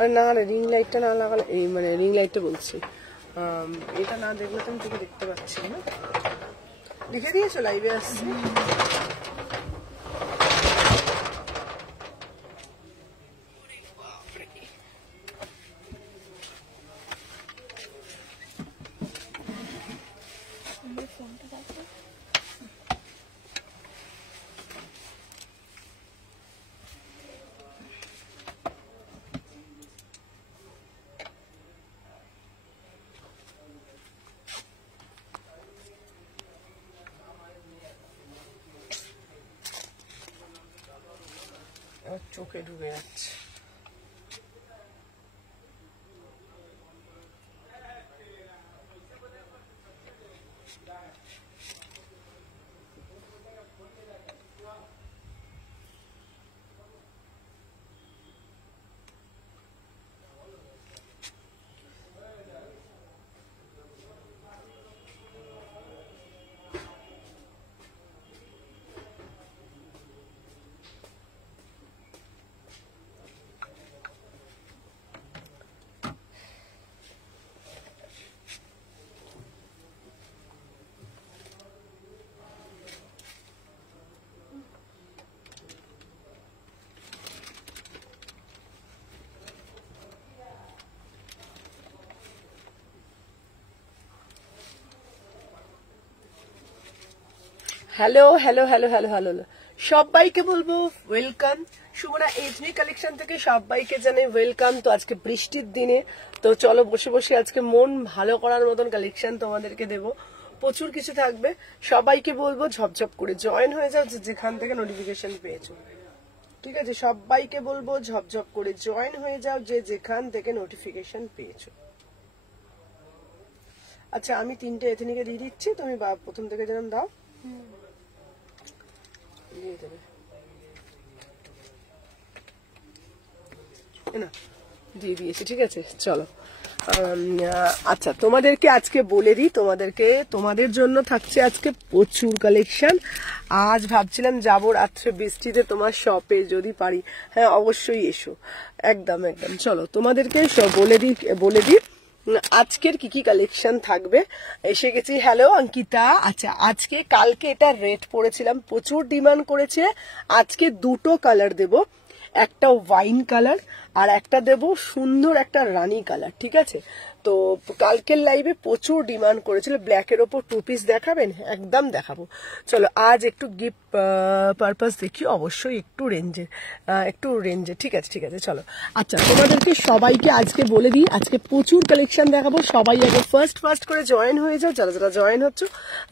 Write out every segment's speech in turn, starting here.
আর না রিং লাইটটা না লাগালে এই মানে রিং লাইটটা বলছি এটা না দেখলে তো আমি তোকে দেখতে পাচ্ছি না। লিখে দিয়েছো লাইভে আসছি? চোখে ঢুকে যাচ্ছে। Hello hello hello hello hello সবাইকে বলবো ওয়েলকাম। সুমনা এজনি কালেকশন থেকে সবাইকে জানাই ওয়েলকাম। তো আজকে বৃষ্টির দিনে তো চলো বসে বসে আজকে মন ভালো করার মতন কালেকশন তোমাদেরকে দেবো। প্রচুর কিছু থাকবে। সবাইকে বলবো ঝপঝপ করে জয়েন হয়ে যাও যেখান থেকে নোটিফিকেশন পেয়েছো, ঠিক আছে? সবাইকে বলবো ঝপঝপ করে জয়েন হয়ে যাও যেখান থেকে নোটিফিকেশন পেয়েছো। আচ্ছা আমি 3টে এথনিকে দিয়ে দিচ্ছি, তুমি প্রথম থেকে যেরকম দাও দিয়ে দেবে না, দিয়ে দিয়েছি, ঠিক আছে? চলো আচ্ছা তোমাদেরকে আজকে বলে দিই, তোমাদের জন্য থাকছে আজকে প্রচুর কালেকশন। আজ ভাবছিলাম যাবো রাত্রে বৃষ্টিতে তোমার শপে, যদি পারি। হ্যাঁ অবশ্যই এসো, একদম একদম। চলো তোমাদেরকে বলে দিই আজকের কি কি কালেকশন থাকবে। এসে গেছি। হ্যালো অঙ্কিতা। আচ্ছা আজকে কালকে এটা রেট পড়েছিলাম, প্রচুর ডিমান্ড করেছে। আজকে দুটো কালার দেব, একটা ওয়াইন কালার আর একটা দেব সুন্দর একটা রানী কালার, ঠিক আছে? তো কালকের লাইভে প্রচুর ডিমান্ড করেছিল। ব্ল্যাকের ওপর 2 পিস দেখাবেন? একদম দেখাবো। চলো আজ একটু গিফট পারপাস দেখি, অবশ্যই একটু রেঞ্জে, ঠিক আছে ঠিক আছে। চলো আচ্ছা তোমাদেরকে সবাইকে আজকে বলে দিই, আজকে প্রচুর কালেকশন দেখাবো। সবাই আগে ফার্স্ট করে জয়েন হয়ে যাও, যারা যারা জয়েন হচ্ছ।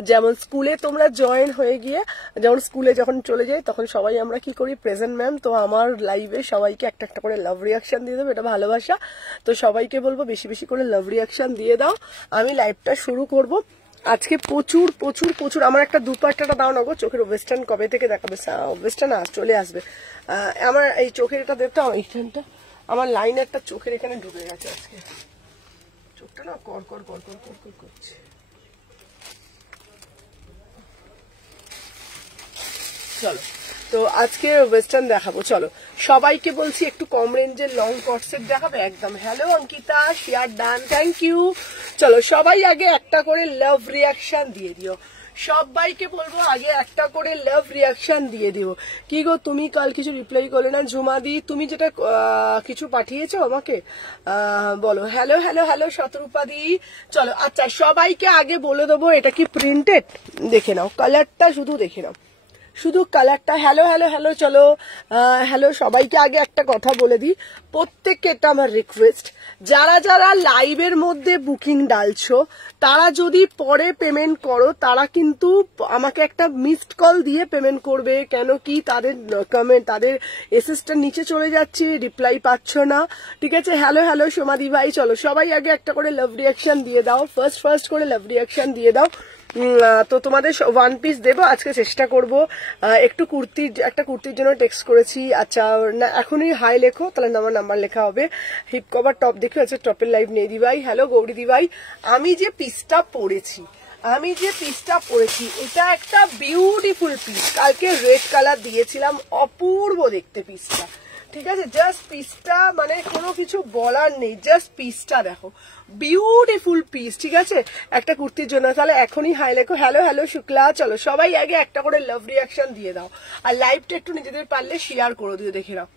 যেমন স্কুলে তোমরা জয়েন হয়ে গিয়ে, যেমন স্কুলে যখন চলে যাই তখন সবাই আমরা কি করি, প্রেজেন্ট ম্যাম। তো আমার লাইভে সবাইকে একটা একটা করে লাভ রিয়াকশন দিয়ে দেবো, এটা ভালোবাসা। তো সবাইকে বলবো বেশি বেশি করে লাভ রিয়াকশন দিয়ে দাও। আমি লাইভটা শুরু করব। আজকে প্রচুর প্রচুর প্রচুর। আমার একটা দুপাট্টাটা দাও না গো, চোখের ওয়েস্টার্ন কবে থেকে দেখাবে? ওয়েস্টার্ন চলে আসবে। আমার এই চোখের এটা দেখতে, এইখানটা আমার লাইন একটা চোখের এখানে ঢুকে গেছে আজকে, চোখটা না কর কর কর কর কর কর করছে। চলো তো আজকে ওয়েস্টার্ন দেখাবো। চলো সবাইকে বলছি একটু কম রেঞ্জের লং কট সেট দেখাবে একদম। Hello Ankita, share done, thank you. চলো সবাই আগে একটা করে লাভ রিয়াকশন দিয়ে দিও। সবাইকে বলবো আগে একটা করে লাভ রিয়াকশন দিয়ে দিও। কি গো তুমি কাল কিছু রিপ্লাই করলে না ঝুমাদি? তুমি যেটা কিছু পাঠিয়েছো আমাকে বলো। হ্যালো হ্যালো হ্যালো শতরূপাদি। চলো আচ্ছা সবাইকে আগে বলে দেবো এটা কি প্রিন্টেড, দেখে নাও কালারটা, শুধু দেখে নাও শুধু কালারটা। Hello hello hello. চলো হ্যালো সবাইকে আগে একটা কথা বলে দিই, প্রত্যেককে এটা আমার রিকোয়েস্ট, যারা যারা লাইভের মধ্যে বুকিং ডালছো তারা যদি পরে পেমেন্ট করো, তারা কিন্তু আমাকে একটা মিসড কল দিয়ে পেমেন্ট করবে। কেন কি তাদের কমেন্ট, তাদের অ্যাসিস্ট্যান্ট নিচে চলে যাচ্ছে, রিপ্লাই পাচ্ছ না, ঠিক আছে? হ্যালো হ্যালো সোমাদি ভাই। চলো সবাই আগে একটা করে লাভ রিয়াকশন দিয়ে দাও, ফার্স্ট করে লাভ রিয়াকশন দিয়ে দাও। তো তোমাদের 1 পিস দেবো আজকে, চেষ্টা করব। একটু একটা কুর্তির জন্য টেক্সট করেছি। আচ্ছা না এখনই হাই লেখো, তাহলে আমার নাম্বার লেখা হবে। হিপ কভার টপ দেখো, আচ্ছা টপের লাইভ নেই দি ভাই। হ্যালো গৌরী দি ভাই। আমি যে পিসটা পরেছি এটা একটা বিউটিফুল পিস, কালকে রেড কালার দিয়েছিলাম, অপূর্ব দেখতে পিসটা, ঠিক আছে, জাস্ট পিসটা মানে কোনো কিছু বলার নেই, জাস্ট পিসটা দেখো, বিউটিফুল পিস। ঠিক আছে, একটা কুর্তির জন্য তাহলে এখনই হাই লেখো, হ্যালো হ্যালো শুক্লা। চলো সবাই আগে একটা করে লাভ রিয়াকশন দিয়ে দাও, আর লাইভটা একটু নিজেদের পারলে শেয়ার করে দিও, দেখে নাও।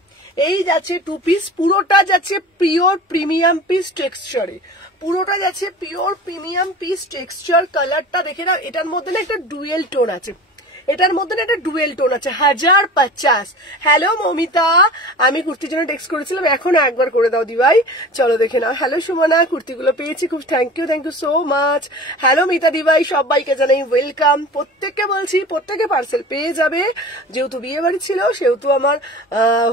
এই যাচ্ছে 2 পিস, পুরোটা যাচ্ছে পিওর প্রিমিয়াম পিস টেক্সচারে, পুরোটা যাচ্ছে পিওর প্রিমিয়াম পিস টেক্সচার। কালারটা দেখে নাও, এটার মধ্যে না একটা ডুয়েল টোন আছে, এটার মধ্যে না একটা ডুয়েল টোন আছে। 1050। হ্যালো মমিতা, আমি কুর্তির জন্য টেক্সট করেছিলাম, এখন একবার করে দাও দিভাই। চলো দেখে নাও। হ্যালো সুমনা, কুর্তিগুলো পেয়েছি, খুব thank you so much. Hello Mita দিভাই, সবাইকে জানাই ওয়েলকাম। প্রত্যেককে বলছি প্রত্যেকে পার্সেল পেয়ে যাবে, যেহেতু বিয়ে বাড়ি ছিল সেহেতু আমার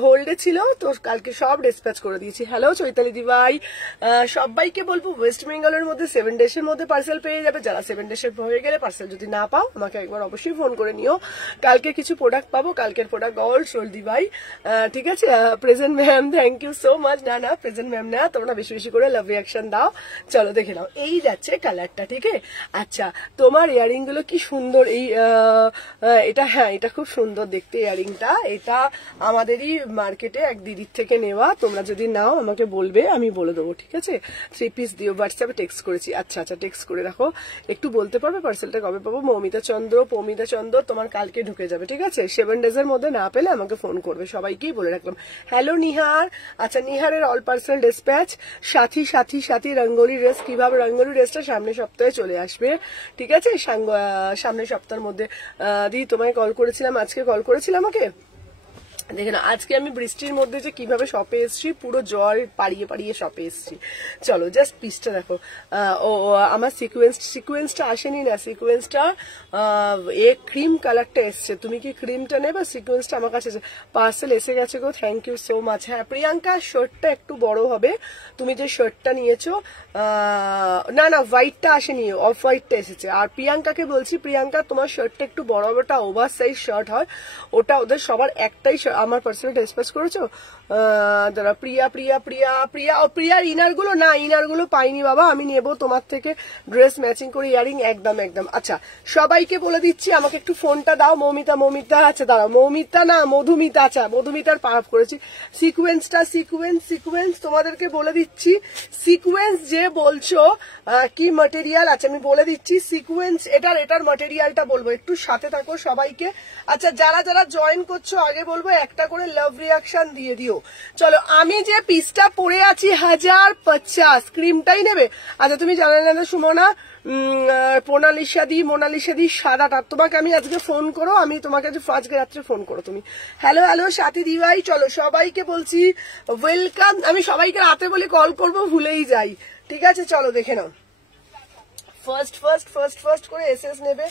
হোল্ডে ছিল, তো কালকে সব ডিসপ্যাচ করে দিয়েছি। হ্যালো চৈতালি দিভাই, সবাইকে বলবো ওয়েস্ট বেঙ্গলের মধ্যে 7 ডেজের মধ্যে পার্সেল পেয়ে যাবে। যারা 7 ডেজের হয়ে গেলে পার্সেল যদি না পাও আমাকে একবার অবশ্যই ফোন করে নিও, কালকে কিছু প্রোডাক্ট পাবো, কালকের প্রোডাক্ট অল সোল্ড দিভাই। ঠিক আছে, present ma'am thank you so much. না প্রেজেন্ট ম্যাম না, তোমরা বেশি বেশি করে লাভ রিয়াকশন দাও। চলো দেখে নাও, এই যাচ্ছে কালারটা। ঠিক আছে, আচ্ছা তোমার ইয়ারিং গুলো কি সুন্দর, এই এটা, হ্যাঁ এটা খুব সুন্দর দেখতে ইয়ারিংটা, এটা আমাদেরই মার্কেটে এক দিদির থেকে নেওয়া, তোমরা যদি নাও আমাকে বলবে, আমি বলে দেবো। ঠিক আছে, 3 পিস দিও, হোয়াটসঅ্যাপে টেক্সট করেছি। আচ্ছা টেক্সট করে রাখো, একটু বলতে পারবে পার্সেলটা কবে পাবো? মৌমিতা চন্দ্র, পৌমিতা চন্দ্র, তোমার কালকে ঢুকে যাবে। ঠিক আছে, 7 ডেজের মধ্যে না পেলে আমাকে ফোন করবে, সবাইকেই বলে রাখলাম। হ্যালো নিহার, আচ্ছা নিহারের অল পার্সেল ডিসপ্যাচ। সাথী রঙ্গোলি ড্রেস, কিভাবে রঙ্গোলি ড্রেসটা সামনের সপ্তাহে চলে আসবে। ঠিক আছে, সামনের সপ্তাহের মধ্যে। দিদি তোমায় কল করেছিলাম, আজকে কল করেছিলাম আমাকে। দেখে না, আজকে আমি বৃষ্টির মধ্যে যে কিভাবে শপে এসছি, পুরো জল পাড়িয়ে শপে এসছি। চলো জাস্ট পিসটা দেখো। আমার সিকুয়েন্সটা আসেনি না, সিকুয়েন্সটা ক্রিম কালারটা এসছে। তুমি কি ক্রিমটা নেবে? সিকুয়েন্সটা আমার কাছে পার্সেল এসে গেছে গো, থ্যাংক ইউ সো মাচ। হ্যাঁ প্রিয়াঙ্কা, শার্টটা একটু বড় হবে, তুমি যে শার্টটা নিয়েছো। না হোয়াইটটা আসেনি, অফ হোয়াইটটা এসেছে। আর প্রিয়াঙ্কাকে বলছি, প্রিয়াঙ্কা তোমার শার্টটা একটু বড় হবে, ওটা ওভার সাইজ শার্ট হয়, ওটা ওদের সবার একটাই। আমার পার্সেলটা ডিসপ্যাচ করেছো? দাঁড়া, প্রিয়ার ইনার গুলো না, ইনার গুলো পাইনি বাবা, আমি নেবো তোমার থেকে ড্রেস ম্যাচিং করে ইয়ারিং, একদম। আচ্ছা সবাইকে বলে দিচ্ছি, আমাকে একটু ফোনটা দাও। মৌমিতা, আচ্ছা দাঁড়াও, মৌমিতা না মধুমিতা, আচ্ছা মধুমিতার পাপ করেছি। সিকুয়েন্স তোমাদেরকে বলে দিচ্ছি, সিকুয়েন্স যে বলছো কি ম্যাটেরিয়াল, আচ্ছা আমি বলে দিচ্ছি সিকুয়েন্স, এটার ম্যাটেরিয়ালটা বলবো, একটু সাথে থাকো সবাইকে। আচ্ছা যারা জয়েন করছো আগে বলবো একটা করে লাভ রিয়াকশন দিয়ে দিও। চলো, আমি যে পিসটা পরে আছি 1050, ক্রিমটাই নেবে? আচ্ছা তুমি জানো না সুমনা, মোনালিসা দি সাদাটা, তোমাকে আমি আজকে ফোন করো, আমি তোমাকে আজকে রাত্রে ফোন করো তুমি। হ্যালো সাথী দিভাই, চলো সবাইকে বলছি ওয়েলকাম। আমি সবাইকে রাতে বলি কল করবো, ভুলেই যাই। ঠিক আছে, চলো দেখে নাও। ফার্স্ট করে এসএস নেবে,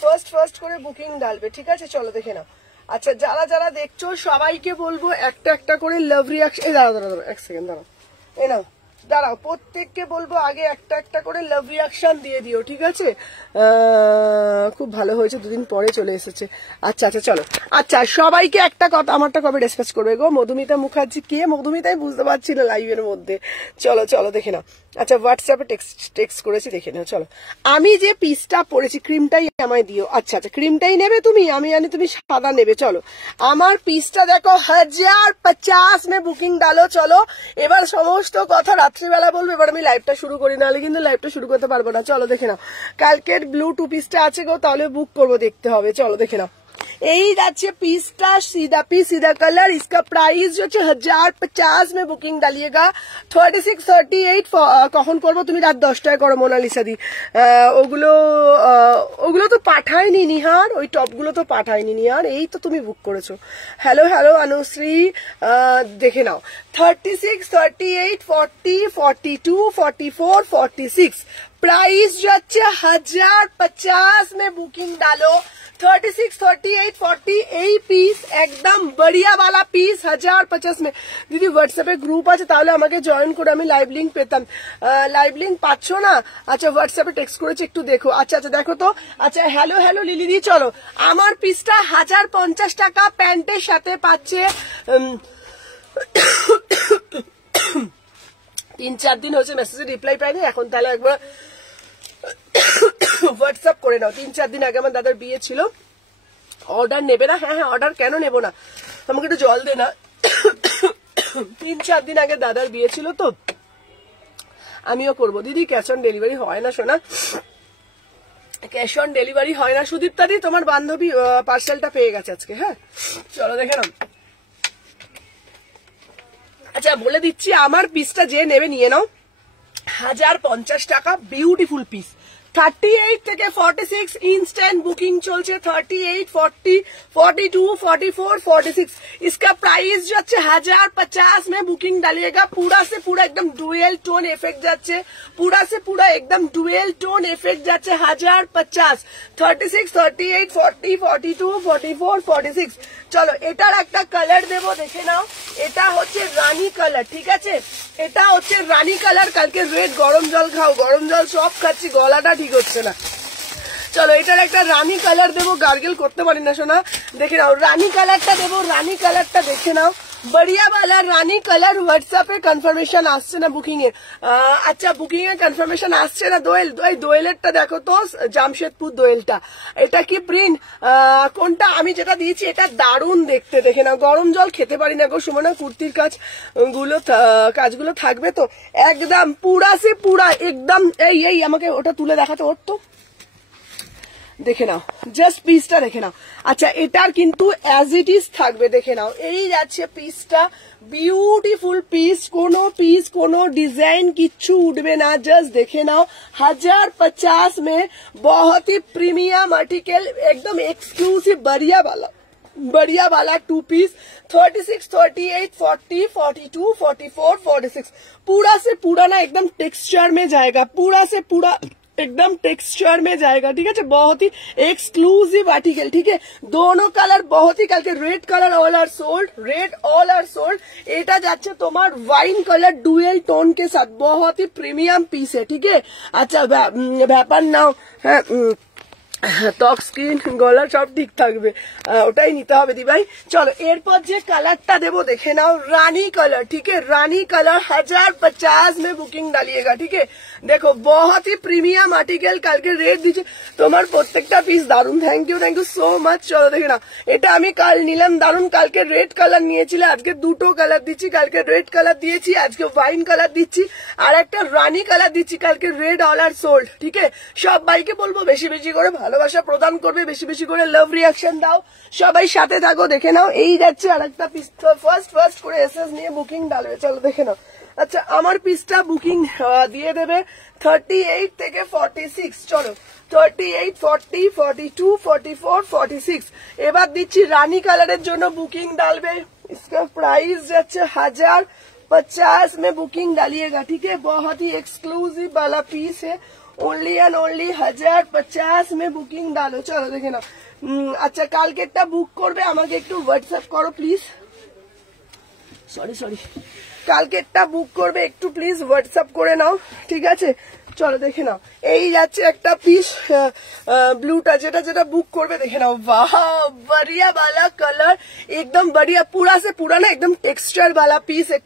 ফার্স্ট করে বুকিং ডালবে। ঠিক আছে, চলো দেখে নাও। আচ্ছা যারা দেখছো সবাইকে বলবো একটা করে লাভ রিয়াকশন। দাঁড়াও এক সেকেন্ড, দাঁড়াও, প্রত্যেককে বলবো আগে একটা করে লাভ রিয়াকশন দিয়ে দিও। ঠিক আছে, খুব ভালো হয়েছে, 2 দিন পরে চলে এসেছে। আচ্ছা চলো, আচ্ছা সবাইকে একটা কথা, আমারটা কবে ডিসকাস করবে গো? মধুমিতা মুখার্জি, কে মধুমিতাই বুঝতে পারছি না লাইভের মধ্যে। চলো দেখে নাও। আচ্ছা হোয়াটসঅ্যাপে টেক্সট করেছি, দেখে নাও। চলো, আমি যে পিসটা পরেছি, ক্রিমটাই আমায় দিও। আচ্ছা ক্রিমটাই নেবে তুমি? আমি জানি তুমি সাদা নেবে। চলো, আমার পিসটা দেখো, 1050 মে বুকিং ডালো। চলো, এবার সমস্ত কথা রাত্রিবেলা বলবো, এবার আমি লাইভটা শুরু করি, নাহলে কিন্তু লাইভটা শুরু করতে পারবো না। চলো দেখে নাও, কালকের ব্লু 2 পিসটা আছে গো, তাহলে বুক করবো, দেখতে হবে। চলো দেখে নাও, এই যাচ্ছে পিসটা, सीधा कलर। इसका प्राइस जो 1050 में बुकिंग डालिएगा। 3638 কখন করবো? তুমি রাত 10টায় করো মোনালিসা দি। ওগুলো তো পাঠায়নি নিহার, ওই টপগুলো তো পাঠায়নি নিহার, এই তো তুমি বুক করেছো। হ্যালো অনুশ্রী, দেখে নাও। 36, 38, 40, 42, 44, 46 प्राइस যাচ্ছে 1050 में बुकिंग डालो। 36, 38, 40 এই পিস একদম বড়িয়া वाला পিস 1050 में। দিদি হোয়াটসঅ্যাপে গ্রুপ আছে, তাহলে আমাকে জয়েন করে আমি লাইভ লিঙ্ক পেতাম। লাইভ লিঙ্ক পাচ্ছ না? আচ্ছা হোয়াটসঅ্যাপে টেক্সট করেছে, একটু দেখো। আচ্ছা দেখো তো। আচ্ছা হ্যালো লিলি দি, চলো আমার পিসটা 1050 টাকা প্যান্টের সাথে পাচ্ছে। 3-4 দিন হয়েছে মেসেজে রিপ্লাই পাইনি, এখন তাহলে একবার হোয়াটসঅ্যাপ করে নাও। 3-4 দিন আগে আমার দাদার বিয়ে ছিল। অর্ডার নেবে না? হ্যাঁ অর্ডার কেন নেবো না, আমাকে একটু জল দে না। 3-4 দিন আগে দাদার বিয়ে ছিল তো আমিও করবো। দিদি ক্যাশ অন ডেলিভারি হয় না সোনা, ক্যাশ অন ডেলিভারি হয় না। সুদীপ্তা দি তোমার বান্ধবী পার্সেলটা পেয়ে গেছে আজকে। হ্যাঁ চলো দেখে নাও। আচ্ছা বলে দিচ্ছি, আমার পিসটা যে নেবে নিয়ে নাও, 1050 টাকা, বিউটিফুল পিস। 38 থেকে 46 इंस्टेंट बुकिंग चलছে, 38, 40, 42, 44, 46। इसका प्राइस যাচ্ছে 1050 में बुकिंग डालिएगा। पूरा से पूरा एकदम डुएल टोन इफेक्ट যাচ্ছে, पूरा से पूरा एकदम डुएल टोन इफेक्ट যাচ্ছে 1050। 36, 38, 40, 42, 44, 46। চলো এটার একটা কালার দেবো, দেখে নাও। এটা হচ্ছে রানী কালার, ঠিক আছে, এটা হচ্ছে রানী কালার। কালকে রেড গরম জল খাও, গরম জল সব খাচ্ছি, গলাটা ঠিক হচ্ছে না। চলো এটার একটা রানী কালার দেবো, গার্গেল করতে পারি না শোনা। দেখে নাও রানী কালারটা দেবো, রানী কালারটা দেখে নাও। बढ़िया वाला रानी कलर হোয়াটসঅ্যাপে কনফার্মেশন আসছে না বুকিং এর। আচ্ছা বুকিং এর কনফার্মেশন আসছে না। দোয়েল, দোয়েলেরটা দেখো তো, জামশেদপুর দোয়েলটা। এটা কি প্রিন্ট কোনটা? আমি যেটা দিয়েছি এটা দারুণ দেখতে, দেখে নাও। গরম জল খেতে পারি না গো সুমনা, কুর্তির কাজগুলো থাকবে তো একদম পুরা সে পুরা একদম। এই আমাকে ওটা তুলে দেখাতে, ওর তো দেখে নাও, জাস্ট পিসটা দেখে নাও। আচ্ছা এটার কিন্তু অ্যাজ ইট ইজ থাকবে, দেখে নাও। এই যাচ্ছে পিসটা, বিউটিফুল পিস, কোনো डिजाइन किच्छु उठबे ना, जस्ट देखे नाओ। 1050 में बहुत ही प्रीमियम आर्टिकल, एकदम एक्सक्लूसिव बढ़िया वाला 2 पीस। 36, 38, 40, 42, 44, 46। पूरा से पूरा ना एकदम टेक्सचर में जाएगा, पूरा से पूरा एकदम टेक्सचर में जाएगा, ठीक है। बहुत ही एक्सक्लूसिव आर्टिकल, ठीक है। दोनों कलर बहुत ही कल red colour all are sold, red all are sold. এটা যাচ্ছে তোমার ওয়াইন কালার ডুয়েল টোন के साथ, बहुत ही প্রিমিয়াম পিস है, ठीक है। আচ্ছা ব্যাপার নাও, হ্যাঁ ত্বক স্কিন গলা সব ঠিক থাকবে, ওটাই নিতে হবে দি ভাই। চলো এরপর যে কালারটা দেবো দেখে নাও, রানী কালার, ঠিক है। রানী কালার 1050 में बुकिंग डालिएगा, ठीक है। দেখো बहुत ही প্রিমিয়াম আর্টিকেল, কালকে রেট দিচ্ছে তোমার প্রত্যেকটা পিস দারুন। Thank you so much. চলো দেখে নাও, এটা আমি কাল নিলাম দারুন। কালকে রেড কালার নিয়েছিল, আজকে দুটো কালার দিচ্ছি। কালকে রেড কালার দিয়েছি, আজকে ওয়াইন কালার দিচ্ছি, আর একটা রানী কালার দিচ্ছি। কালকে রেড অল আর সোল্ড, ঠিক है। সব ভাইকে বলবো বেশি বেশি করে ভালোবাসা প্রদান করবে, বেশি বেশি করে লাভ রিয়াকশন দাও, সবাই সাথে থাকো। দেখে নাও এই যাচ্ছে আর একটা পিস, ফার্স্ট করে এসএস নিয়ে বুকিং ডালবে। চলো দেখে নাও। আচ্ছা আমার পিসটা বুকিং দিয়ে দেবে 38 থেকে 46। চলো 38, 40, 42, 44, 46। এবার দিচ্ছি রানী কালারের জন্য বুকিং ডালবে। इसका प्राइस যাচ্ছে 1050 में बुकिंग डालिएगा, ठीक है। बहुत ही एक्सक्लूसिव वाला पीस है, ओनली एंड ओनली 1050 में बुकिंग डालो। चलो দেখে নাও। আচ্ছা কালকেরটা বুক করবে, আমাকে একটু হোয়াটসঅ্যাপ করো প্লিজ। সরি কালকেরটা বুক করবে একটু প্লিজ হোয়াটসঅ্যাপ করে নাও, ঠিক আছে। চলো দেখে নাও, এই যাচ্ছে একটা পিস ব্লুটা, যেটা बुक করবে দেখে নাও। वाह बढ़िया वाला कलर, एकदम बढ़िया, पूरा से पूरा ना एकदम टेक्सचर वाला पीस है।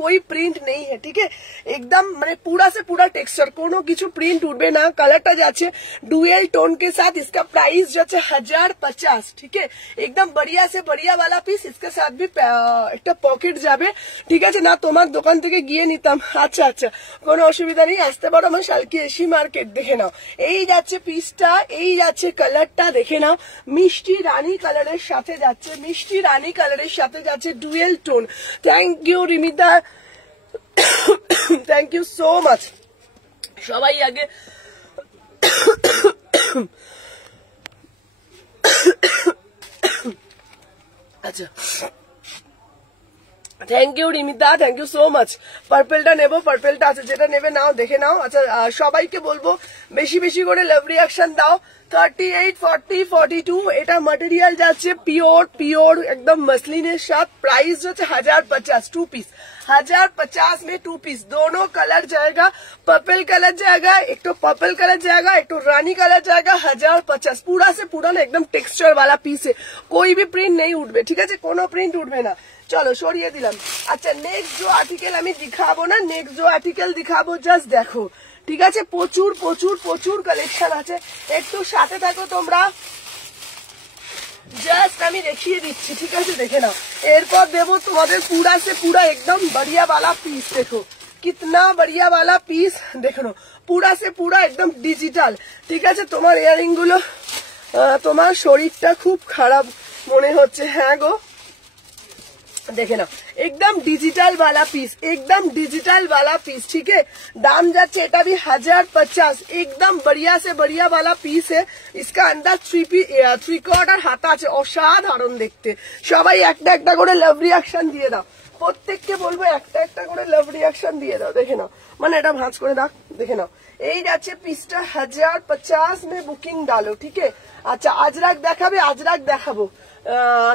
कोई प्रिंट नहीं है, ठीक है। एकदम মানে पूरा से पूरा टेक्सचर, কোনো কিছু প্রিন্ট উঠবে না। কালারটা যাচ্ছে ডুয়েল টোন के साथ। इसका प्राइस যাচ্ছে 1050, ठीक है। एकदम बढ़िया से बढ़िया वाला पीस। इसके साथ भी একটা পকেট যাবে, ঠিক আছে না। তোমার দোকান থেকে গিয়ে নিতাম। আচ্ছা কোনো অসুবিধা নেই, আসতে পারো আমার শালকি এসি মার্কেট। দেখে নাও এই যাচ্ছে পিসটা, এই যাচ্ছে কালারটা, দেখে নাও। মিষ্টি রানী কালারের সাথে যাচ্ছে, মিষ্টি রানী কালারের সাথে যাচ্ছে dual tone. Thank you Rimita, thank you so much. সবাই আগে আচ্ছা thank you Rimita, thank you so much. পার্পেলটা নেবো, পার্পেলটা আছে, যেটা নেবে নাও, দেখে নাও। আচ্ছা সবাইকে বলবো বেশি বেশি করে লাভ রিয়াকশন দাও। 38, 40, 42 এটা মটেরিয়াল যাচ্ছে পিওর একদম মসলিনের সাথে। प्राइस যাচ্ছে 1050, 2 पीस 1050 में 2 पीस। दोनों कलर जाएगा, पर्पल कलर जाएगा, एक तो पर्पल कलर जाएगा, एक तो रानी कलर जाएगा। 1050 पूरा से पूरा ना एकदम टेक्सचर वाला पीस है, कोई भी प्रिंट नहीं उठবে, ঠিক আছে। কোনো প্রিন্ট উঠবে না। চলো সরিয়ে দিলাম। আচ্ছা নেক্সট যে আর্টিকেল আমি দেখাবো না, নেক্সট যে আর্টিকেল দেখাবো জাস্ট দেখো, ঠিক আছে। প্রচুর কালেকশন আছে, একটু সাথে থাকো তোমরা। জাস্ট আমি দেখিয়ে দিচ্ছি, ঠিক আছে? দেখে নাও। এরপর দেবো তোমাদের पूरा से पूरा एकदम बढ़िया वाला पीस। देखो कितना बढ़िया वाला पीस, দেখো पूरा से पूरा एकदम डिजिटल, ঠিক আছে? তোমার ইয়ারিং গুলো তোমার শরীরটা খুব খারাপ মনে হচ্ছে, হ্যাঁ গো, देखे ना एकदम डिजिटल वाला पीस, एकदम डिजिटल वाला पीस, ठीक है? दाम जाच्छे এটা भी 1050, एकदम बढ़िया से बढ़िया वाला पीस है। इसका अंदर 3/4 হাতা আছে, অসাধারণ দেখতে। সবাই একটা একটা করে লাভ রিঅ্যাকশন দিয়ে দাও, প্রত্যেককে বলবো একটা একটা করে লাভ রিঅ্যাকশন দিয়ে দাও। দেখে নাও, মানে এটা ভাঁজ করে দাও, দেখে নাও। এই যাচ্ছে পিসটা 1050 में বুকিং ডালো, ঠিক আছে? আচ্ছা আজরাক দেখাবে, আজরাক দেখাবো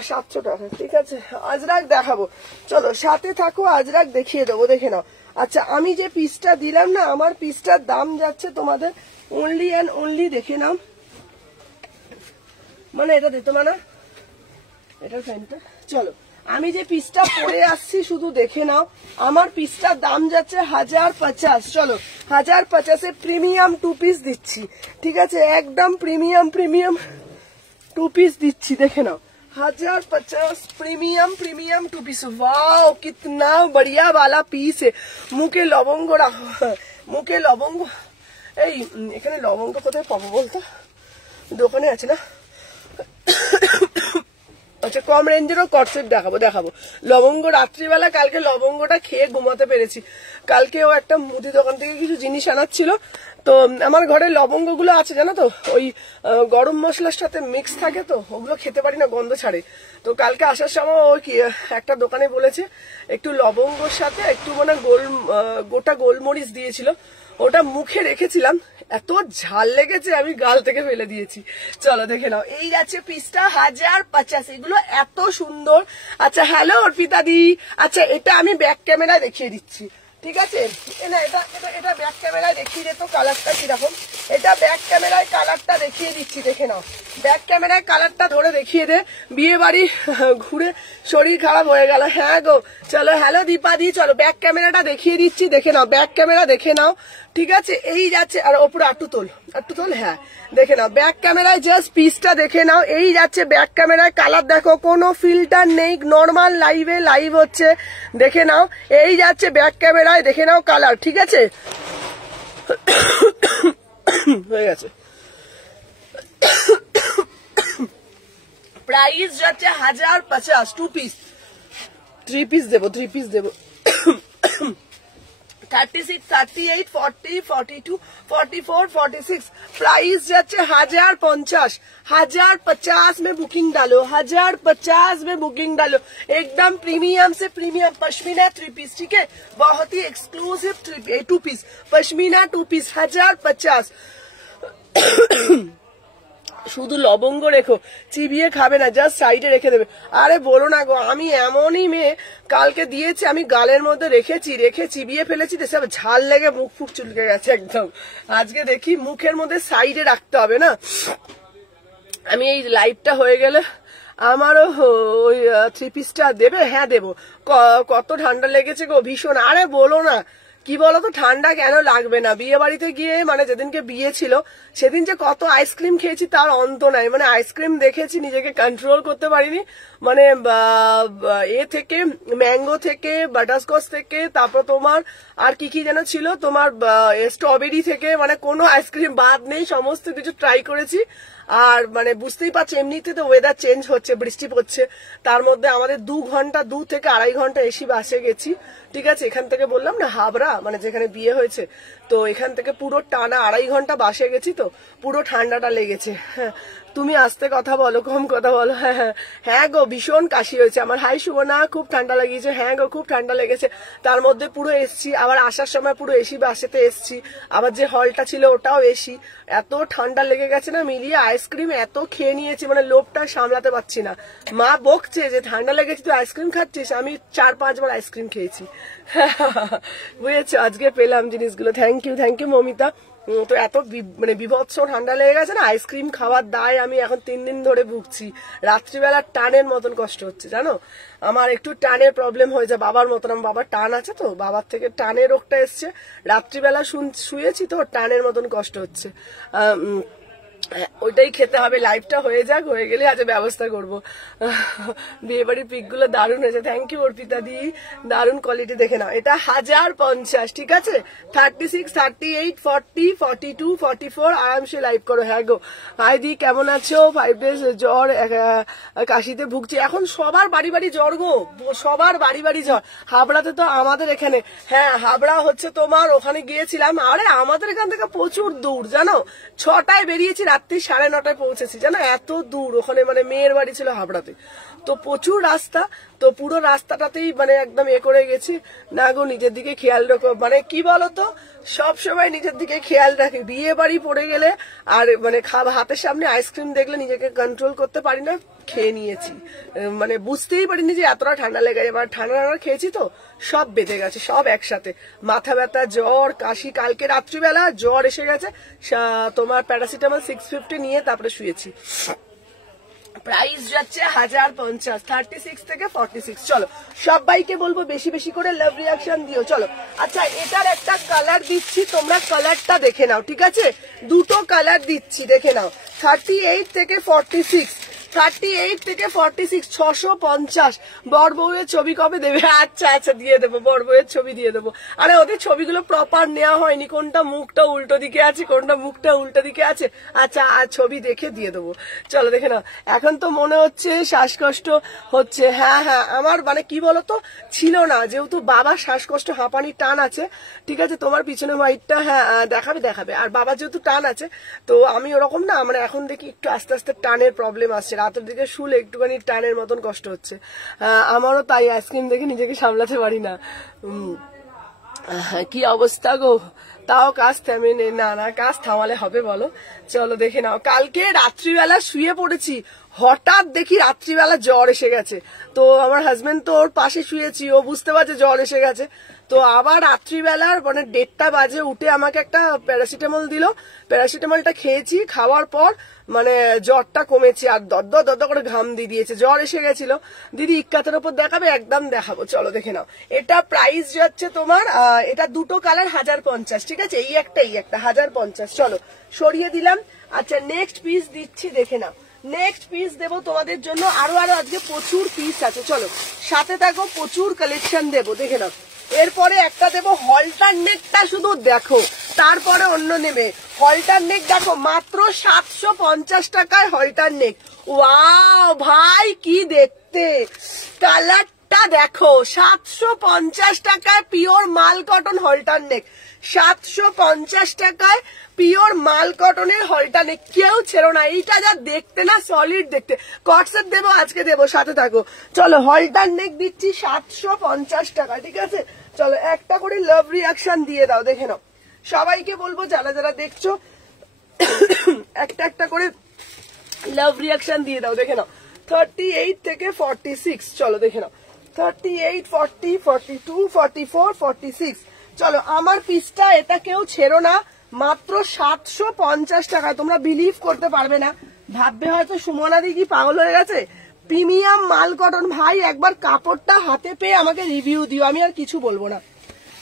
700 টাকা, ঠিক আছে? আজরাক দেখাবো, চলো সাথে থাকো, আজরাক দেখিয়ে দেবো, দেখে নাও। আচ্ছা আমি যে পিসটা দিলাম না, আমার পিসটার দাম যাচ্ছে তোমাদের অনলি অ্যান্ড অনলি, দেখে নাও, মানে এটা দিতে মানে এটার ফ্যানটা, চলো আমি যে পিসটা পরে আসছি শুধু দেখে নাও, আমার পিসটার দাম যাচ্ছে 1050। চলো 1050 প্রিমিয়াম 2 পিস দিচ্ছি, ঠিক আছে? একদম প্রিমিয়াম প্রিমিয়াম 2 পিস দিচ্ছি, দেখে নাও 1050 প্রিমিয়াম প্রিমিয়াম 2 পিস। वाओ कितना बढ़िया वाला পিস है। মুখে লবঙ্গ রাখো, মুখে লবঙ্গ, এই এখানে লবঙ্গ কোথায় পাবো বলতো? দোকানে আছে না? আচ্ছা কম রেঞ্জেরও কটসেট দেখাবো, দেখাবো লবঙ্গ। রাত্রিবেলা কালকে লবঙ্গটা খেয়ে ঘুমাতে পেরেছি। কালকে ও একটা মুদি দোকান থেকে কিছু জিনিস আনাচ্ছিল, তো আমার ঘরে লবঙ্গ গুলো আছে জানো তো, ওই গরম মশলার সাথে মিক্স থাকে, তো ওগুলো খেতে পারি না, গন্ধ ছাড়ে। তো কালকে আসার সময় ওই একটা দোকানে বলেছে একটু লবঙ্গর সাথে একটু মানে গোটা গোলমরিচ দিয়েছিল, ওটা মুখে রেখেছিলাম, এত ঝাল লেগেছে আমি গাল থেকে ফেলে দিয়েছি। চলো দেখে নাও, এই যাচ্ছে পিসটা 1050, এগুলো এত সুন্দর। আচ্ছা হ্যালো অর্পিতা দি, আচ্ছা এটা আমি ব্যাক ক্যামেরায় দেখিয়ে দিচ্ছি, ঠিক আছে? না এটা এটা এটা ব্যাক ক্যামেরায় দেখিয়ে দিত কালারটা কিরকম, এটা ব্যাক ক্যামেরায় কালারটা দেখিয়ে দিচ্ছি, দেখে নাও। ব্যাক ক্যামেরায় কালারটা ধরে দেখিয়ে দে, বিয়ে বাড়ি ঘুরে শরীর খারাপ হয়ে গেল, হ্যাঁ গো। চলো হ্যালো দীপা দি, চলো ব্যাক ক্যামেরাটা দেখিয়ে দিচ্ছি, দেখে নাও, ব্যাক ক্যামেরা দেখে নাও, ঠিক আছে? এই যাচ্ছে, আর ওপরে আটটু তোল, হ্যাঁ দেখে নাও, ব্যাক ক্যামেরায় জাস্ট পিসটা দেখে নাও। এই যাচ্ছে ব্যাক ক্যামেরায় কালার, দেখো কোনো ফিল্টার নেই, নর্মাল লাইভে লাইভ হচ্ছে, দেখে নাও। এই যাচ্ছে ব্যাক ক্যামেরায়, দেখে নাও কালার, ঠিক আছে? হয়ে গেছে। প্রাইস যাচ্ছে 1050, 2 পিস, 3 পিস দেবো, 3 পিস দেবো। 36, 38, 40, 42, 44, 46, प्राइस जाच्छे 1050। 1050 में बुकिंग डालो, 1050 में बुकिंग डालो, एकदम प्रीमियम से प्रीमियम पश्मीना 3 पीस, ठीक है? बहुत ही एक्सक्लूसिव 2 पीस पश्मीना 2 पीस 1050। শুধু লবঙ্গ রেখো, চিবিয়ে খাবে না, জাস্ট সাইডে রেখে দেবে। আরে বলো না গো, আমি এমনই মেয়ে, কালকে দিয়েছি আমি গালের মধ্যে রেখে চিবিয়ে ফেলেছি, সব ঝাল লেগে মুখ ফুক চুলকে গেছে একদম। আজকে দেখি মুখের মধ্যে সাইডে রাখতে হবে না, আমি এই লাইভটা হয়ে গেলে আমারও ওই 3 পিসটা দেবে, হ্যাঁ দেবো। কত ঠান্ডা লেগেছে গো, ভীষণ। আরে বলো না, কি বলতো, ঠান্ডা কেন লাগবে না? বিয়ে বাড়িতে গিয়ে, মানে যেদিনকে বিয়ে ছিল সেদিন যে কত আইসক্রিম খেয়েছি তার অন্ত নাই, মানে আইসক্রিম দেখেছি, নিজেকে কন্ট্রোল করতে পারিনি, মানে এ থেকে ম্যাঙ্গো থেকে বাটারস্কচ থেকে, তারপর তোমার আর কি কি যেন ছিল তোমার স্ট্রবেরি থেকে, মানে কোনো আইসক্রিম বাদ নেই, সমস্ত কিছু ট্রাই করেছি। আর মানে বুঝতেই পারছি এমনিতে তো ওয়েদার চেঞ্জ হচ্ছে, বৃষ্টি পড়ছে, তার মধ্যে আমাদের 2 থেকে 2.5 ঘন্টা এসি বাসে গেছি, ঠিক আছে? এখান থেকে বললাম না হাবড়া, মানে যেখানে বিয়ে হয়েছে, তো এখান থেকে পুরো টানা 2.5 ঘন্টা বাসে গেছি, তো পুরো ঠান্ডাটা লেগেছে। হ্যাঁ তুমি আস্তে কথা বলো, কম কথা বলো। হ্যাঁ গো ভীষণ কাশি হয়েছে আমার। হাই সুবর্ণা, খুব ঠান্ডা লাগিয়েছে। হ্যাঁ গো খুব ঠান্ডা লেগেছে, তার মধ্যে পুরো এসছি, আবার আসার সময় পুরো এসি বাসেতে এসছি, আবার যে হলটা ছিল ওটাও এসি, এত ঠান্ডা লেগে গেছে না, মিলিয়ে আইসক্রিম এত খেয়ে নিয়েছি, মানে লোভটা সামলাতে পারছি না। মা বকছে যে ঠান্ডা লেগেছে তুই আইসক্রিম খাচ্ছিস, আমি 4-5 বার আইসক্রিম খেয়েছি। বুঝেছো, আজকে পেলাম জিনিসগুলো। Thank you Momita. তো এত মানে বিভৎস ঠান্ডা লেগে গেছে না, আইসক্রিম খাওয়ার দায় আমি এখন 3 দিন ধরে ভুগছি। রাত্রিবেলা টানের মতন কষ্ট হচ্ছে জানো, আমার একটু টানের প্রবলেম হয়ে যায় বাবার মতন, আমার বাবার টান আছে, তো বাবার থেকে টানের রোগটা এসছে, রাত্রিবেলা শুয়েছি তো টানের মতন কষ্ট হচ্ছে। ওইটাই খেতে হবে, লাইভটা হয়ে যাক, হয়ে গেলে আজ ব্যবস্থা করবো। বিয়ে বাড়ির পিক গুলো দারুণ হয়েছে, থ্যাংক ইউ অর্পিতা দি, দারুণ কোয়ালিটি। দেখে নাও, এটা 1050, ঠিক আছে? 36, 38, 40, 42, 44 আরামসে লাইভ করো। হ্যাঁ গো হাই দি, কেমন আছো? 5 days জ্বর, কাশিতে ভুগছি এখন, সবার বাড়ি বাড়ি জ্বর গো, সবার বাড়ি বাড়ি জ্বর। হাবড়াতে তো আমাদের এখানে, হ্যাঁ হাবড়া হচ্ছে তোমার, ওখানে গিয়েছিলাম। আরে আমাদের এখান থেকে প্রচুর দূর জানো, 6টায় বেরিয়েছি, রাত্রি 9:30 পৌঁছেছি জানো, এত দূর। ওখানে মানে মেয়ের বাড়ি ছিল হাবড়াতে, তো প্রচুর রাস্তা, তো পুরো রাস্তাটাতেই মানে একদম করে গেছি। না গো, নিজের দিকে খেয়াল রাখো, মানে কি বলতো, সব সময় নিজের দিকে খেয়াল রাখি। বিয়ে বাড়ি পড়ে গেলে আর মানে হাতের সামনে আইসক্রিম দেখলে নিজেকে কন্ট্রোল করতে পারি না, খেয়ে নিয়েছি। মানে বুঝতেই পারিনি যে এতটা ঠান্ডা লেগে যাবে, আর ঠান্ডা খেয়েছি তো সব বেঁধে গেছে, সব একসাথে। মাথা ব্যথা, জ্বর, কাশি, কালকে রাত্রিবেলা জ্বর এসে গেছে, তোমার প্যারাসিটামল 650 নিয়ে তারপরে শুয়েছি। প্রাইস যাচ্ছে 1050, 36 থেকে 46। চলো সবাইকে বলবো বেশি বেশি করে লাভ রিয়াকশন দিও। চলো আচ্ছা, এটার একটা কালার দিচ্ছি, তোমরা কালারটা দেখে নাও, ঠিক আছে? দুটো কালার দিচ্ছি, দেখে নাও। 38 থেকে 46, 38 থেকে 46, 650। বর বউয়ের ছবি কবে দেবে? আচ্ছা আচ্ছা, দিয়ে দেবো, বর বউয়ের ছবি দিয়ে দেবো। আরে ওদের ছবিগুলো প্রপার নেওয়া হয়নি, কোনটা মুখটা উল্টো দিকে আছে, কোনটা মুখটা উল্টো দিকে আছে। আচ্ছা, আর ছবি দেখে দিয়ে দেবো। চলো দেখে নাও। এখন তো মনে হচ্ছে শ্বাসকষ্ট হচ্ছে। হ্যাঁ হ্যাঁ, আমার মানে কি বলতো, ছিল না, যেহেতু বাবার শ্বাসকষ্ট, হাঁপানি, টান আছে, ঠিক আছে? তোমার পিছনে হোয়াইটটা হ্যাঁ দেখাবে দেখাবে, আর বাবার যেহেতু টান আছে, তো আমি ওরকম না, মানে এখন দেখি একটু আস্তে আস্তে টানের প্রবলেম আসছে, রাতের দিকে শুলে একটুখানি টানের মতন কষ্ট হচ্ছে। আমারও তাই, আইসক্রিম দেখে নিজেকে সামলাতে পারি না। কি অবস্থা গো, তাও কাজ থামে না? না, কাজ থামালে হবে বলো? চলো দেখে নাও। কালকে রাত্রিবেলা শুয়ে পড়েছি, হঠাৎ দেখি রাত্রিবেলা জ্বর এসে গেছে। তো আমার হাজবেন্ড তো ওর পাশে শুয়েছি, ও বুঝতে পারছে জ্বর এসে গেছে। তো আবার রাত্রিবেলার মানে 1:30 বাজে উঠে আমাকে একটা প্যারাসিটামল দিল, প্যারাসিটামলটা খেয়েছি, খাওয়ার পর মানে জ্বরটা কমেছে, আর দদ্দ দদ্দ করে ঘাম দিয়ে দিয়েছে, জ্বর এসে গেছিল। দিদি ইক্কাতের উপর দেখাবে? একদম দেখাবো, চলো দেখে নাও। এটা প্রাইস যাচ্ছে তোমার, এটা দুটো কালার 1050, ঠিক আছে? এই একটা 1050। চলো সরিয়ে দিলাম। আচ্ছা, নেক্সট পিস দিচ্ছি, দেখে নাও। নেক্সট পিস দেবো তোমাদের জন্য, আরো আরো আজকে প্রচুর পিস আছে, চলো সাথে থাকো, প্রচুর কালেকশন দেবো, দেখে নাও। এরপরে একটা দেবো হলটার নেকটা, শুধু দেখো, তারপরে অন্য নেবে। হলটার নেক দেখো, মাত্র 750 টাকায় হলটার নেক। ওয়াও ভাই, কি দেখতে, কালারটা দেখো, 750 টাকায় পিওর মাল কটন হলটার নেক, 750 টাকায় পিওর মাল কটনের হলটার নেক, কেউ ছেড়ো না। এইটা যা দেখতে না, সলিড দেখতে। কটসেট দেবো, আজকে দেবো, সাথে থাকো। চলো হলটার নেক দিচ্ছি 750 টাকা, ঠিক আছে? চলো একটা করে লাভ রিয়াকশন দিয়ে দাও, দেখে নাও। সবাইকে বলবো যারা যারা দেখছো, একটা একটা করে লাভ রিয়াকশন দিয়ে দাও, দেখে নাও। 38 থেকে 46, চলো দেখে নাও। 38, 40, 42, 44, 46। চলো আমার পিসটা, এটা কেউ ছেড়ো না, মাত্র 750 টাকা। তোমরা বিলিভ করতে পারবে না, ভাববে হয়তো সুমনা দি কি পাগল হয়ে গেছে। প্রিমিয়াম মাল কটন ভাই, একবার কাপড়টা হাতে পেয়ে আমাকে রিভিউ দিও, আমি আর কিছু বলবো না।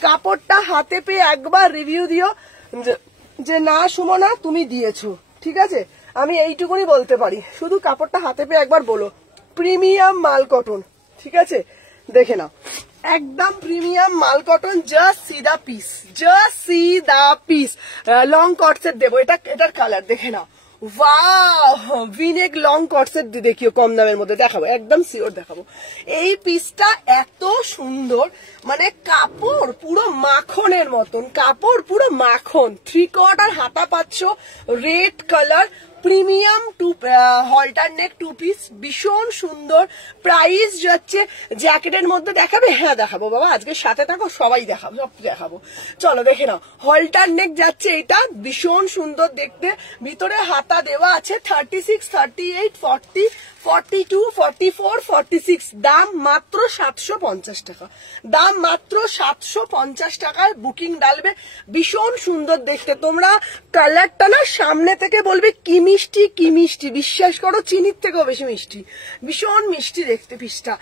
কাপড়টা হাতে পেয়ে একবার রিভিউ দিও যে না সুমনা তুমি দিয়েছো, ঠিক আছে? আমি এইটুকুনি বলতে পারি, শুধু কাপড়টা হাতে পেয়ে একবার বলো প্রিমিয়াম মাল কটন, ঠিক আছে? দেখে নাও, একদম প্রিমিয়াম মাল কটন। জাস্ট সি দা পিস, জাস্ট সি দা পিস। লং কটসেট দেবো, এটার কালার দেখে নাও। ওয়াও, ভিনেক লং কটসেট দেখিও, কম দামের মধ্যে দেখাবো, একদম সিওর দেখাবো। এই পিসটা এত সুন্দর, মানে কাপড় পুরো মাখনের মতন, কাপড় পুরো মাখন। 3/4 হাতা পাচ্ছ, রেড কালার, প্রিমিয়াম হলটার নেক 2 পিস, ভীষণ সুন্দর। প্রাইস যাচ্ছে, জ্যাকেটের মধ্যে দেখাবে? হ্যাঁ দেখাবো বাবা, আজকে সাথে থাকো, সবাই দেখাবো, সব দেখাবো। চলো দেখে নাও, হলটার নেক যাচ্ছে, এটা ভীষণ সুন্দর দেখতে। ভিতরে হাতা দেওয়া আছে, 36, 38, 40, 42, 44, 46। দাম মাত্র 750 টাকা, দাম মাত্র 750 টাকায় বুকিং ডালবে। ভীষণ সুন্দর দেখতে, তোমরা কালারটা না সামনে থেকে বলবে কি মিষ্টি, কি মিষ্টি। বিশ্বাস করো, চিনির থেকেও বেশি মিষ্টি, ভীষণ মিষ্টি দেখতে পিসটা।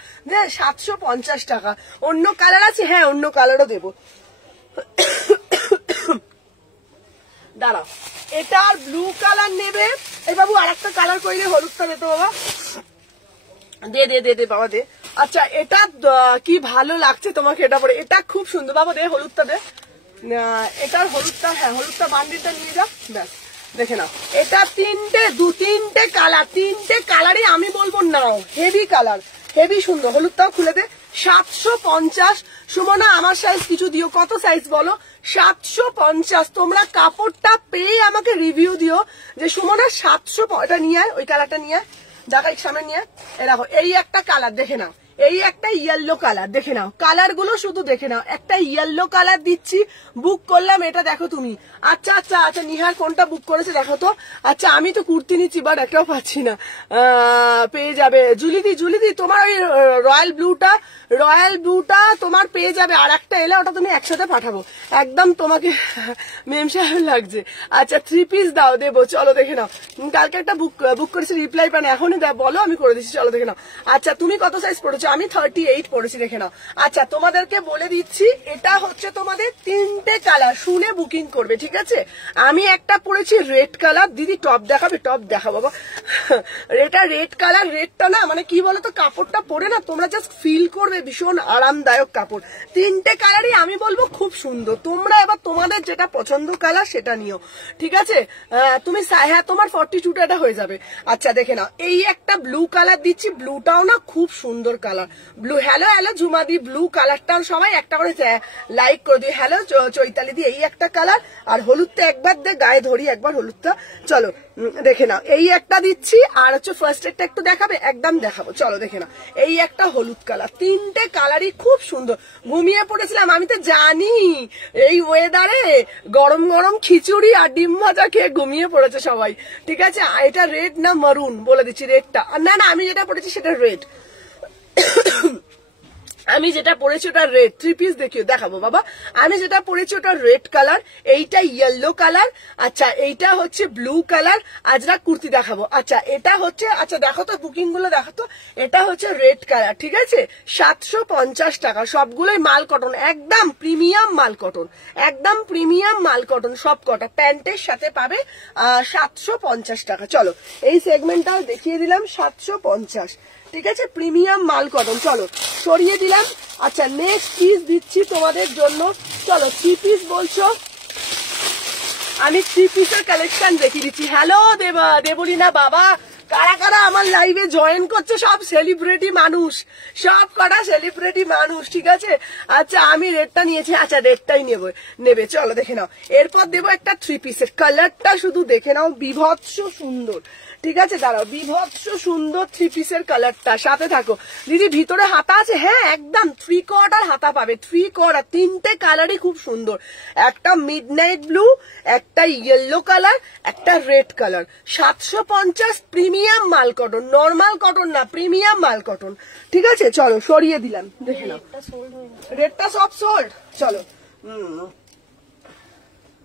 750 টাকা। অন্য কালার আছে? হ্যাঁ অন্য কালারও দেবো। দাঁড়াও, এটা আর ব্লু কালার নেবে। এই বাবু আর একটা কালার করলে হলুদটা দে তো বাবা, দে দে দে দে বাবা দে। আচ্ছা এটা কি ভালো লাগছে তোমাকে এটা পরে, এটা খুব সুন্দর বাবা, দে হলুদটা দে। এটার হলুদটা, হ্যাঁ হলুদটা বান্ডিলটা নিয়ে যা, ব্যাস দেখে নাও। এটা তিনটে কালার, তিনটে কালারই আমি বলবো নাও, হেভি কালার, হেভি সুন্দর। হলুদটাও খুলে দে। 750 সুমনা, আমার সাইজ কিছু দিও, কত সাইজ বলো? 750। তোমরা কাপড়টা পেয়ে আমাকে রিভিউ দিও যে সুমনা 700। এটা নিয়ে আয়, ওই কালারটা নিয়ে আয়, জায়গায় সামনে নিয়ে এরকম। এই একটা কালার দেখে নাও, এই একটা ইয়েলো কালার দেখে নাও, কালার গুলো শুধু দেখে নাও। একটা ইয়েলো কালার দিচ্ছি, বুক করলাম, এটা দেখো তুমি। আচ্ছা আচ্ছা আচ্ছা, নিহার কোনটা বুক করেছে দেখো তো। আচ্ছা আমি তো কুর্তি নিচ্ছি বাট একটাও পাচ্ছি না, পেয়ে যাবে জুলিদি তোমার ওই রয়্যাল ব্লুটা তোমার পেয়ে যাবে। আর একটা এলে ওটা তুমি একসাথে পাঠাবো, একদম তোমাকে মেম সাহেব লাগছে। আচ্ছা 3 পিস দাও, দেবো, চলো দেখে নাও। কালকে একটা বুক করেছি, রিপ্লাই পান, এখনই বলো, আমি করে দিচ্ছি, চলো দেখে নাও। আচ্ছা তুমি কত সাইজ পড়েছো? আমি 38 পড়েছি, দেখে নাও। আচ্ছা তোমাদেরকে বলে দিচ্ছি, এটা হচ্ছে তোমাদের 3টে কালার, শুনে বুকিং করবে, ঠিক আছে? আমি একটা পড়েছি রেড কালার, দিদি টপ দেখাবে? টপ দেখা বাবা। এটা রেড কালার, রেডটা না মানে কি বলতো, কাপড়টা পরে না তোমরা জাস্ট ফিল করবে ভীষণ আরামদায়ক কাপড়। 3টে কালারই আমি বলবো খুব সুন্দর। তোমরা এবার তোমাদের যেটা পছন্দ কালার সেটা নিও, ঠিক আছে? তুমি হ্যাঁ তোমার 42টা এটা হয়ে যাবে। আচ্ছা দেখে নাও, এই একটা ব্লু কালার দিচ্ছি, ব্লুটাও না খুব সুন্দর কালার। ব্লু, হ্যালো হ্যালো ঝুমাদি, ব্লু কালারটাও সবাই একটা করে লাইক করে দিই। হ্যালো চৈতালি দি, এই একটা কালার। আর হলুদটা একবার দে, গায়ে ধরি একবার হলুদটা, চলো দেখে নাও। এই একটা দিচ্ছি, আর হচ্ছে ফার্স্ট একটা একটু দেখাবে, একদম দেখাবো, চলো দেখে নাও। এই একটা হলুদ কালার, 3টে কালারই খুব সুন্দর। ঘুমিয়ে পড়েছিলাম, আমি তো জানি এই ওয়েদারে গরম গরম খিচুড়ি আর ডিম ভাজা খেয়ে ঘুমিয়ে পড়েছে সবাই, ঠিক আছে? এটা রেড না মারুন বলে দিচ্ছি, রেডটা না না, আমি যেটা পড়েছি সেটা রেড। আমি যেটা পরেছি ওটা রেড। 3 পিস দেখিও, দেখাবো বাবা। আমি যেটা পরেছি ওটা রেড কালার, এইটা ইয়েলো কালার, আচ্ছা এইটা হচ্ছে ব্লু কালার। আজরাক কুর্তি দেখাবো। আচ্ছা এটা হচ্ছে, আচ্ছা দেখো তো বুকিং গুলো দেখো তো, এটা হচ্ছে রেড কালার, ঠিক আছে? 750 টাকা, সবগুলোই মাল কটন, একদম প্রিমিয়াম মাল কটন, একদম প্রিমিয়াম মাল কটন সব কটা। প্যান্টের সাথে পাবে 750 টাকা। চলো এই সেগমেন্টটা দেখিয়ে দিলাম, 750, ঠিক আছে? প্রিমিয়াম মাল কটন, চলো সরিয়ে দিলাম। আচ্ছা নেক্সট পিস দিচ্ছি তোমাদের জন্য, চলো 3 পিস বলছো, আমি 3 পিসের কালেকশন দেখিয়ে দিচ্ছি। হ্যালো দেবলীনা বাবা, কারা কারা আমার লাইভে জয়েন করছে? সব সেলিব্রিটি মানুষ, সব কটা সেলিব্রিটি মানুষ, ঠিক আছে? আচ্ছা আমি রেডটা নিয়েছি, আচ্ছা রেডটাই নেবে, চলো দেখে নাও। এরপর দেবো একটা 3 পিসের, কালারটা শুধু দেখে নাও, বিভৎস সুন্দর, ঠিক আছে? দাঁড়াও, বিভৎস সুন্দর 3 পিসের কালারটা, সাথে থাকো। দিদি ভিতরে হাতা আছে? হ্যাঁ একদম 3/4 হাতা পাবে, 3/4। 3টে কালারই খুব সুন্দর, একটা মিডনাইট ব্লু, একটা ইয়েলো কালার, একটা রেড কালার। 750, প্রিমিয়াম মাল কটন, নর্মাল কটন না, প্রিমিয়াম মাল কটন, ঠিক আছে? চলো সরিয়ে দিলাম, দেখে নাও। রেডটা সব সোল্ড, চলো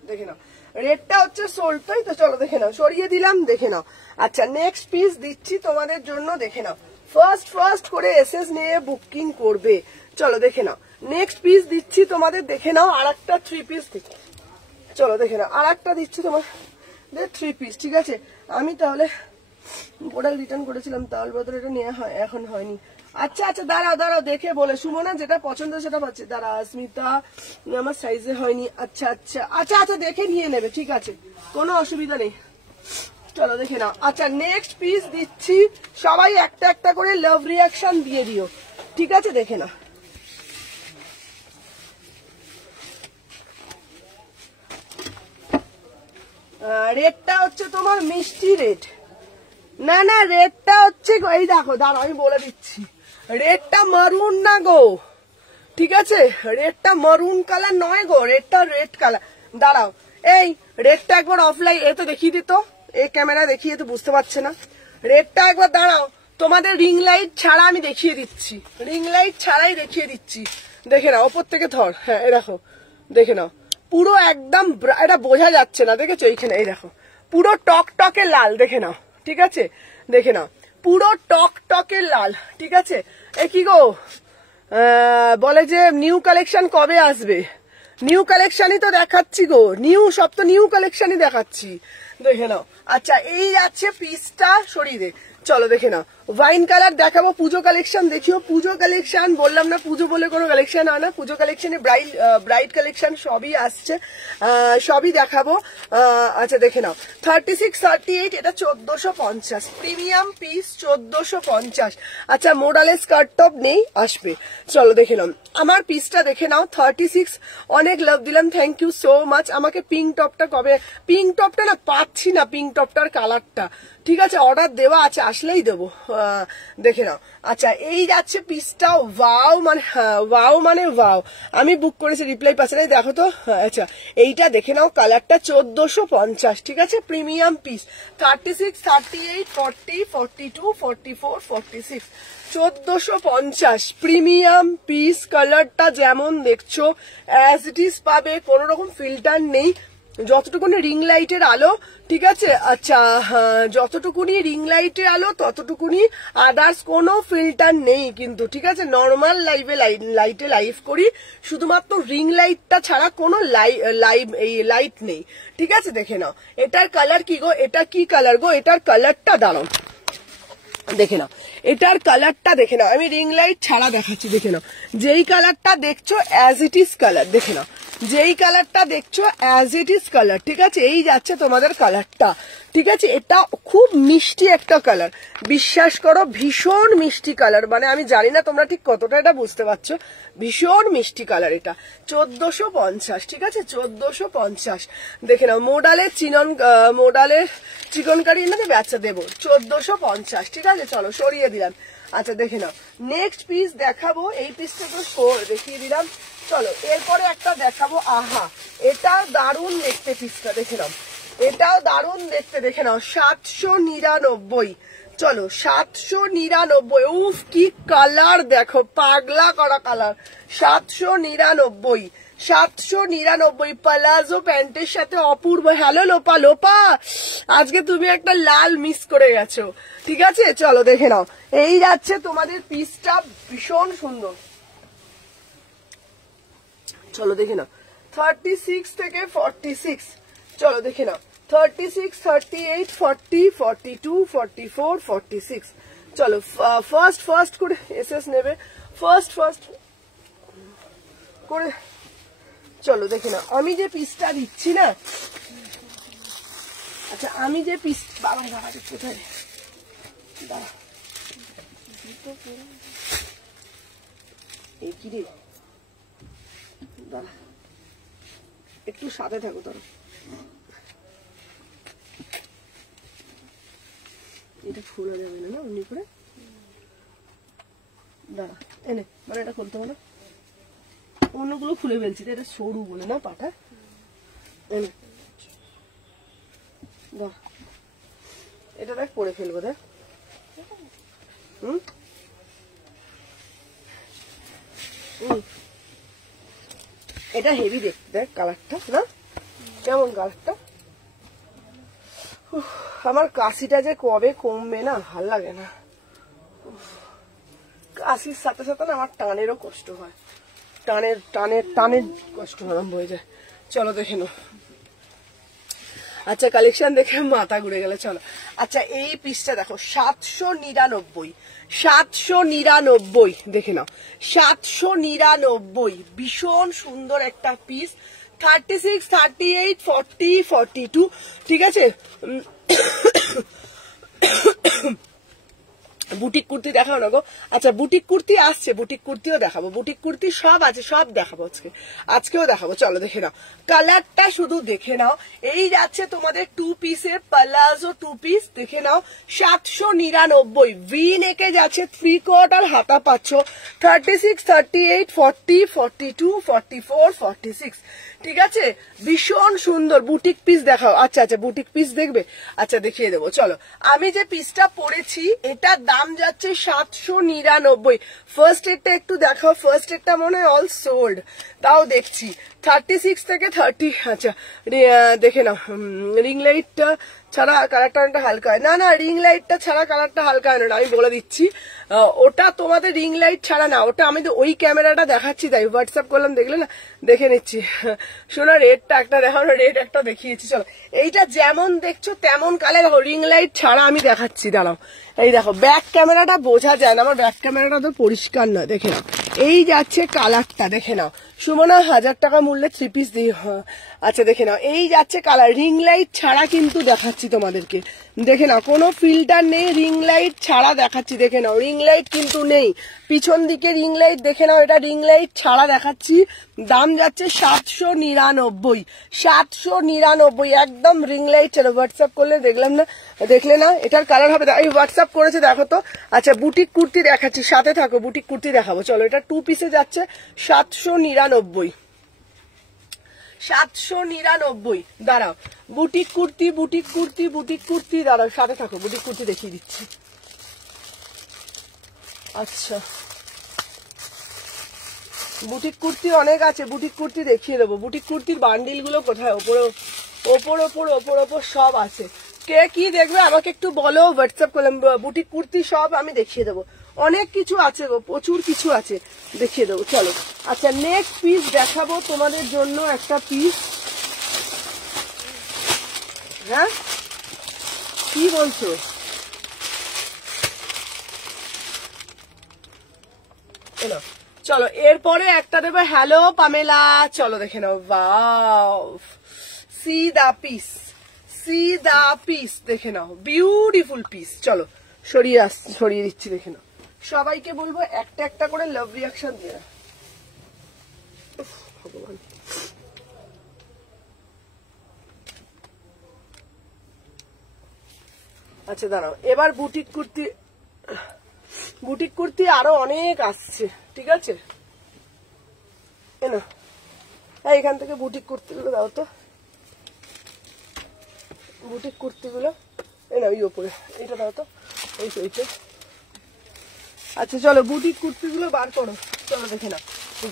দেখে নাও। রেডটা হচ্ছে সোল্ড, তাই তো? চলো দেখে নাও, সরিয়ে দিলাম, দেখে নাও। আচ্ছা নেক্সট পিস দিচ্ছি তোমাদের জন্য, দেখে নাও। ফার্স্ট করে এসএস নিয়ে বুকিং করবে, চলো দেখে নাও। নেক্সট পিস দিচ্ছি তোমাদের, দেখে নাও। আর একটা 3 পিস দিচ্ছি, চলো দেখে নাও। আর একটা দিচ্ছি তোমার 3 পিস, ঠিক আছে? আমি তাহলে প্রোডাক্ট রিটার্ন করেছিলাম, তাহলে বদলে এটা নেওয়া হয়, এখন হয়নি। আচ্ছা আচ্ছা দাঁড়াও দেখে বলে, সুমনা যেটা পছন্দ সেটা পাচ্ছে। দাঁড়া স্মিতা, আমার সাইজে হয়নি। আচ্ছা আচ্ছা আচ্ছা আচ্ছা দেখে নিয়ে নেবে, ঠিক আছে, কোনো অসুবিধা নেই, চলো দেখে নাও। আচ্ছা নেক্সট পিস দিচ্ছি, সবাই একটা একটা করে লাভ রিয়াকশন দিয়ে দিও, ঠিক আছে? দেখে নাও। রেডটা হচ্ছে তোমার মিষ্টি রেড, না না রেডটা হচ্ছে, এই দেখো দাঁড়াও আমি বলে দিচ্ছি, রেডটা মারুন না গো, ঠিক আছে? রেডটা মারুন কালার নয় গো, রেডটা রেড কালার। দাঁড়াও, এই রেডটা একবার অফলাইন এ তো দেখিয়ে দিত, এই ক্যামেরা দেখিয়ে তো বুঝতে পারছে না। রেডটা একবার দাঁড়াও, তোমাদের রিং লাইট ছাড়া আমি দেখিয়ে দিচ্ছি, রিং লাইট ছাড়াই দেখিয়ে দিচ্ছি, দেখে নাও। ওপর থেকে ধর, হ্যাঁ এই দেখো, দেখে নাও, পুরো একদম এটা বোঝা যাচ্ছে না, দেখেছো? এইখানে এই দেখো, পুরো টকটকে লাল, দেখে নাও, ঠিক আছে? দেখে নাও, পুরো টকটকে লাল, ঠিক আছে? এ কি গো বলে যে নিউ কালেকশন কবে আসবে? নিউ কালেকশনই তো দেখাচ্ছি গো, নিউ সব তো নিউ কালেকশনই দেখাচ্ছি, দেখে নাও। আচ্ছা এই যাচ্ছে পিসটা, সরিয়ে দে, চলো দেখে নাও। ওয়াইন কালার দেখাবো, পুজো কালেকশন দেখিও, পুজো কালেকশন বললাম না পুজো বলে কোনো কালেকশন হয় না, পুজো কালেকশনে ব্রাইড কালেকশন সবই আসছে, সবই দেখাবো। আচ্ছা দেখে নাও 36 38, এটা 1450 প্রিমিয়াম পিস, 1450। আচ্ছা মোডালের স্কার্ট টপ নেই, আসবে, চলো দেখে নাও আমার পিসটা দেখে নাও। 36, অনেক লাভ দিলাম, থ্যাংক ইউ সো মাচ। আমাকে পিঙ্ক টপটা কবে, পিঙ্ক টপটা না পাচ্ছি না, পিঙ্ক টপটার কালারটা, ঠিক আছে অর্ডার দেওয়া আছে, আসলেই দেবো, দেখে নাও। আচ্ছা এই যাচ্ছে পিসটা, ওয়াও মানে ওয়াও মানে ওয়াও, আমি বুক করেছি, রিপ্লাই পাচ্ছে না, দেখো তো। আচ্ছা এইটা দেখে নাও, কালারটা 1450, ঠিক আছে প্রিমিয়াম পিস। 36 38 40 42 44 46, 1450 premium piece. কালারটা যেমন দেখছো অ্যাজ ইট ইজ পাবে, কোন রকম ফিল্টার নেই, যতটুকুনি রিং লাইটের আলো, ঠিক আছে। আচ্ছা যতটুকুনি রিং লাইটের আলো ততটুকুনি, আদার্স কোনো ফিল্টার নেই কিন্তু, ঠিক আছে। নর্মাল লাইটে লাইভ করি, শুধুমাত্র রিং লাইটটা ছাড়া কোনো লাইট নেই, ঠিক আছে। দেখে নাও এটার কালার কি গো, এটা কি কালার গো, এটার কালারটা দাঁড়াও দেখে নাও, এটার কালারটা দেখে নাও, আমি রিং লাইট ছাড়া দেখাচ্ছি, দেখে নাও। যেই কালারটা দেখছো অ্যাজ ইট ইজ কালার, দেখে নাও যেই কালারটা দেখছো অ্যাজ ইট ইজ কালার, ঠিক আছে। এই যাচ্ছে তোমাদের কালারটা, ঠিক আছে। এটা খুব মিষ্টি একটা কালার, বিশ্বাস করো ভীষণ মিষ্টি কালার, মানে আমি জানি না তোমরা ঠিক কতটা এটা বুঝতে পারছো, ভীষণ মিষ্টি কালার। এটা 1450, ঠিক আছে 1450, দেখে নাও। মোডালের চিকনকারি না বেচা দেবো 1450, ঠিক আছে। চলো সরিয়ে দিলাম। আচ্ছা দেখে নাও নেক্সট পিস দেখাবো, এই পিসটা তো দেখিয়ে দিলাম, চলো এরপরে একটা দেখাবো। আহা এটা দারুণ দেখতে পিসটা, দেখে নাও এটাও দারুণ দেখতে, দেখে নাও 799, চলো 799, উফ কি কালার দেখো, পাগলা করা কালার, 799, 799 প্লাজো প্যান্টের সাথে অপূর্ব। হ্যালো লোপা, লোপা আজকে তুমি একটা লাল মিস করে গেছো, ঠিক আছে। চলো দেখে নাও এই যাচ্ছে তোমাদের পিসটা, ভীষণ সুন্দর, চলো দেখে নাও। 36 থেকে 46, চলো দেখে নাও 36 38 40 42 44 46, চলো ফার্স্ট করে এসএস নেবে, ফার্স্ট করে, চলো দেখে নাও। আমি যে পিসটা দিচ্ছি না, আচ্ছা আমি যে পিস, বাবা কোথায় দাঁড়া, এই কি রে, দাঁড়া একটু সাথে থাকো, ধরো এটা খোলা যাবে না, অমনি করে দাঁড়া, এনে মানে এটা খুলতে হবে না, অন্যগুলো খুলে ফেলছি, এটা সরু বলে না পাটা, এনে দাঁড়া, এটা দেখ পরে ফেলবো, দেখ এটা হেভি দেখতে, দেখ কালারটা না কেমন, কালারটা আমার কাশিটা যে কবে কমবে না, ভাল লাগে না, কাশির সাথে সাথে না আমার টানেরও কষ্ট হয়, টানের কষ্ট আরম্ভ হয়ে যায়। চলো দেখে নাও। আচ্ছা কালেকশন দেখে মাথা ঘুরে গেলে, চলো। আচ্ছা এই পিসটা দেখো 799, দেখে নাও 799, ভীষণ সুন্দর একটা পিস। 36 38 40 42, ঠিক আছে। বুটিক কুর্তি দেখাও না গো, আচ্ছা বুটিক কুর্তি আসছে, বুটিক কুর্তিও দেখাবো, বুটিক কুর্তি সব আছে, সব দেখাবো আজকেও দেখাবো, চলো দেখে নাও। কালারটা শুধু দেখে নাও, এই যাচ্ছে তোমাদের 2 পিসের প্লাজো 2 পিস, দেখে নাও 799, ভি নেকে যাচ্ছে 3/4 হাতা পাচ্ছ। 36 38 40 42 44 46, ঠিক আছে ভীষণ সুন্দর। বুটিক পিস দেখাও, আচ্ছা বুটিক পিস দেখবে, আচ্ছা দেখিয়ে দেবো, চলো। আমি যে পিসটা পরেছি এটার দাম যাচ্ছে 799। ফার্স্ট এডটা একটু দেখাও, ফার্স্ট এডটা মনে হয় অল সোল্ড, তাও দেখছি 36 থেকে 30, আচ্ছা দেখে নাও রিং লাইটটা ছাড়া কালারটা অনেকটা হালকা হয়। না না, রিং লাইটটা ছাড়া কালারটা হালকা হয় না, আমি বলে দিচ্ছি। ওটা তোমাদের রিং লাইট ছাড়া না, ওটা আমি তো ওই ক্যামেরাটা দেখাচ্ছি, তাই হোয়াটসঅ্যাপ করলাম, দেখলে না, দেখে নিচ্ছি। শোনো, রেডটা একটা দেখানো, রেড একটা দেখিয়েছি। চলো, এইটা যেমন দেখছো তেমন কালার, রিং লাইট ছাড়া আমি দেখাচ্ছি, দাঁড়াও। এই দেখো, ব্যাক ক্যামেরাটা বোঝা যায় না, আমার ব্যাক ক্যামেরাটা তো পরিষ্কার নয়, দেখে নাও। এই যাচ্ছে কালারটা, দেখে নাও। সুমনা 1000 টাকা মূল্যে 3 পিস দিই। আচ্ছা, দেখে নাও, এই যাচ্ছে কালার, রিং লাইট ছাড়া কিন্তু দেখাচ্ছি তোমাদেরকে, দেখে নাও, কোনো ফিল্টার নেই, রিং লাইট ছাড়া দেখাচ্ছি, দেখে নাও, রিং লাইট কিন্তু নেই, পিছন দিকে রিং লাইট, দেখে নাও, এটা রিং লাইট ছাড়া দেখাচ্ছি। দাম যাচ্ছে 799, 799, একদম রিং লাইট ছাড়া। হোয়াটসঅ্যাপ করলে দেখলাম না, দেখলে না, এটার কালার হবে, এই হোয়াটসঅ্যাপ করেছে, দেখো তো। আচ্ছা, বুটিক কুর্তি দেখাচ্ছি, সাথে থাকো, বুটিক কুর্তি দেখাবো। চলো, এটা 2 পিসে যাচ্ছে 799, 799। দাঁড়াও, boutique kurti, boutique kurti, boutique kurti, দাঁড়াও, সাথে থাকো, বুটিক কুর্তি দেখিয়ে দিচ্ছি। আচ্ছা, বুটিক কুর্তি অনেক আছে, বুটিক কুর্তি দেখিয়ে দেবো। বুটিক কুর্তির বান্ডিল গুলো কোথায়? ওপর ওপর ওপর ওপর ওপর সব আছে। কে কি দেখবে আমাকে একটু বলো, হোয়াটসঅ্যাপ করলাম। বুটিক কুর্তি সব আমি দেখিয়ে দেবো, অনেক কিছু আছে গো, প্রচুর কিছু আছে, দেখিয়ে দেবো। চলো, আচ্ছা, নেক্সট পিস দেখাবো তোমাদের জন্য, একটা পিস। হ্যাঁ, কি বলছো? চলো, এরপরে একটা দেবে, হ্যালো পামেলা। চলো, দেখে নাও, ওয়াও, সি দা পিস, সি দা পিস, দেখে নাও, বিউটিফুল পিস। চলো, সরিয়ে দিচ্ছি, দেখে নাও। সবাইকে বলবো একটা একটা করে লাভ রিয়াকশন দিয়ে। ভগবান, আচ্ছা দাঁড়াও, এবার বুটিক কুর্তি, বুটিক কুর্তি আরো অনেক আসছে, ঠিক আছে? এনো, এখান থেকে বুটিক কুর্তিগুলো দাও তো, বুটিক কুর্তিগুলো এনো, ওই ওপরে এইটা দাও তো, এইটা। আচ্ছা, চলো, বুটিক কুর্তিগুলো বার করো। চলো, দেখে নাও,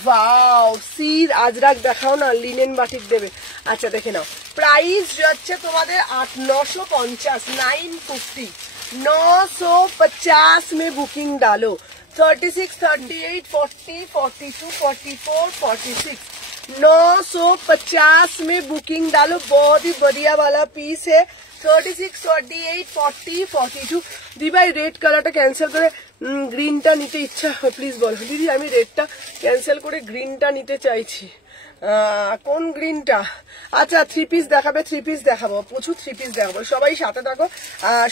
ওয়াও, সির আজরাক দেখাও না, লিনেন বাটিক দেবে। আচ্ছা, দেখে নাও, প্রাইস যাচ্ছে তোমাদের 950, 950, 950 में बुकिंग डालो। 36, 38, 40, 42, 44, 46, 950 में बुकिंग डालो। बहुत ही बढ़िया वाला पीस है। 36, 48, 40, 42। दी भाई, रेड কালারটা ক্যান্সেল করে গ্রিনটা নিতে ইচ্ছা, প্লিজ বলো। দিদি, আমি রেডটা ক্যান্সেল করে গ্রিনটা নিতে চাইছি। কোন গ্রিনটা? আচ্ছা, 3 পিস দেখাবে, 3 পিস দেখাবো, প্রচুর 3 পিস দেখাবো, সবাই সাথে থাকো,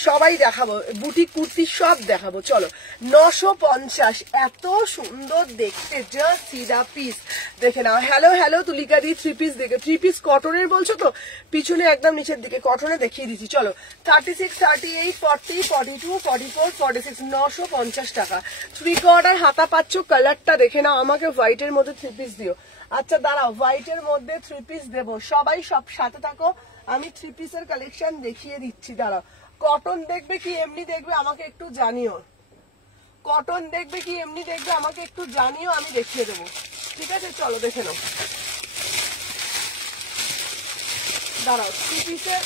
সবাই দেখাবো, বুটিক কুর্তি সব দেখাবো। চলো, 950, এত সুন্দর দেখতে, জাস্ট সিধা পিস, দেখে নাও। হ্যালো হ্যালো তুলিকা দি, 3 পিস দেখে, 3 পিস কটনের বলছো তো, পিছনে একদম নিচের দিকে কটনে দেখিয়ে দিচ্ছি। চলো, 36, 38, 40, 42, 44, 46, 950 টাকা। 3/4 হাতা পাচ্ছ, কালারটা দেখে নাও। আমাকে হোয়াইটের মধ্যে 3 পিস দিও। আচ্ছা, দাঁড়াও, হোয়াইটের মধ্যে 3 পিস দেবো, সবাই সব সাথে থাকো, আমি 3 পিসের কালেকশন দেখিয়ে দিচ্ছি। দাঁড়াও, কটন দেখবে কি এমনি দেখবে আমাকে একটু জানিও, কটন দেখবে কি এমনি দেখবে আমাকে একটু জানিও, আমি দেখিয়ে দেবো, ঠিক আছে? চলো, দেখে নাও। দাঁড়াও, 3 পিসের,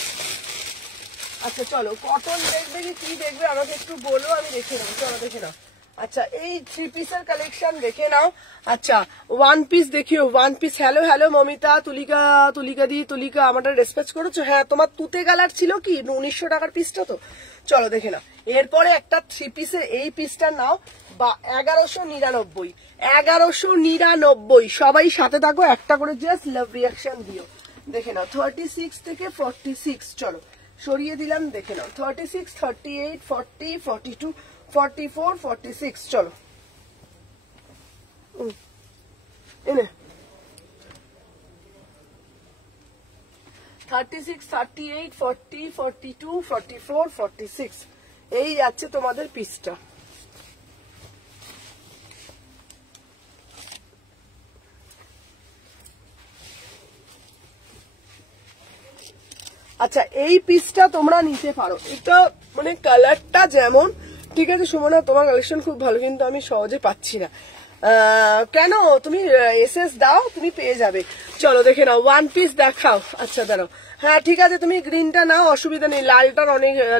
আচ্ছা চলো, কটন দেখবে কি দেখবে আমাকে একটু বলো, আমি দেখে নেবো। চলো, দেখে নাও। আচ্ছা, এই 3 পিসের কালেকশন দেখে নাও। আচ্ছা, 1 পিস দেখিও, 1 পিস। হ্যালো হ্যালো মমিতা, তুলিকা দি, তুলিকা আমাদের রেসপেক্ট করেছো? হ্যাঁ, তোমার তুতে কালার ছিল কি 1900 টাকার পিসটা তো। চলো, দেখে নাও। এরপরে একটা 3 পিসের এই পিসটা নাও, বা 1199, 1199। সবাই সাথে থাকো, একটা করে জাস্ট লাভ রিয়াকশন দিও, দেখে নাও। 36 থেকে 46, চলো সরিয়ে দিলাম, দেখে নাও। 36, 38, 40, 42, 44, 46, চলো। এনে 36, 38, 40, 42, 44, 46, এই যাচ্ছে তোমাদের পিসটা। আচ্ছা, এই পিসটা তোমরা নিতে পারো, এটা মানে কালারটা যেমন, ঠিক আছে সুমনা, তোমার কালেকশন খুব ভালো, কিন্তু আমি সহজে পাচ্ছি না। কেন তুমি এসএস দাও, তুমি পেয়ে যাবে। চলো দেখে নাও, ওয়ান পিস দেখাও। আচ্ছা দাঁড়াও, হ্যাঁ ঠিক আছে, তুমি গ্রিনটা নাও, অসুবিধা নেই,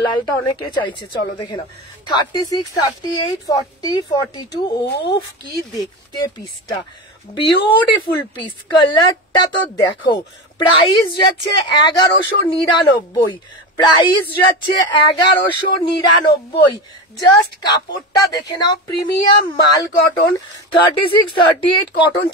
লালটা অনেকে চাইছে। চলো দেখে নাও, 36, 38, 40, 42। ওফ কি দেখতে পিসটা, বিউটিফুল পিস, কালারটা তো দেখো। প্রাইস যাচ্ছে 1199, প্রাইস যাচ্ছে 1199। জাস্ট কাপড়টা দেখে নাও, প্রিমিয়াম মাল কটন, 36, 38 কটন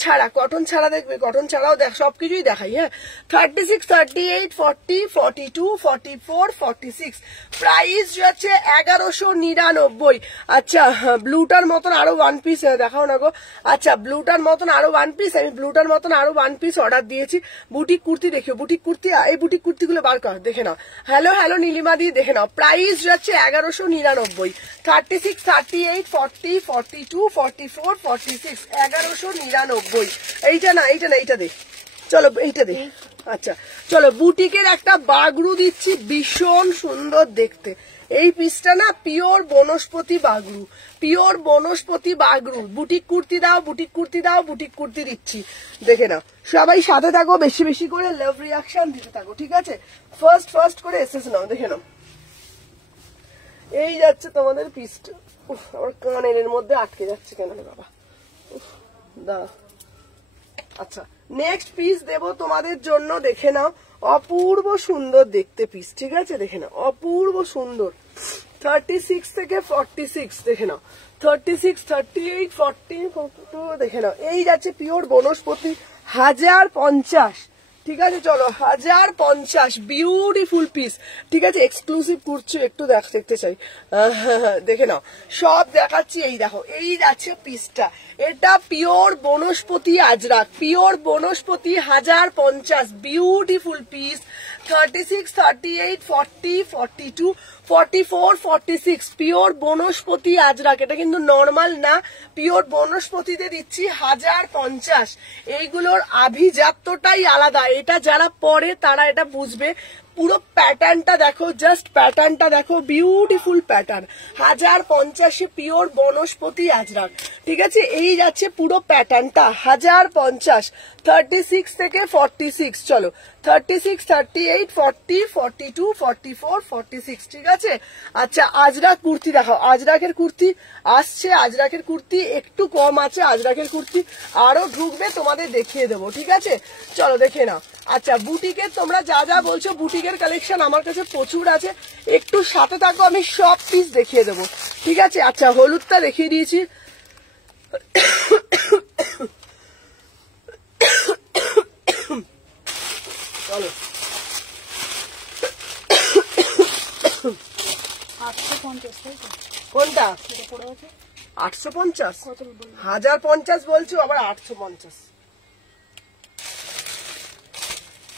ছাড়া দেখবে, কটন ছাড়াও দেখ, সবকিছুই দেখাই। হ্যাঁ, 36, 38, 40, 42, 44, 46, প্রাইস যাচ্ছে 1199। আচ্ছা, ব্লুটার মতন আরো ওয়ান পিস দেখাও না গো। আচ্ছা, ব্লুটার মতন আরো ওয়ান পিস, আমি ব্লুটার মতন আরো ওয়ান পিস অর্ডার দিয়েছি। বুটিক কুর্তি দেখিও, বুটিক কুর্তি, এই বুটিক কুর্তিগুলো বার কর, দেখে নাও। হ্যালো হ্যালো নীলিমা দি, দেখে নাও, প্রাইস যাচ্ছে 1199। 36, 38, 40, 42, 44, 46, 1199। এইটা না, এইটা দেখ, চলো এইটা দেখ। আচ্ছা চলো, বুটিকের একটা বাগরু দিচ্ছি, ভীষণ সুন্দর দেখতে। এই পিসটা না pure Banaspati Bagru, pure Banaspati Bagru. Boutique kurti দাও, বুটিক কুর্তি দাও, বুটিক কুর্তি দিচ্ছি, দেখে নাও। সবাই সাথে থাকো, বেশি বেশি করে লাভ রিয়াকশন দিতে থাকো, ঠিক আছে? ফার্স্ট করে এসেস নাও, দেখে নাও। এই যাচ্ছে তোমাদের পিসটা। আমার কানের মধ্যে আটকে যাচ্ছে কেন রে বাবা, দাঁড়া। আচ্ছা, নেক্সট পিস দেব তোমাদের জন্য, দেখে নাও, অপূর্ব সুন্দর দেখতে পিস, ঠিক আছে? দেখে নাও, অপূর্ব সুন্দর। 36 থেকে 46, দেখে নাও, 36, 38, 40, 42, দেখে নাও। এই যাচ্ছে পিওর বনস্পতি, 1050, ঠিক আছে? চলো, 1050, বিউটিফুল পিস, ঠিক আছে? এক্সক্লুসিভ কুর্তি একটু দেখতে চাই, দেখে নাও, সব দেখাচ্ছি। এই দেখো, এই যাচ্ছে পিসটা, এটা pure Banaspati Ajrakh, pure Banaspati, 1050, beautiful piece. 36, 38, 40, 42, 44, 46, pure Banaspati Ajrakh. এটা কিন্তু নর্মাল না, পিওর বনস্পতিতে দিচ্ছি 1050। এইগুলোর আভিজাত্যটাই আলাদা, এটা যারা পরে তারা এটা বুঝবে। পুরো প্যাটার্নটা দেখো, জাস্ট প্যাটার্নটা দেখো, beautiful pattern, 1050 pure Banaspati Ajrak, ঠিক আছে? এই যাচ্ছে পুরো প্যাটার্নটা, 1050। 36 থেকে 46, চলো, 36, 38, 40, 42, 44, 46, ঠিক আছে? আচ্ছা, আজরাক কুর্তি দেখাও, আজরাকের কুর্তি আসছে, আজরাকের কুর্তি একটু কম আছে, আজরাকের কুর্তি আরো ঢুকবে, তোমাদের দেখিয়ে দেবো, ঠিক আছে? চলো দেখে নাও। আচ্ছা, বুটিকের তোমরা যা যা বলছো, বুটিকের কালেকশন আমার কাছে প্রচুর আছে, একটু সাথে থাকো, আমি সব পিস দেখিয়ে দেবো, ঠিক আছে? আচ্ছা, হলুদটা দেখিয়ে দিয়েছি, চলো। 850, কোনটা? 850, 1050 বলছো, আবার 850।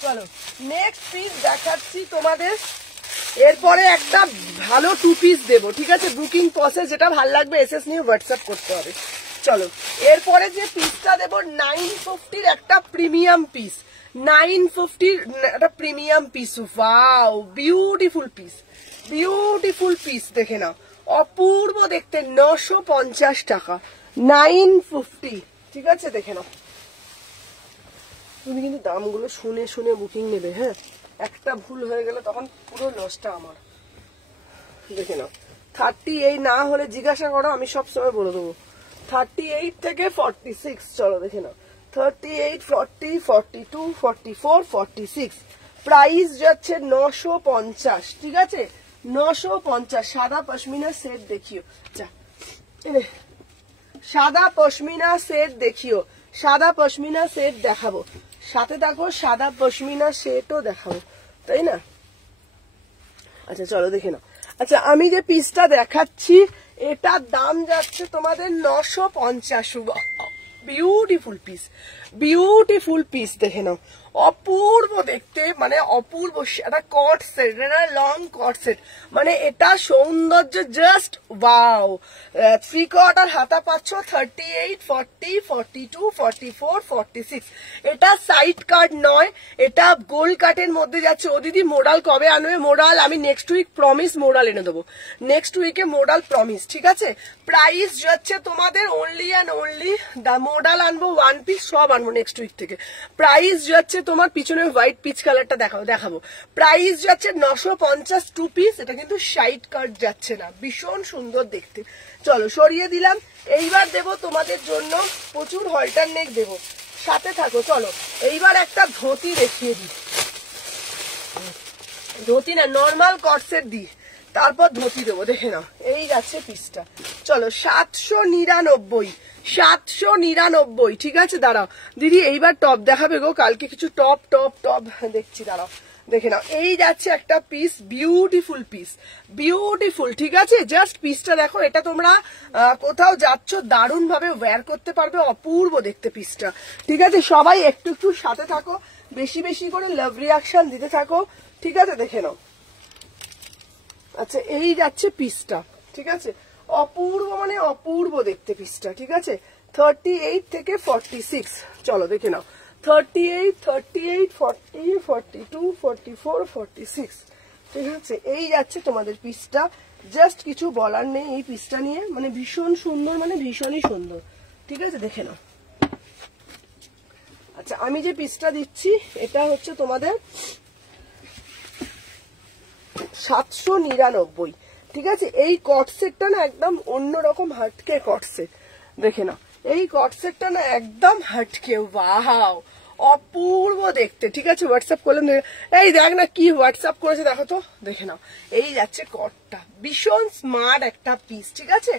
চলো, নেক্সট পিস দেখাচ্ছি তোমাদের। এরপরে একটা ভালো টু পিস দেবো, ঠিক আছে? বুকিং প্রসেস, যেটা ভালো লাগবে এসএস নিয়ে হোয়াটসঅ্যাপ করতে হবে। চলো, এরপরে যে পিসটা দেবো, 950 একটা প্রিমিয়াম পিস, 950 একটা premium piece. Wow, beautiful piece, beautiful piece, দেখে নাও, অপূর্ব দেখতে, 950 টাকা, 950, ঠিক আছে? দেখে নাও। তুমি কিন্তু দামগুলো শুনে শুনে বুকিং নেবে, হ্যাঁ? একটা ভুল হয়ে গেলে তখন পুরো লসটা আমার। দেখে নাও, 38 না হলে জিজ্ঞাসা করো, আমি সব সময় বলে দেবো। 38 থেকে 46, চলো দেখে নাও, 38, 40, 42, 44, 46, প্রাইস যাচ্ছে 950, ঠিক আছে? 950। সাদা পশমিনা সেট দেখিও, আচ্ছা, সাদা পশমিনা সেট দেখিও, সাদা পশমিনা সেট দেখাবো, সাথে থাকো, সাদা পশমিনা সেটও দেখাবো, তাই না? আচ্ছা চলো দেখে নাও। আচ্ছা, আমি যে পিসটা দেখাচ্ছি, এটার দাম যাচ্ছে তোমাদের 950। বিউটিফুল পিস, বিউটিফুল পিস, দেখে নাও, অপূর্ব দেখতে, মানে অপূর্ব। একটা কট সেট, এটা লং কট সেট, মানে এটা সৌন্দর্য জাস্ট ওয়াও। 3/4 হাতা পাচ্ছ 38, 40, 42, 44, 46। এটা সাইড কাট নয়, এটা গোল কাটের মধ্যে যাচ্ছে। ও দিদি মোডাল কবে আনবে? মোডাল আমি নেক্সট উইক প্রমিস মোডাল এনে দেবো, নেক্সট উইকে মোডাল প্রমিস, ঠিক আছে? প্রাইস যাচ্ছে তোমাদের only and only, the model আনবো, ওয়ান পিস সব আনবো নেক্সট উইক থেকে। প্রাইস যাচ্ছে তোমার, পিছনে হোয়াইট পিচ কালারটা দেখাবো, প্রাইস যাচ্ছে 950 টু পিস। এটা কিন্তু সাইড কাট যাচ্ছে না, ভীষণ সুন্দর দেখতে। চলো সরিয়ে দিলাম। এইবার দেব তোমাদের জন্য প্রচুর হলটার নেক দেবো, সাথে থাকো। চলো এইবার একটা ধুতি দেখিয়ে দিই, ধুতি না নর্মাল কটসেট দিই, তারপর ধুতি দেবো, দেখে নাও। এই যাচ্ছে পিসটা, চলো 799, 799, ঠিক আছে? দাঁড়াও দিদি, এইবার টপ দেখাবে গো, কালকে কিছু টপ টপ টপ দেখছি, দাঁড়াও দেখে নাও। এই যাচ্ছে একটা পিস, বিউটিফুল পিস, বিউটিফুল, ঠিক আছে? জাস্ট পিসটা দেখো, এটা তোমরা কোথাও যাচ্ছ দারুণ ভাবে ওয়্যার করতে পারবে, অপূর্ব দেখতে পিসটা, ঠিক আছে? সবাই একটু একটু সাথে থাকো, বেশি বেশি করে লাভ রিয়াকশন দিতে থাকো, ঠিক আছে? দেখে নাও। আচ্ছা এই যাচ্ছে পিসটা, ঠিক আছে? অপূর্ব, মানে অপূর্ব দেখতে পিসটা, ঠিক আছে? 38 থেকে 46, চলো দেখে নাও। 38, 38, 40, 42, 44, 46, ঠিক আছে? এই যাচ্ছে তোমাদের পিসটা, জাস্ট কিছু বলার নেই এই পিসটা নিয়ে, মানে ভীষণ সুন্দর, মানে ভীষণই সুন্দর, ঠিক আছে? দেখে নাও। আচ্ছা আমি যে পিসটা দিচ্ছি এটা হচ্ছে তোমাদের 799, ঠিক আছে? এই কট সেটটা না একদম অন্যরকম হাটকে কট সেট, দেখে নাও। এই কট সেটটা না একদম হাটকে, ওয়াও অপূর্ব দেখতে, ঠিক আছে? হোয়াটসঅ্যাপ করলাম, এই দেখ না কি হোয়াটসঅ্যাপ করেছে দেখো তো, দেখে নাও। এই যাচ্ছে কটটা, ভীষণ স্মার্ট একটা পিস, ঠিক আছে?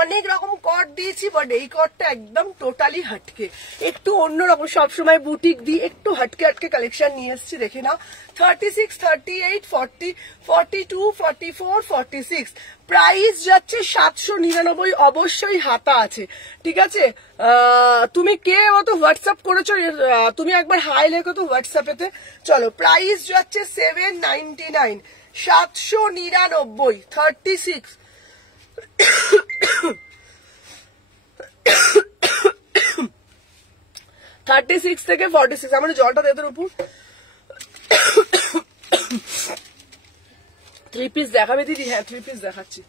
অনেক রকম কট দিয়েছি, বাট এই কটটা একদম টোটালি হাটকে, একটু অন্যরকম। সবসময় বুটিক দিই, একটু হাটকে হাটকে কালেকশন নিয়ে এসেছি, দেখে নাও। 36, 38, 40, 42, 44, 46, প্রাইস যাচ্ছে 799, অবশ্যই হাতা আছে, ঠিক আছে? তুমি কে অত হোয়াটসঅ্যাপ করেছো, তুমি একবার হাই লেখো তো হোয়াটসঅ্যাপেতে। চলো প্রাইস যাচ্ছে 799, 799, 36, 36 থেকে 46। আমার জলটা দেদের উপর। 3 পিস দেখাবে দিদি? হ্যাঁ 3 পিস দেখাচ্ছি।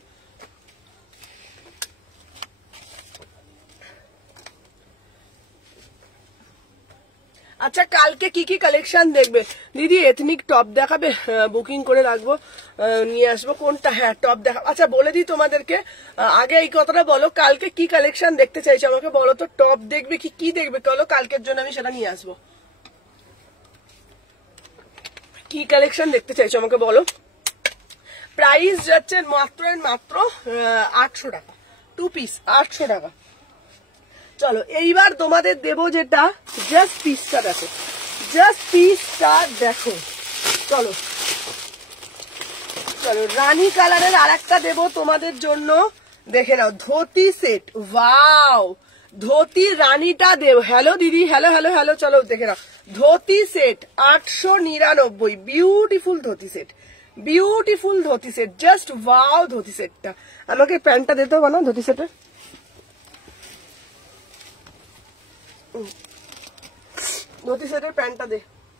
আচ্ছা কালকে কি কি কালেকশন দেখবে দিদি? এথনিক টপ দেখাবে, বুকিং করে রাখবো, নিয়ে আসবো। কোনটা? হ্যাঁ টপ দেখা। আচ্ছা বলে দিই তোমাদেরকে, আগে এই কথাটা বলো, কালকে কি কালেকশন দেখতে চাইছো আমাকে বলো তো। টপ দেখবে কি কি দেখবে বলো, কালকের জন্য আমি সেটা নিয়ে আসবো। কি কালেকশন দেখতে চাইছো আমাকে বলো। প্রাইস যাচ্ছে মাত্র মাত্র 800 টাকা, 2 পিস 800 টাকা। চলো এইবার তোমাদের দেবো যেটা, জাস্ট পিসটা দেখো, জাস্ট পিসটা দেখো। চলো চলো রানী কালারের আর একটা দেবো তোমাদের জন্য, দেখে নাও। ধুতি সেট, ওয়াও ধুতি রানীটা দেব। হ্যালো দিদি, হ্যালো হ্যালো হ্যালো। চলো দেখে নাও, dhoti set 899, beautiful dhoti set, beautiful dhoti set, just wow dhoti সেটটা। আমাকে প্যান্টটা দিতে হবে না ধুতি সেটের, ধুতি সেটের প্যান্টটা দে।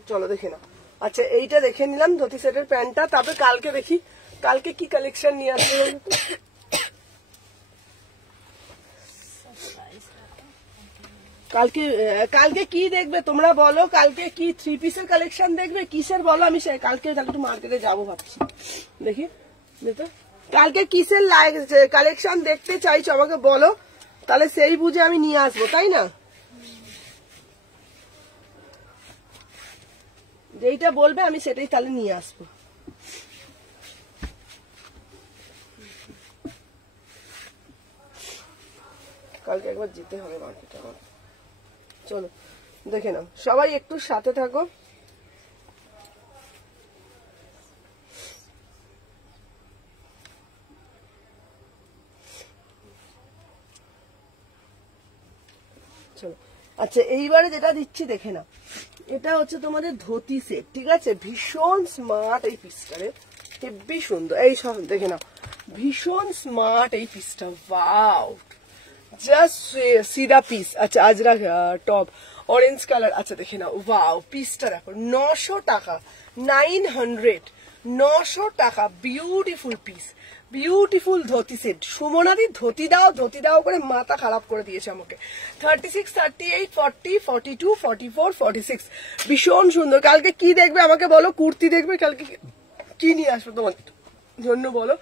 চলো দেখে নাও। আচ্ছা এইটা দেখে নিলাম ধুতি সেটের প্যান্টটা, তারপরে কালকে দেখি কালকে কি কালেকশন নিয়ে আসবে। কালকে কালকে কি দেখবে তোমরা বলো, কালকে কি 3 পিসের কালেকশন দেখবে, কিসের বলো? আমি কালকে একটু মার্কেটে যাবো ভাবছি, দেখি দেখো কালকে কিসের কালেকশন দেখতে চাইছো আমাকে বলো, তাহলে সেই বুঝে আমি নিয়ে আসবো, তাই না? যেইটা বলবে আমি সেটাই তাহলে নিয়ে আসবো। কালকে একবার যেতে হবে মার্কেটে আমার। চলো দেখে নাও, সবাই একটু সাথে থাকো। চলো আচ্ছা এইবারে যেটা দিচ্ছি দেখে না, এটা হচ্ছে তোমাদের ধুতি সেট, ঠিক আছে, ভীষণ স্মার্ট এই পিসটারে, হেব্বি সুন্দর, এই সব দেখে না, ভীষণ স্মার্ট এই পিসটা, ওয়াও, জাস্ট সিধা পিস। আচ্ছা আজরা টপ অরেঞ্জ কালার, আচ্ছা দেখে নাও, ওয়াও পিসটা দেখো, 900 টাকা, 900, 900 টাকা, beautiful piece, beautiful dhoti set. সুমনাদি ধুতি দাও করে মাথা খারাপ করে দিয়েছে আমাকে। 36, 38, 40, 42, 44, 46, ভীষণ সুন্দর। কালকে কি দেখবে আমাকে বলো, কুর্তি দেখবে কালকে, কি নিয়ে আসবো তোমার জন্য বলো।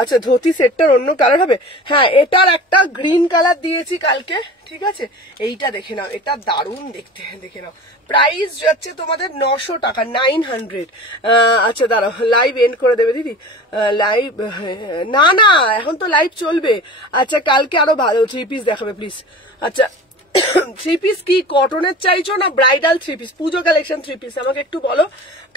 আচ্ছা ধুতি সেটটার অন্য কালার হবে, হ্যাঁ এটার একটা গ্রিন কালার দিয়েছি কালকে, ঠিক আছে, এইটা দেখে নাও, এটা দারুণ দেখতে, দেখে নাও। প্রাইস যাচ্ছে তোমাদের 900 টাকা, 900। আচ্ছা দাঁড়াও, লাইভ এন্ড করে দেবে দিদি, লাইভ না না এখন তো লাইভ চলবে। আচ্ছা কালকে আরো ভালো 3 পিস দেখাবে প্লিজ। আচ্ছা 3 পিস কি কটনের চাইছো না ব্রাইডাল 3 পিস, পুজো কালেকশন 3 পিস, আমাকে একটু বলো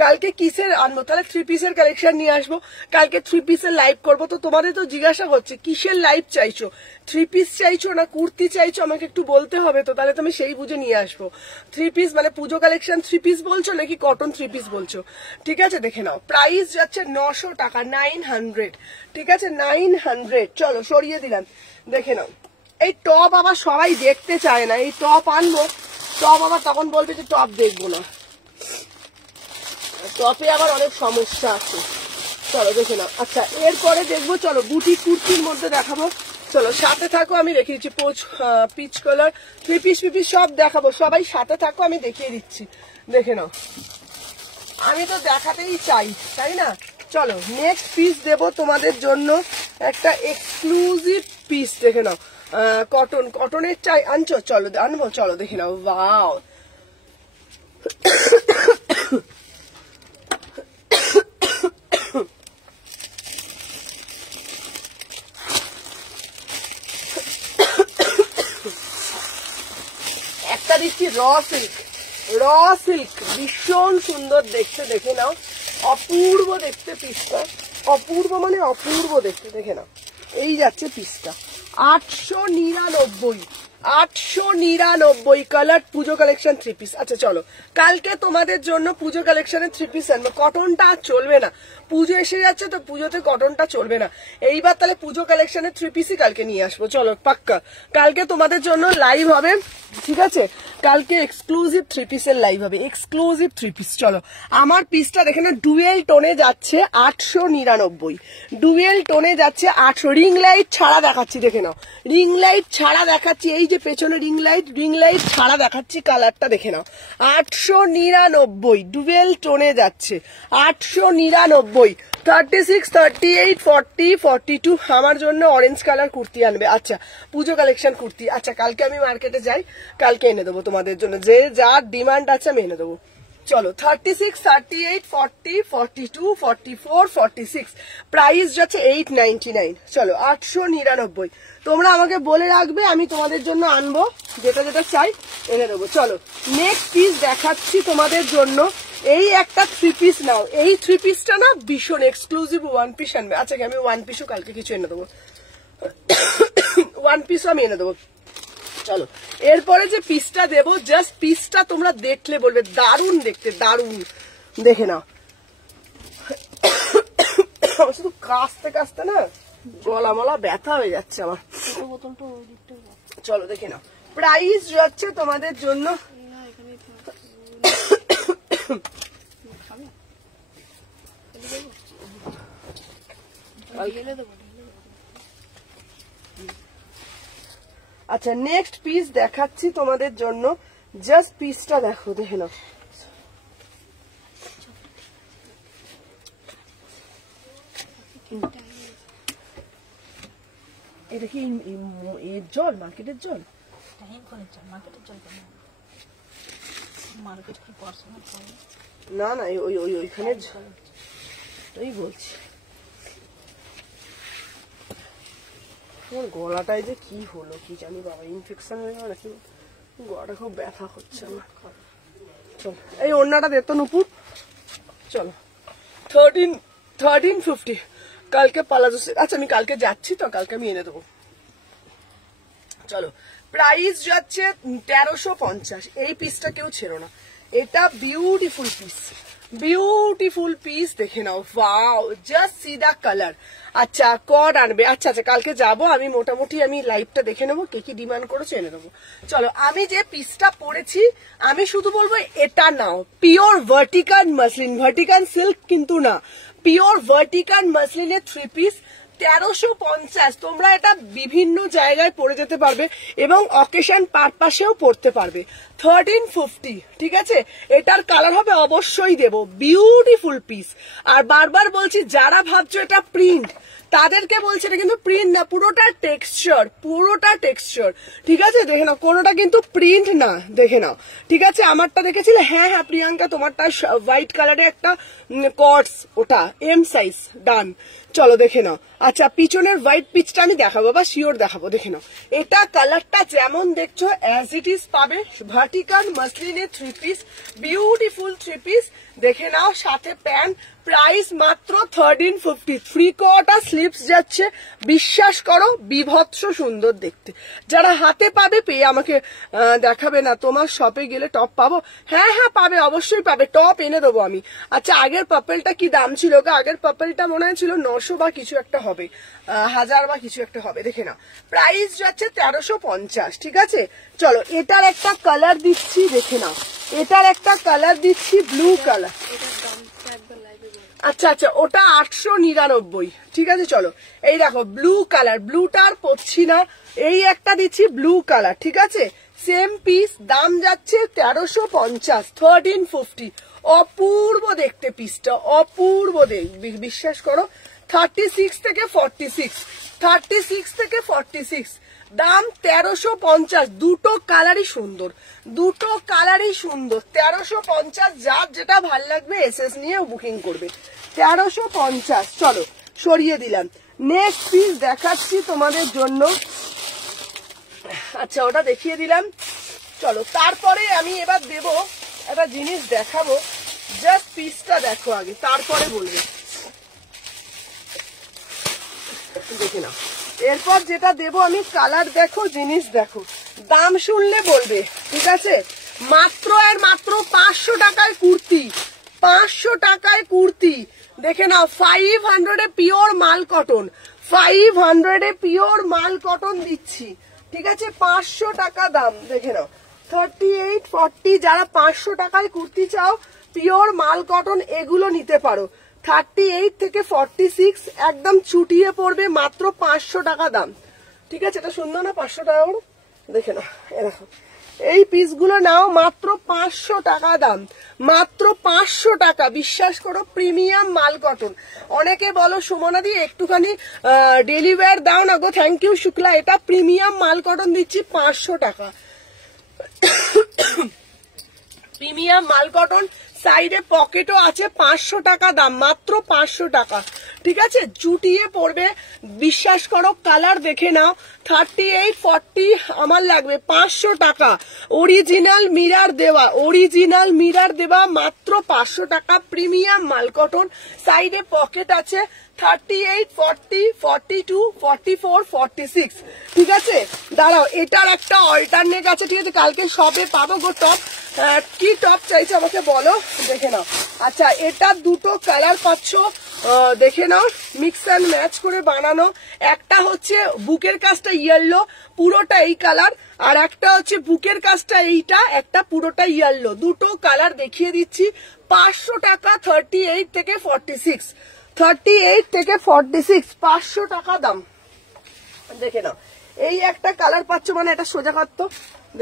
কালকে কিসের আনবো, তাহলে 3 পিসের কালেকশন নিয়ে আসবো, কালকে 3 পিসের লাইভ করবো। তো তোমাদের তো জিজ্ঞাসা করছে কিসের লাইভ চাইছো, 3 পিস চাইছো না কুর্তি চাইছো, আমাকে একটু বলতে হবে তো, তাহলে তুমি সেই বুঝে নিয়ে আসবো। 3 পিস মানে পুজো কালেকশন 3 পিস বলছো নাকি কটন 3 পিস বলছো, ঠিক আছে দেখে নাও। প্রাইস যাচ্ছে 900 টাকা, 900, ঠিক আছে 900। চলো সরিয়ে দিলাম, দেখে নাও। এই টপ আবার সবাই দেখতে চায় না, এই টপ আনবো, টপ আবার তখন বলবে যে টপ দেখবো না, টপে আবার অনেক সমস্যা আছে। চলো দেখে নাও। আচ্ছা এরপরে দেখবো, চলো বুটি কুর্তির মধ্যে দেখাবো, চলো সাথে থাকো, আমি দেখিয়ে দিচ্ছি। পিচ কালার 3 পিস সব দেখাবো, সবাই সাথে থাকো, আমি দেখিয়ে দিচ্ছি, দেখে নাও। আমি তো দেখাতেই চাই, তাই না? চলো নেক্সট পিস দেবো তোমাদের জন্য, একটা এক্সক্লুসিভ পিস, দেখে নাও, কটনের চাই আনছো, চলো আনবো, চলো দেখে নাও, ওয়াও একটা দিচ্ছি র সিল্ক, ভীষণ সুন্দর দেখতে, দেখে নাও, অপূর্ব দেখতে পিসটা, অপূর্ব মানে অপূর্ব দেখতে, দেখে নাও। এই যাচ্ছে পিসটা 899, 899 কালার পুজো কালেকশন 3 পিস। আচ্ছা চলো কালকে তোমাদের জন্য পুজো কালেকশনের 3 পিস আনবো, কটনটা আর চলবে না, পুজো এসে যাচ্ছে তো, পুজোতে কটনটা চলবে না, এইবার তাহলে পুজো কালেকশনের 3 পিসই কালকে নিয়ে আসবো। চলো পাক্কা কালকে তোমাদের জন্য লাইভ হবে, ঠিক আছে, কালকে এক্সক্লুসিভ 3 পিসের লাইভ হবে, এক্সক্লুসিভ 3 পিস। চলো আমার পিসটা দেখে না, ডুয়েল টোনে যাচ্ছে 899, ডুয়েল টোনে যাচ্ছে 800, রিং লাইট ছাড়া দেখাচ্ছি, দেখে নাও, রিং লাইট ছাড়া দেখাচ্ছি, এই যে পেছনে রিং লাইট ছাড়া দেখাচ্ছি, কালারটা দেখে নাও, 899 ডুয়েল টোনে যাচ্ছে 899। 36, 38, 40, 42 আমার জন্য অরেঞ্জ কালার কুর্তি আনবে। আচ্ছা পুজো কালেকশন কুর্তি, আচ্ছা কালকে আমি মার্কেটে যাই, কালকে এনে দেবো তোমাদের জন্য, যে যার ডিমান্ড আছে আমি এনে দেবো। চলো 36, 38, 40, 42, 44, 46, প্রাইস যাচ্ছে 899। চলো 899, তোমরা আমাকে বলে রাখবে, আমি তোমাদের জন্য আনবো, যেটা যেটা চাই এনে দেবো। চলো নেক্সট পিস দেখাচ্ছি তোমাদের জন্য, এই একটা 3 পিস নাও, এই 3 পিসটা না ভীষণ এক্সক্লুসিভ 1 পিস আনবে। আচ্ছা আমি 1 পিসও কালকে কিছু এনে দেবো, 1 পিসও আমি এনে দেবো। চলো এরপরে যে পিসটা দেবো, জাস্ট পিসটা তোমরা দেখলে বলবে দারুণ দেখতে, দারুণ, দেখে নাও। শুধু কাশতে কাশতে না গলা মলা ব্যথা হয়ে যাচ্ছে আমার। চলো দেখে নাও, প্রাইস যাচ্ছে তোমাদের জন্য আচ্ছা নেক্সট পিস দেখাচ্ছি তোমাদের জন্য, জাস্ট পিসটা দেখো, দেখে নাও, এটা কি এর জল, মার্কেটের জল, না না ওইখানে ওই বলছি, গলাটায় যে কি হলো কি জানি বাবা, ইনফেকশন হয়ে গেল নাকি, গলাটা খুব ব্যথা হচ্ছে আমার। চলো এই ওড়নাটা দে তো নুপুর। চলো 1350 কালকে পালাজো। আচ্ছা আমি কালকে যাচ্ছি তো, কালকে আমি এনে দেবো। চলো প্রাইস যাচ্ছে 1350। এই পিসটা কেউ ছেড়ো না, এটা বিউটিফুল পিস, বিউটিফুল পিস দেখে নাও। Wow, just see the colour. আচ্ছা কড আনবে, আচ্ছা আচ্ছা কালকে যাব আমি, মোটামুটি আমি লাইভটা দেখে নেবো, কে কি ডিমান্ড করেছে এনে দেবো। চলো, আমি যে পিসটা পরেছি আমি শুধু বলবো এটা নাও, pure Vatican muslin, Vatican silk কিন্তু না, পিওর ভার্টিকান মাসলিনের 3 পিস 1350। তোমরা এটা বিভিন্ন জায়গায় পরে যেতে পারবে এবং অকেশন পারপাসেও পরতে পারবে। 1350, ঠিক আছে। এটার কালার হবে অবশ্যই দেবো, বিউটিফুল পিস। আর বারবার বলছি যারা ভাবছো এটা প্রিন্ট তাদেরকে বলছি এটা কিন্তু প্রিন্ট না, পুরোটা টেক্সচার, পুরোটা টেক্সচার, ঠিক আছে। দেখে নাও, কোনোটা কিন্তু প্রিন্ট না, দেখে নাও, ঠিক আছে। আমারটা দেখেছিলে? হ্যাঁ হ্যাঁ প্রিয়াঙ্কা, তোমারটা হোয়াইট কালারে একটা কটস, ওটা এম সাইজ, ডান। চলো দেখে নাও। আচ্ছা পিছনের হোয়াইট পিচটা আমি দেখাবো বা শিওর দেখাবো, দেখে নাও। এটা কালারটা যেমন দেখছো অ্যাজ ইট ইজ পাবে, ভার্টিকান মাসলিনের 3 পিস, বিউটিফুল 3 পিস, দেখে নাও। সাথে প্যান্ট, প্রাইস মাত্র 1350। 3/4 স্লিপস যাচ্ছে, বিশ্বাস করো বিভৎস সুন্দর দেখতে। যারা হাতে পাবে পেয়ে আমাকে দেখাবে না তোমার শপে গেলে টপ পাবো। হ্যাঁ হ্যাঁ পাবে, অবশ্যই পাবে, টপ এনে দেবো আমি। আচ্ছা আগের পার্পেলটা কি দাম ছিল গো? আগের পার্পেলটা মনে হয় ছিল 900 বা কিছু একটা হবে, 1000 বা কিছু একটা হবে, দেখে নাও। প্রাইস যাচ্ছে 1350, ঠিক আছে। চলো এটার একটা কালার দিচ্ছি, দেখে নাও। এটার একটা কালার দিচ্ছি, ব্লু কালার। আচ্ছা আচ্ছা, ওটা 899, ঠিক আছে। চলো এই দেখো ব্লু কালার, ব্লুটা আর পরছি না, এই একটা দিচ্ছি ব্লু কালার, ঠিক আছে। সেম পিস, দাম যাচ্ছে 1350, 1350। অপূর্ব দেখতে পিসটা, অপূর্ব বিশ্বাস করো। 36 থেকে 46, 36 থেকে 46, দাম 1350। দুটো কালারই সুন্দর, দুটো কালারই সুন্দর। 1350, যার যেটা ভাল লাগবে এসএস নিয়ে বুকিং করবে। 1350। চলো সরিয়ে দিলাম। নেক্সট পিস দেখাচ্ছি তোমাদের জন্য। আচ্ছা ওটা দেখিয়ে দিলাম। চলো তারপরে আমি এবার দেব একটা জিনিস দেখাবো, জাস্ট পিসটা দেখো আগে, তারপরে বলবে, দেখে নাও। এরপর যেটা দেবো আমি, কালার দেখো, জিনিস দেখো, দাম শুনলে বলবে, ঠিক আছে। মাত্র আর মাত্র 500 টাকায় কুর্তি, 500 টাকায় কুর্তি, দেখে নাও। 500 পিওর মাল কটন, 500 পিওর মাল কটন দিচ্ছি, ঠিক আছে। 500 টাকা দাম, দেখে নাও। 38, 40, যারা 500 টাকায় কুর্তি চাও পিওর মাল কটন, এগুলো নিতে পারো। 38 থেকে 46 একদম ছুটিয়ে পড়বে, মাত্র 500 টাকা দাম, ঠিক আছে। এটা সুন্দর না? 500 টাকা করে, দেখে নাও। এরকম এই পিসগুলো নাও, মাত্র 500 টাকা দাম, মাত্র 500 টাকা। বিশ্বাস করো প্রিমিয়াম মাল কটন। অনেকে বলো সুমনা দি একটুখানি ডেলিভার দাও না গো, থ্যাংক ইউ শুক্লা। এটা প্রিমিয়াম মাল কটন দিচ্ছি 500 টাকা, প্রিমিয়াম মাল কটন। সাইডে পকেটও আছে, 500 টাকা দাম, মাত্র 500 টাকা, ঠিক আছে। জুটিয়ে পড়বে, বিশ্বাস করো। কালার দেখে নাও। 38, 40 আমার লাগবে 500 টাকা। অরিজিনাল মিরার দেওয়া, অরিজিনাল মিরার দেওয়া, মাত্র 500 টাকা, প্রিমিয়াম মাল কটন। সাইডে পকেট আছে। 38, 40, 42, 44, 46, ঠিক আছে। দাঁড়াও, এটার একটা অল্টারনেট আছে, ঠিক আছে। কালকে সবে পাবো গো টপ। কি টপ চাইছে আমাকে বলো, দেখে নাও। আচ্ছা এটা দুটো কালার পাচ্ছ, দেখে নাও, মিক্স অ্যান্ড ম্যাচ করে বানানো। একটা হচ্ছে বুকের কাজটা ইয়েলো, পুরোটা এই কালার, আর একটা হচ্ছে বুকের কাজটা এইটা, একটা পুরোটা ইয়েলো। দুটো কালার দেখিয়ে দিচ্ছি। 500 টাকা, 38 থেকে 46, 38 থেকে 46, 500 টাকা দাম, দেখে নাও। এই একটা কালার পাচ্ছ, মানে এটা সোজা কাটতো,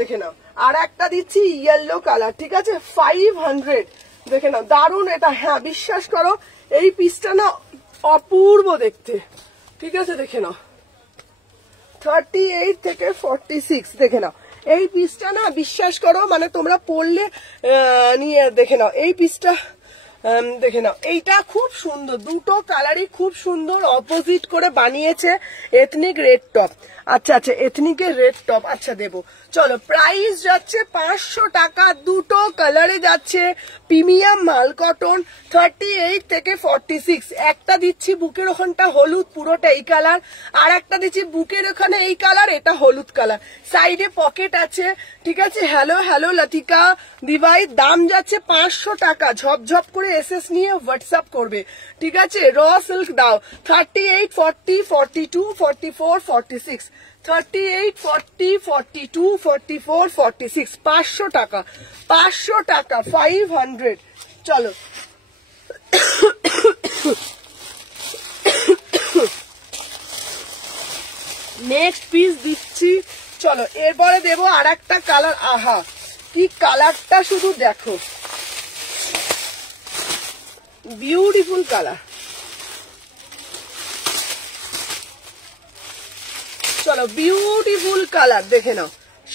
দেখে নাও। আর একটা দিচ্ছি ইয়েলো কালার, ঠিক আছে। 500, দেখে নাও, দারুন এটা। হ্যাঁ বিশ্বাস করো এই পিসটা না অপূর্ব দেখতে, ঠিক আছে, দেখে নাও। 38 থেকে 46, দেখে নাও। এই পিসটা না বিশ্বাস করো, মানে তোমরা পরলে নিয়ে, দেখে নাও এই পিসটা, দেখে নাও। এইটা খুব সুন্দর, দুটো কালারই খুব সুন্দর, অপোজিট করে বানিয়েছে। এথনিক রেড টপ, আচ্ছা আচ্ছা, এথনিকের রেড টপ, আচ্ছা দেবো। চলো প্রাইস যাচ্ছে 500 টাকা, দুটো কালারে যাচ্ছে, প্রিমিয়াম মাল কটন, 38 থেকে 46। একটা দিচ্ছি বুকের ওখানটা হলুদ, পুরোটা এই কালার, আর একটা দিচ্ছি বুকের ওখানে এই কালার, এটা হলুদ কালার, সাইডে পকেট আছে, ঠিক আছে। হ্যালো হ্যালো লতিকা দিভাই, দাম যাচ্ছে 500 টাকা। ঝপঝপ করে এসএস নিয়ে হোয়াটসঅ্যাপ করবে, ঠিক আছে। র সিল্ক দাও 38, 40, 42, 44, 46, 38, 40, 42, 44, 46, 500 টাকা, 500 টাকা, 500। চলো নেক্সট পিস দিচ্ছি। চলো এরপরে দেবো আর একটা কালার। আহা কি কালারটা শুধু দেখো, বিউটিফুল কালার। চলো বিউটিফুল কালার দেখে নাও,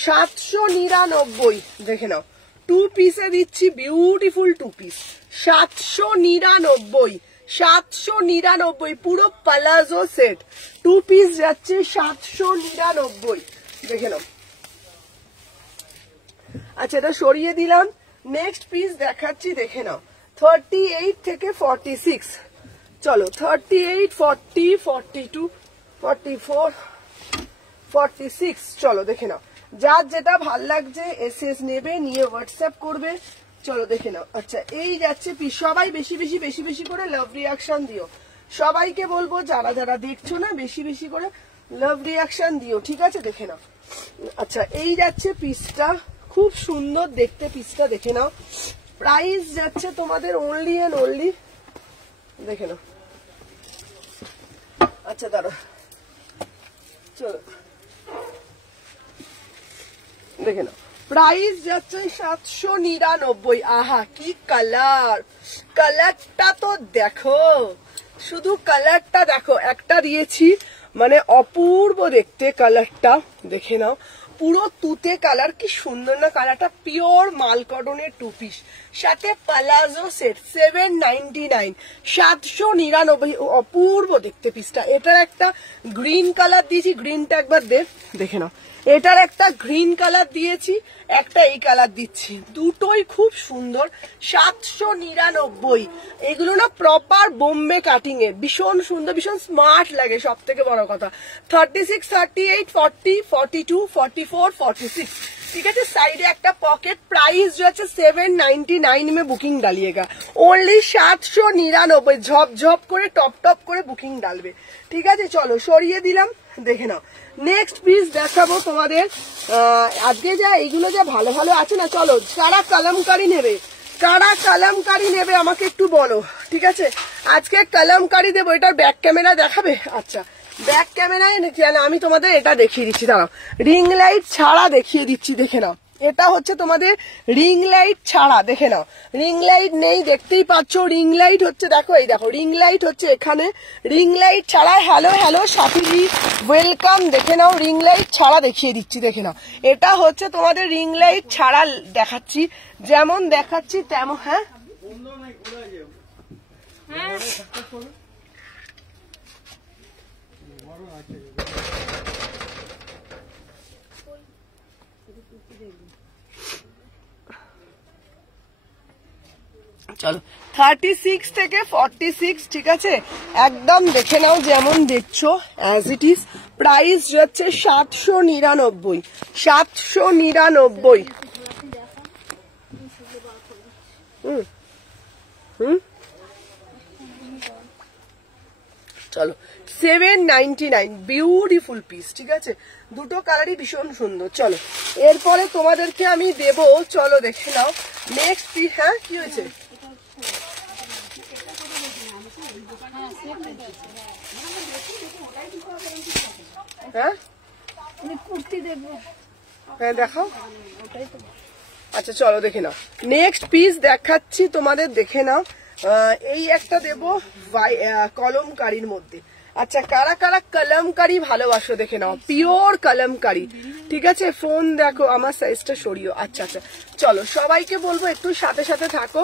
799 দেখে নাও, 2 পিসে দিচ্ছি, বিউটিফুল 2 পিস, 799, 799 পুরো পালাজো সেট, 2 পিস যাচ্ছে 799, দেখে নাও। আচ্ছা এটা সরিয়ে দিলাম। নেক্সট পিস দেখাচ্ছি, দেখে নাও, 38 থেকে 46। চলো 38, 40, 42, 44, 46। চলো দেখে নাও, যার যেটা ভাল লাগছে এসএস নেবে, নিয়ে হোয়াটসঅ্যাপ করবে। চলো দেখে নাও। আচ্ছা এই যাচ্ছে পিস, সবাই বেশি বেশি বেশি বেশি করে লাভ রিয়াকশন দিও, সবাইকে বলবো যারা যারা দেখছো না বেশি বেশি করে লাভ রিয়াকশন দিও, ঠিক আছে। দেখে নাও। আচ্ছা এই যাচ্ছে পিসটা, খুব সুন্দর দেখতে পিসটা, দেখে নাও। প্রাইস যাচ্ছে তোমাদের অনলি এন্ড অনলি, দেখে নাও। আচ্ছা দাঁড়া, চলো দেখে নাও, প্রাইস যাচ্ছে 799। আহা কি কালার, কালারটা তো দেখো, শুধু কালারটা দেখো, একটা দিয়েছি মানে অপূর্ব দেখতে কালারটা, দেখে নাও। পুরো তুতে কালার, কি সুন্দর না কালারটা, পিওর মাল কটনের 2 পিস, সাথে পালাজো সেট, 799, 799, অপূর্ব দেখতে পিসটা। এটার একটা গ্রিন কালার দিয়েছি, গ্রিনটা একবার দেখে নাও। এটার একটা গ্রিন কালার দিয়েছি, একটা এই কালার দিচ্ছি, দুটোই খুব সুন্দর, 799। এগুলো না প্রপার বোম্বে কাটিং এর, ভীষণ সুন্দর, ভীষণ স্মার্ট লাগে, সব থেকে বড় কথা। 36, 38, 40, 42, 44, 46, ঠিক আছে। সাইডে একটা পকেট। প্রাইস जो है 799 में बुकिंग डालिएगा, ओनली 799। ঝপঝপ করে টপ টপ করে বুকিং ডালবে, ঠিক আছে। চলো সরিয়ে দিলাম, দেখে নাও। নেক্সট পিস দেখাবো তোমাদের। আজকে যা এইগুলো যা ভালো ভালো আছে না, চলো কারা কলমকারি নেবে, কারা কলমকারি নেবে আমাকে একটু বলো, ঠিক আছে। আজকে কলমকারি দেবো, এটার ব্যাক ক্যামেরা দেখাবে? আচ্ছা ব্যাক ক্যামেরায় আমি তোমাদের এটা দেখিয়ে দিচ্ছি, দাঁড়াও, রিং লাইট ছাড়া দেখিয়ে দিচ্ছি, দেখে নাও। এটা হচ্ছে তোমাদের রিং লাইট ছাড়া, দেখে নাও। রিং লাইট নেই, দেখতেই পাচ্ছ, রিং লাইট হচ্ছে, দেখো এই দেখো, রিং লাইট হচ্ছে এখানে, রিং লাইট ছাড়া। হ্যালো হ্যালো সাথীজি ওয়েলকাম, দেখে নাও, রিং লাইট ছাড়া দেখিয়ে দিচ্ছি, দেখে নাও। এটা হচ্ছে তোমাদের রিং লাইট ছাড়া দেখাচ্ছি, যেমন দেখাচ্ছি তেমন। হ্যাঁ চলো 36 থেকে 46, ঠিক আছে, একদম দেখে নাও যেমন দেখছো অ্যাজ ইট ইজ। প্রাইস যাচ্ছে 799, 799। চলো 799, বিউটিফুল পিস, ঠিক আছে। দুটো কালারই ভীষণ সুন্দর। চলো এরপরে তোমাদেরকে আমি দেবো, চলো দেখে নাও নেক্সট পিস। হ্যাঁ কি হয়েছে? হ্যাঁ কুর্তি দেবো, হ্যাঁ দেখাও। আচ্ছা চলো দেখে নাও, নেক্সট পিস দেখাচ্ছি তোমাদের, দেখে নাও। এই একটা দেবো কলমকারির মধ্যে। আচ্ছা কারা কারা কলমকারি ভালোবাসো, দেখে নাও, পিওর কলমকারি, ঠিক আছে। ফোন দেখো, আমার সাইজটা সরিও। আচ্ছা আচ্ছা চলো, সবাইকে বলবো একটু সাথে সাথে থাকো,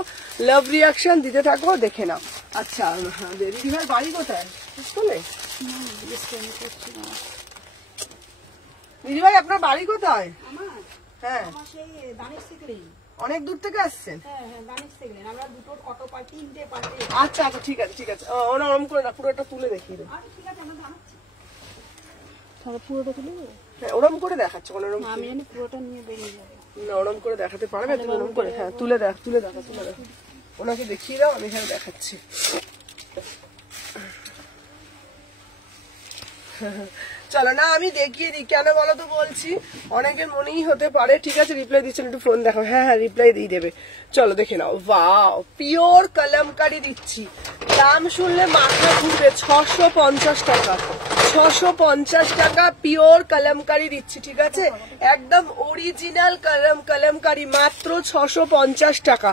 লাভ রিয়াকশন দিতে থাকো, দেখে নাও। আচ্ছা দিদি ভাই বাড়ি কোথায়? দিদি ভাই আপনার বাড়ি কোথায়? হ্যাঁ আমার সেই দানিশ শিখলেই। অনেক দূর থেকে আসছেন। হ্যাঁ হ্যাঁ দানিশ শিখলেন, আমরা দুটো অটো পাই, 3টে পার্টি। আচ্ছা আচ্ছা ঠিক আছে ঠিক আছে, ওরা ওরম করে না, পুরোটা তুলে দেখিয়ে দেবো। আরে ঠিক আছে, আমরা জানাচ্ছি। তাহলে পুরোটা তুলে দেবো? হ্যাঁ ওরম করে দেখাচ্ছে, ওরম আমি জানি পুরোটা নিয়ে বেরিয়ে যাবে। না ওরম করে দেখাতে পারবে তুমি? ওরম করে হ্যাঁ তুলে দেখা তুলে দেখা তুলে দেখা, ওনাকে দেখিয়ে দাও, আমি এখানে দেখাচ্ছি। চলো না আমি দেখিয়ে দিই, কেন বলো তো বলছি, অনেকের মনেই হতে পারে। ঠিক আছে রিপ্লাই দিচ্ছেন, একটু ফোন দেখো। হ্যাঁ হ্যাঁ রিপ্লাই দিয়ে দেবে। চলো দেখে নাও, ওয়াও পিওর কলমকারি দিচ্ছি। দাম শুনলে মাথা ঘুরবে, 650 টাকা, 650 টাকা পিওর কলমকারি দিচ্ছি। ঠিক আছে একদম অরিজিনাল কলমকারি, মাত্র 650 টাকা।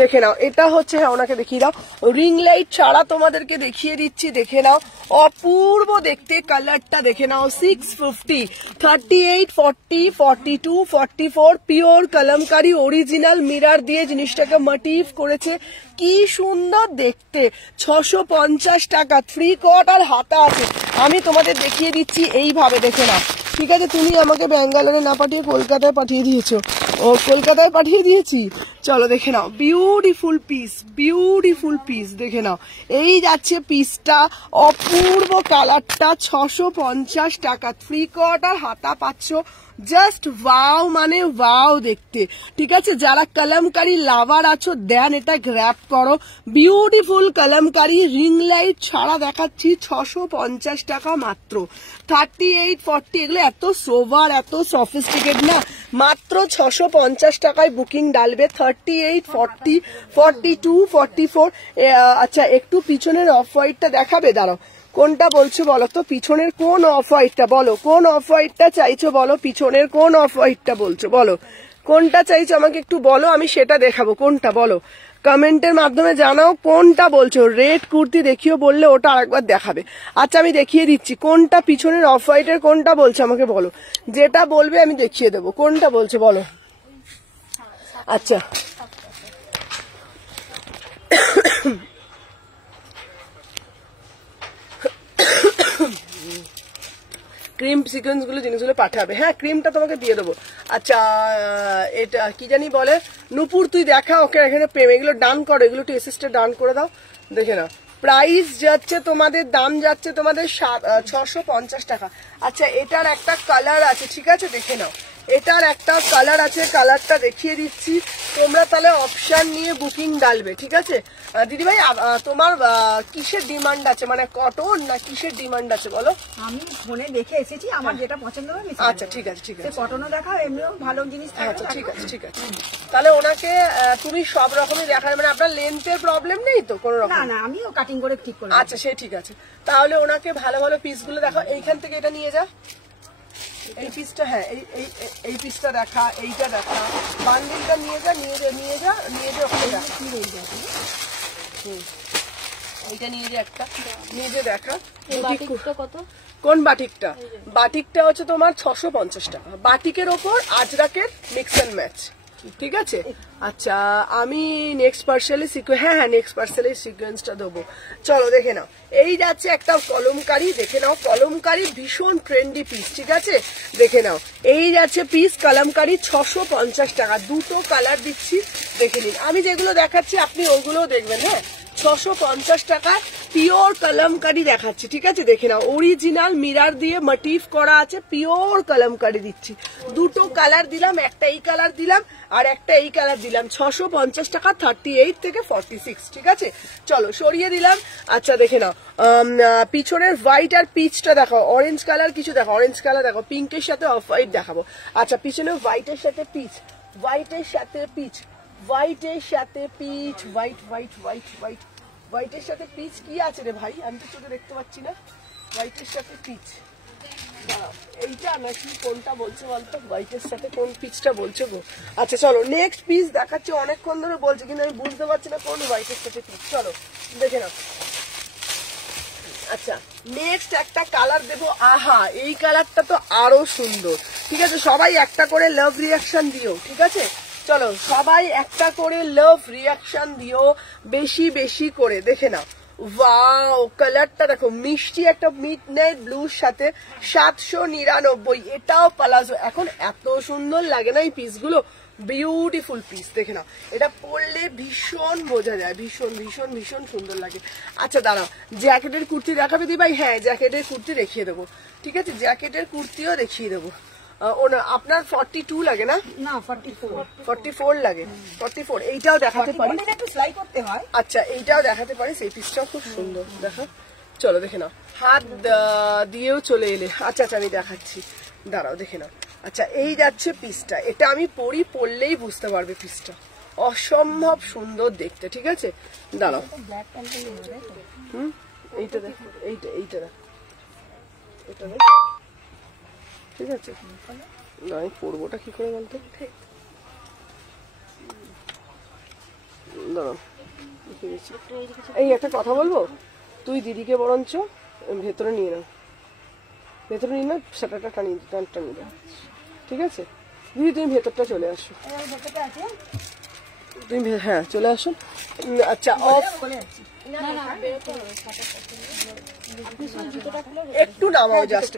দেখে নাও এটা হচ্ছে, হ্যাঁ ওনাকে দেখিয়ে দাও, রিং লাইট ছাড়া তোমাদেরকে দেখিয়ে দিচ্ছি। দেখে নাও অপূর্ব দেখতে, কালারটা দেখে নাও। 650, 38, 40, 42, 44 পিওর কলমকারি, অরিজিনাল মিরার দিয়ে জিনিসটাকে মোটিভ করেছে, কি সুন্দর দেখতে। 650 টাকা, 3/4 হাতা আছে। আমি তোমাদের দেখিয়ে দিচ্ছি এইভাবে, দেখে নাও। ঠিক আছে তুমি আমাকে ব্যাঙ্গালোরে না পাঠিয়ে কলকাতায় পাঠিয়ে দিয়েছো। ও কলকাতায় পাঠিয়ে দিয়েছি। চলো দেখে নাও, বিউটিফুল পিস, বিউটিফুল পিস। দেখে নাও এই যাচ্ছে পিসটা, অপূর্ব কালারটা, 650 টাকা, 3/4 হাতা পাচ্ছ। জাস্ট ওয়াও মানে ওয়াও দেখতে। ঠিক আছে যারা কলমকারি লাভার আছো দেন এটা গ্র্যাব করো। বিউটিফুল কলমকারি, রিং লাইট ছাড়া দেখাচ্ছি, 650 টাকা মাত্র। 38, 40 এগুলো এত সোভার, এত সফিস্টিকেট না, মাত্র 650 টাকায় বুকিং ডালবে। 38, 40, 42, 44। আচ্ছা একটু পিছনের অফ হোয়াইটটা দেখাবে, দাঁড়াও কোনটা বলছো বলো তো, পিছনের কোন অফ হোয়াইটটা বলো, কোন অফ হোয়াইটটা চাইছো বলো, পিছনের কোন অফ হোয়াইটটা বলছো বলো, কোনটা চাইছো আমাকে একটু বলো, আমি সেটা দেখাবো। কোনটা বলো, কমেন্টের মাধ্যমে জানাও কোনটা বলছো। রেড কুর্তি দেখিও বললে ওটা আরেকবার দেখাবে। আচ্ছা আমি দেখিয়ে দিচ্ছি কোনটা, পিছনের অফ হোয়াইটের কোনটা বলছো আমাকে বলো, যেটা বলবে আমি দেখিয়ে দেবো। কোনটা বলছো বলো। আচ্ছা ক্রিম সিকোয়েন্স গুলো জিনিসগুলো পাঠাবে। হ্যাঁ ক্রিমটা তোমাকে দিয়ে দেবো। আচ্ছা এটা কি জানি বলে, নুপুর তুই দেখা ওকে এখানে প্রেম, এগুলো ডান করো, এগুলো একটু এসএসটা ডান করে দাও। দেখে নাও প্রাইস যাচ্ছে তোমাদের, দাম যাচ্ছে তোমাদের 650 টাকা। আচ্ছা এটার একটা কালার আছে, ঠিক আছে দেখে নাও, এটার একটা কালার আছে, কালারটা দেখিয়ে দিচ্ছি। তোমরা তাহলে অপশন নিয়ে বুকিং ডালবে। ঠিক আছে দিদিভাই তোমার কিসের ডিমান্ড আছে, মানে কটন না কিসের ডিমান্ড আছে বলো। আমি ফোনে দেখে এসেছি, আমার যেটা পছন্দ হবে। আচ্ছা ঠিক আছে ঠিক আছে, কটনও দেখাও, এমনিও ভালো জিনিস থাকবে। আচ্ছা ঠিক আছে ঠিক আছে, তাহলে ওনাকে তুমি সব রকমই দেখাবে, মানে আপনার লেন্থের প্রবলেম নেই তো কোনো রকম? না না আমিও কাটিং করে ঠিক করে। আচ্ছা সে ঠিক আছে, তাহলে ওনাকে ভালো ভালো পিসগুলো দেখাও। এইখান থেকে এটা নিয়ে যা, এই পিসটা, হ্যাঁ এই পিসটা দেখা, এইটা দেখা, বান্ডিলটা নিয়ে যা নিয়ে যা নিয়ে যা নিয়ে যা, ওখানে দেখা কি রয়ে যাবে। এইটা নিয়ে যা, একটা নিয়ে যা দেখা। কত? কোন বাটিকটা? বাটিকটা হচ্ছে তোমার 650 টাকা, বাটিকের ওপর আজরাকের মিক্স অ্যান্ড ম্যাচ। ঠিক আছে আচ্ছা আমি নেক্সট পার্সেলে হ্যাঁ নেক্সট পার্সেলে সিকোয়েন্সটা দেবো। চলো দেখে নাও, এই যাচ্ছে একটা কলমকারি, দেখে নাও কলমকারি ভীষণ ট্রেন্ডি পিস। ঠিক আছে দেখে নাও, এই যাচ্ছে পিস কলমকারি, 650 টাকা, দুটো কালার দিচ্ছি, দেখে নিন। আমি যেগুলো দেখাচ্ছি আপনি ওইগুলোও দেখবেন। হ্যাঁ 650 টাকা পিওর কলমকারি দেখাচ্ছি। ঠিক আছে দেখে নাও, অরিজিনাল মিরার দিয়ে মোটিভ করা আছে, পিওর কলমকারি দিচ্ছি। দুটো কালার দিলাম, একটা এই কালার দিলাম আর একটা এই কালার দিলাম। 650 টাকা, 38 থেকে 46। ঠিক আছে চলো সরিয়ে দিলাম। আচ্ছা দেখে নাও পিছনের হোয়াইট আর পিচটা দেখাও, অরেঞ্জ কালার কিছু দেখো, অরেঞ্জ কালার দেখো, পিঙ্কের সাথে অফ হোয়াইট দেখাবো। আচ্ছা পিছনে হোয়াইটের সাথে পিচ, হোয়াইটের সাথে পিচ, হোয়াইটের সাথে peach, white white white white, হোয়াইটের সাথে পিচ কি আছে রে ভাই, আমি তো চোখে দেখতে পাচ্ছি না। হোয়াইটের সাথে পিচ, এইটা নাকি কোনটা বলছো বলতো, হোয়াইটের সাথে কোন পিচটা বলছো গো। আচ্ছা চলো নেক্সট পিস দেখাচ্ছি, অনেকক্ষণ ধরে বলছি কিন্তু আমি বুঝতে পারছি না কোন হোয়াইটের সাথে পিচ। চলো দেখে নাও। আচ্ছা নেক্সট একটা কালার দেবো, আহা এই কালারটা তো আরো সুন্দর। ঠিক আছে সবাই একটা করে লাভ রিয়াকশন দিও। ঠিক আছে চলো সবাই একটা করে লাভ রিয়াকশন দিও, বেশি বেশি করে। দেখে নাও ওয়াও, কালারটা দেখো, মিষ্টি একটা মিডনাইট ব্লুর সাথে 799। এটাও পালাজো। এখন এত সুন্দর লাগে না এই পিসগুলো, বিউটিফুল পিস। দেখে নাও, এটা পরলে ভীষণ বোঝা যায়, ভীষণ ভীষণ ভীষণ সুন্দর লাগে। আচ্ছা দাঁড়াও, জ্যাকেটের কুর্তি দেখাবে দি ভাই? হ্যাঁ, জ্যাকেটের কুর্তি দেখিয়ে দেবো, ঠিক আছে, জ্যাকেটের কুর্তিও দেখিয়ে দেবো। আপনার 42 লাগে না? না 44 লাগে। 44 এইটাও দেখাতে পারি, একটু সেলাই করতে হয়। আচ্ছা এইটাও দেখাতে পারি, সেই পিসটাও খুব সুন্দর। দেখো, চলো দেখে নাও, হাত দিয়েও চলে এলে। আচ্ছা আচ্ছা আমি দেখাচ্ছি, দাঁড়াও দেখে নাও। আচ্ছা এই যাচ্ছে পিসটা, এটা আমি পরলেই বুঝতে পারবে পিসটা অসম্ভব সুন্দর দেখতে, ঠিক আছে। দাঁড়াও, এইটা দেখো, এইটা দেখো, এটা দেখো, ঠিক আছে। না আমি পরবোটা কি করে বলতো, দাঁড়াও। এই একটা কথা বলবো, তুই দিদিকে বরঞ্চ ভেতরে নিয়ে নাও, ভেতরে নিয়ে না, সেটাটা টানিয়ে দাও, ঠিক আছে। দিদি তুমি ভেতরটা চলে আসো, তুমি হ্যাঁ চলে আসো। আচ্ছা অফ, একটু নামাও জাস্ট।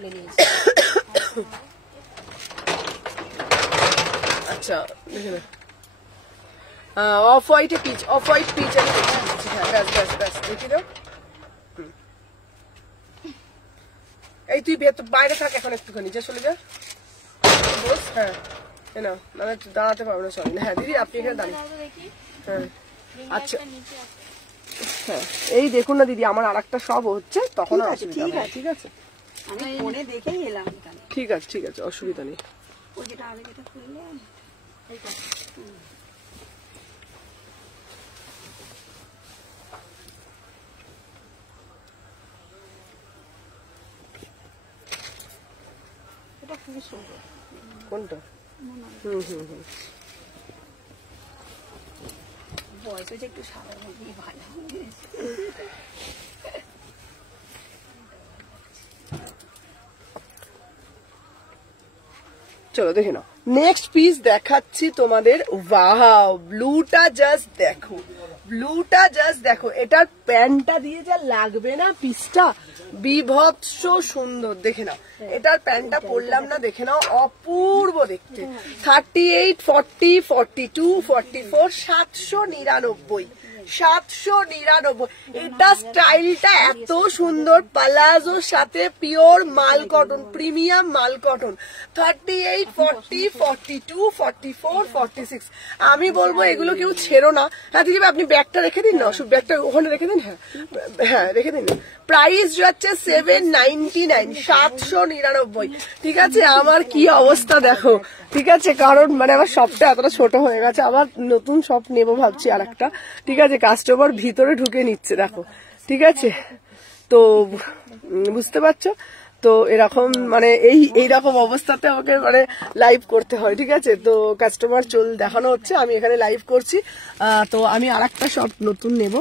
আচ্ছা দেখে না, off white peach, off white peach আমি দেখিয়ে দিচ্ছি। হ্যাঁ ব্যাস ব্যাস ব্যাস দেখিয়ে দাও। এই তুই বাইরে থাক এখন, একটুখানি যা, চলে যা বস। হ্যাঁ না মানে দাঁড়াতে পারবে না, সরি। হ্যাঁ দিদি আপনি এখানে দাঁড়িয়ে, হ্যাঁ আচ্ছা হ্যাঁ। এই দেখুন না দিদি, আমার আর একটা সব হচ্ছে, তখন ঠিক আছে, আমি ফোনে দেখেই এলাম। ঠিক আছে ঠিক আছে, অসুবিধা নেই। ওই যেটা আগে যেটা খুললে এটা খুবই সুন্দর। কোনটা? বয়স হচ্ছে একটু সাদা ভালো। চলো দেখে নাও, নেক্সট পিস দেখাচ্ছি তোমাদের। ওয়াও, ব্লুটা জাস্ট দেখো, ব্লুটা জাস্ট দেখো, এটার প্যান্টটা দিয়ে যা লাগবে না পিসটা, বিভৎস সুন্দর। দেখে নাও, এটার প্যান্টটা পরলাম না, দেখে নাও, অপূর্ব দেখতে। 38, 40, 42, 44, 799, 799। এটা স্টাইলটা এত সুন্দর, পালাজোর সাথে পিওর মাল কটন, প্রিমিয়াম মাল কটন। 38, 40, 42, 44, 46। আমি বলবো এগুলো কেউ ছেড়ো না। হ্যাঁ দিদি আপনি ব্যাগটা রেখে দিন না, ব্যাগটা ওখানে রেখে দিন। হ্যাঁ হ্যাঁ রেখে দিন। প্রাইস যাচ্ছে 799, 799, ঠিক আছে। আমার কি অবস্থা দেখো, ঠিক আছে, কারণ মানে আমার শপটা এতটা ছোট হয়ে গেছে, আবার নতুন শপ নেবো ভাবছি আর একটা, ঠিক আছে। কাস্টমার ভিতরে ঢুকে নিচ্ছে দেখো, ঠিক আছে। তো বুঝতে পারছো তো, এরকম মানে এইরকম অবস্থাতে আমাকে মানে লাইভ করতে হয়, ঠিক আছে। তো কাস্টমার দেখানো হচ্ছে, আমি এখানে লাইভ করছি। তো আমি আর একটা শপ নতুন নেব,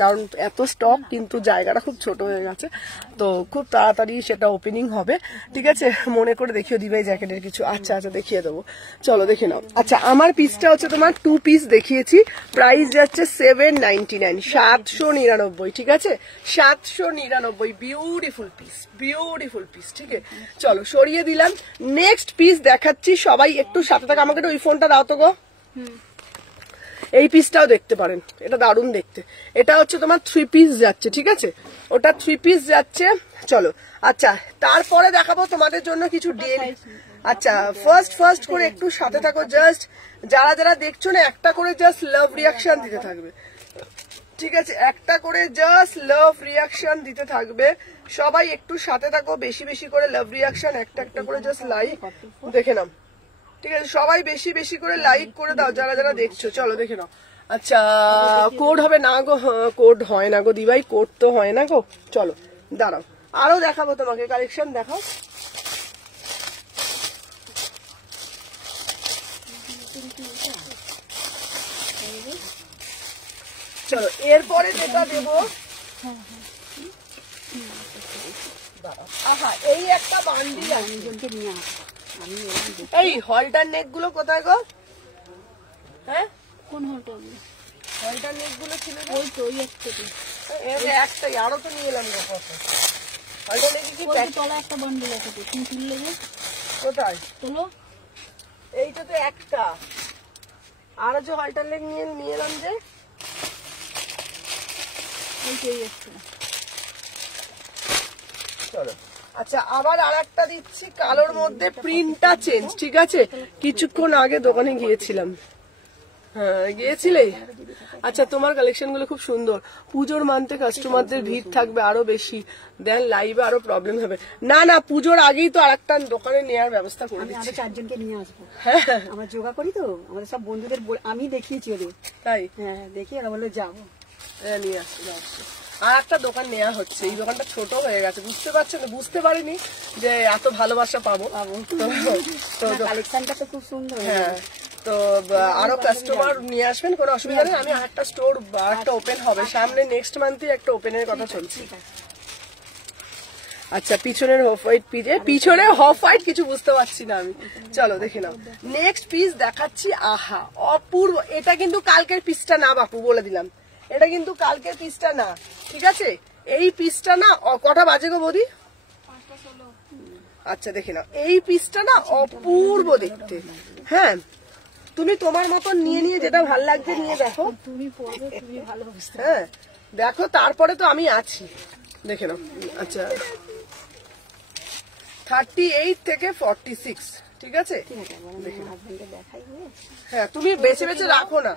কারণ এত স্টক কিন্তু জায়গাটা খুব ছোট হয়ে গেছে, তো খুব তাড়াতাড়ি সেটা ওপেনিং হবে, ঠিক আছে। মনে করে দেখিও দিবে জ্যাকেটের কিছু। আচ্ছা আচ্ছা দেখিয়ে দেবো, চলো দেখে নাও। আচ্ছা আমার পিসটা হচ্ছে তোমার 2 পিস দেখিয়েছি, প্রাইস যাচ্ছে 799, 799, ঠিক আছে, 799। বিউটিফুল পিস, বিউটিফুল পিস, ঠিক আছে। চলো সরিয়ে দিলাম, নেক্সট পিস দেখাচ্ছি। সবাই একটু সাথে থাকা, আমাকে ওই ফোনটা দাও তো গো। এই পিসটাও দেখতে পারেন, এটা দারুণ দেখতে। এটা হচ্ছে তোমার 3 পিস যাচ্ছে, ঠিক আছে, ওটা 3 পিস যাচ্ছে। চলো আচ্ছা, তারপরে দেখাবো তোমাদের জন্য কিছু ডেলি। আচ্ছা ফার্স্ট করে একটু সাথে থাকো, জাস্ট যারা যারা দেখছো না, একটা করে জাস্ট লাভ রিয়াকশন দিতে থাকবে, ঠিক আছে, একটা করে জাস্ট লাভ রিয়াকশন দিতে থাকবে। সবাই একটু সাথে থাকো, বেশি বেশি করে লাভ রিয়াকশন, একটা একটা করে জাস্ট লাইক দেখে নাও, ঠিক আছে। সবাই বেশি বেশি করে লাইক করে দাও যারা যারা দেখছো, চলো দেখে নাও। আচ্ছা কোড হবে না গো, কোড হয় না গো দিভাই, কোড তো হয় না গো। চলো দাঁড়াও, আরো দেখাবো তোমাকে কালেকশন, দেখাও। চলো এরপরে যেটা দেবো, আহা এই একটা বান্ডিল আছে। এই হলটার নেক গুলো কোথায় গো? হ্যাঁ কোন হলটা? হলটার নেক গুলো ছিল ওই তো ওই একটা একটাই, আরো তো নিয়ে এলাম গো কত। অল্টারনেটিভ কি ওই তলা একটা বান্ডেল আছে তো, তুমি তুললে যে কোথায়? তোলো। এইটা তো একটা, আরো যে অল্টারনেটিভ নিয়ে এলাম যে, এই পেয়ে যাচ্ছে না। চলো আচ্ছা আবার আরেকটা দিচ্ছি কালোর মধ্যে, প্রিন্টটা চেঞ্জ, ঠিক আছে? কিছুক্ষণ আগে দোকানে গিয়েছিলাম। হ্যাঁ গিয়েছিলে? আচ্ছা তোমার কালেকশন গুলো খুব সুন্দর। পুজোর মান্থে কাস্টমারদের ভিড় থাকবে আরো বেশি, দেন লাইভে আরো প্রবলেম হবে। না না, পুজোর আগেই তো আরেকটা দোকানে নেওয়ার ব্যবস্থা করে আমি দিচ্ছি। আরো 4 জনকে নিয়ে আসবো। হ্যাঁ আমরা যোগা করি তো, আমাদের সব বন্ধুদের আমি দেখিয়েছি ওদের। তাই? হ্যাঁ দেখি, ওরা বললো যাবো। হ্যাঁ নিয়ে আসছি, আর একটা দোকান নেওয়া হচ্ছে। এই দোকানটা ছোট হয়ে গেছে, বুঝতে পারছো না, বুঝতে পারিনি যে এত ভালোবাসা পাবো। তো কালেকশনটা তো খুব সুন্দর। হ্যাঁ, তো আরো কাস্টমার নিয়ে আসবেন, কোনো অসুবিধা নেই। আমি একটা স্টোর একটা ওপেন হবে সামনে, নেক্সট মান্থে একটা ওপেনের কথা চলছে। আচ্ছা পিছনের অফ হোয়াইট পিজে, পিছনে অফ হোয়াইট কিছু বুঝতে পারছি না আমি। চলো দেখে নাও নেক্সট পিস দেখাচ্ছি। আহা অপূর্ব, এটা কিন্তু কালকের পিসটা না বাপু, বলে দিলাম, এটা কিন্তু কালকের পিসটা না, ঠিক আছে? এই পিসটা না, কটা বাজে গো বৌদি? আচ্ছা দেখে নাও, এই পিসটা না অপূর্ব দেখতে। হ্যাঁ তুমি তোমার মতন নিয়ে নিয়ে যেটা ভাল লাগছে নিয়ে দেখো। তুমি পড়বে, তুমি ভালো বুঝতে। হ্যাঁ দেখো, তারপরে তো আমি আছি, দেখে নাও। আচ্ছা 38 থেকে 46, ঠিক আছে? হ্যাঁ তুমি বেছে বেছে রাখো না,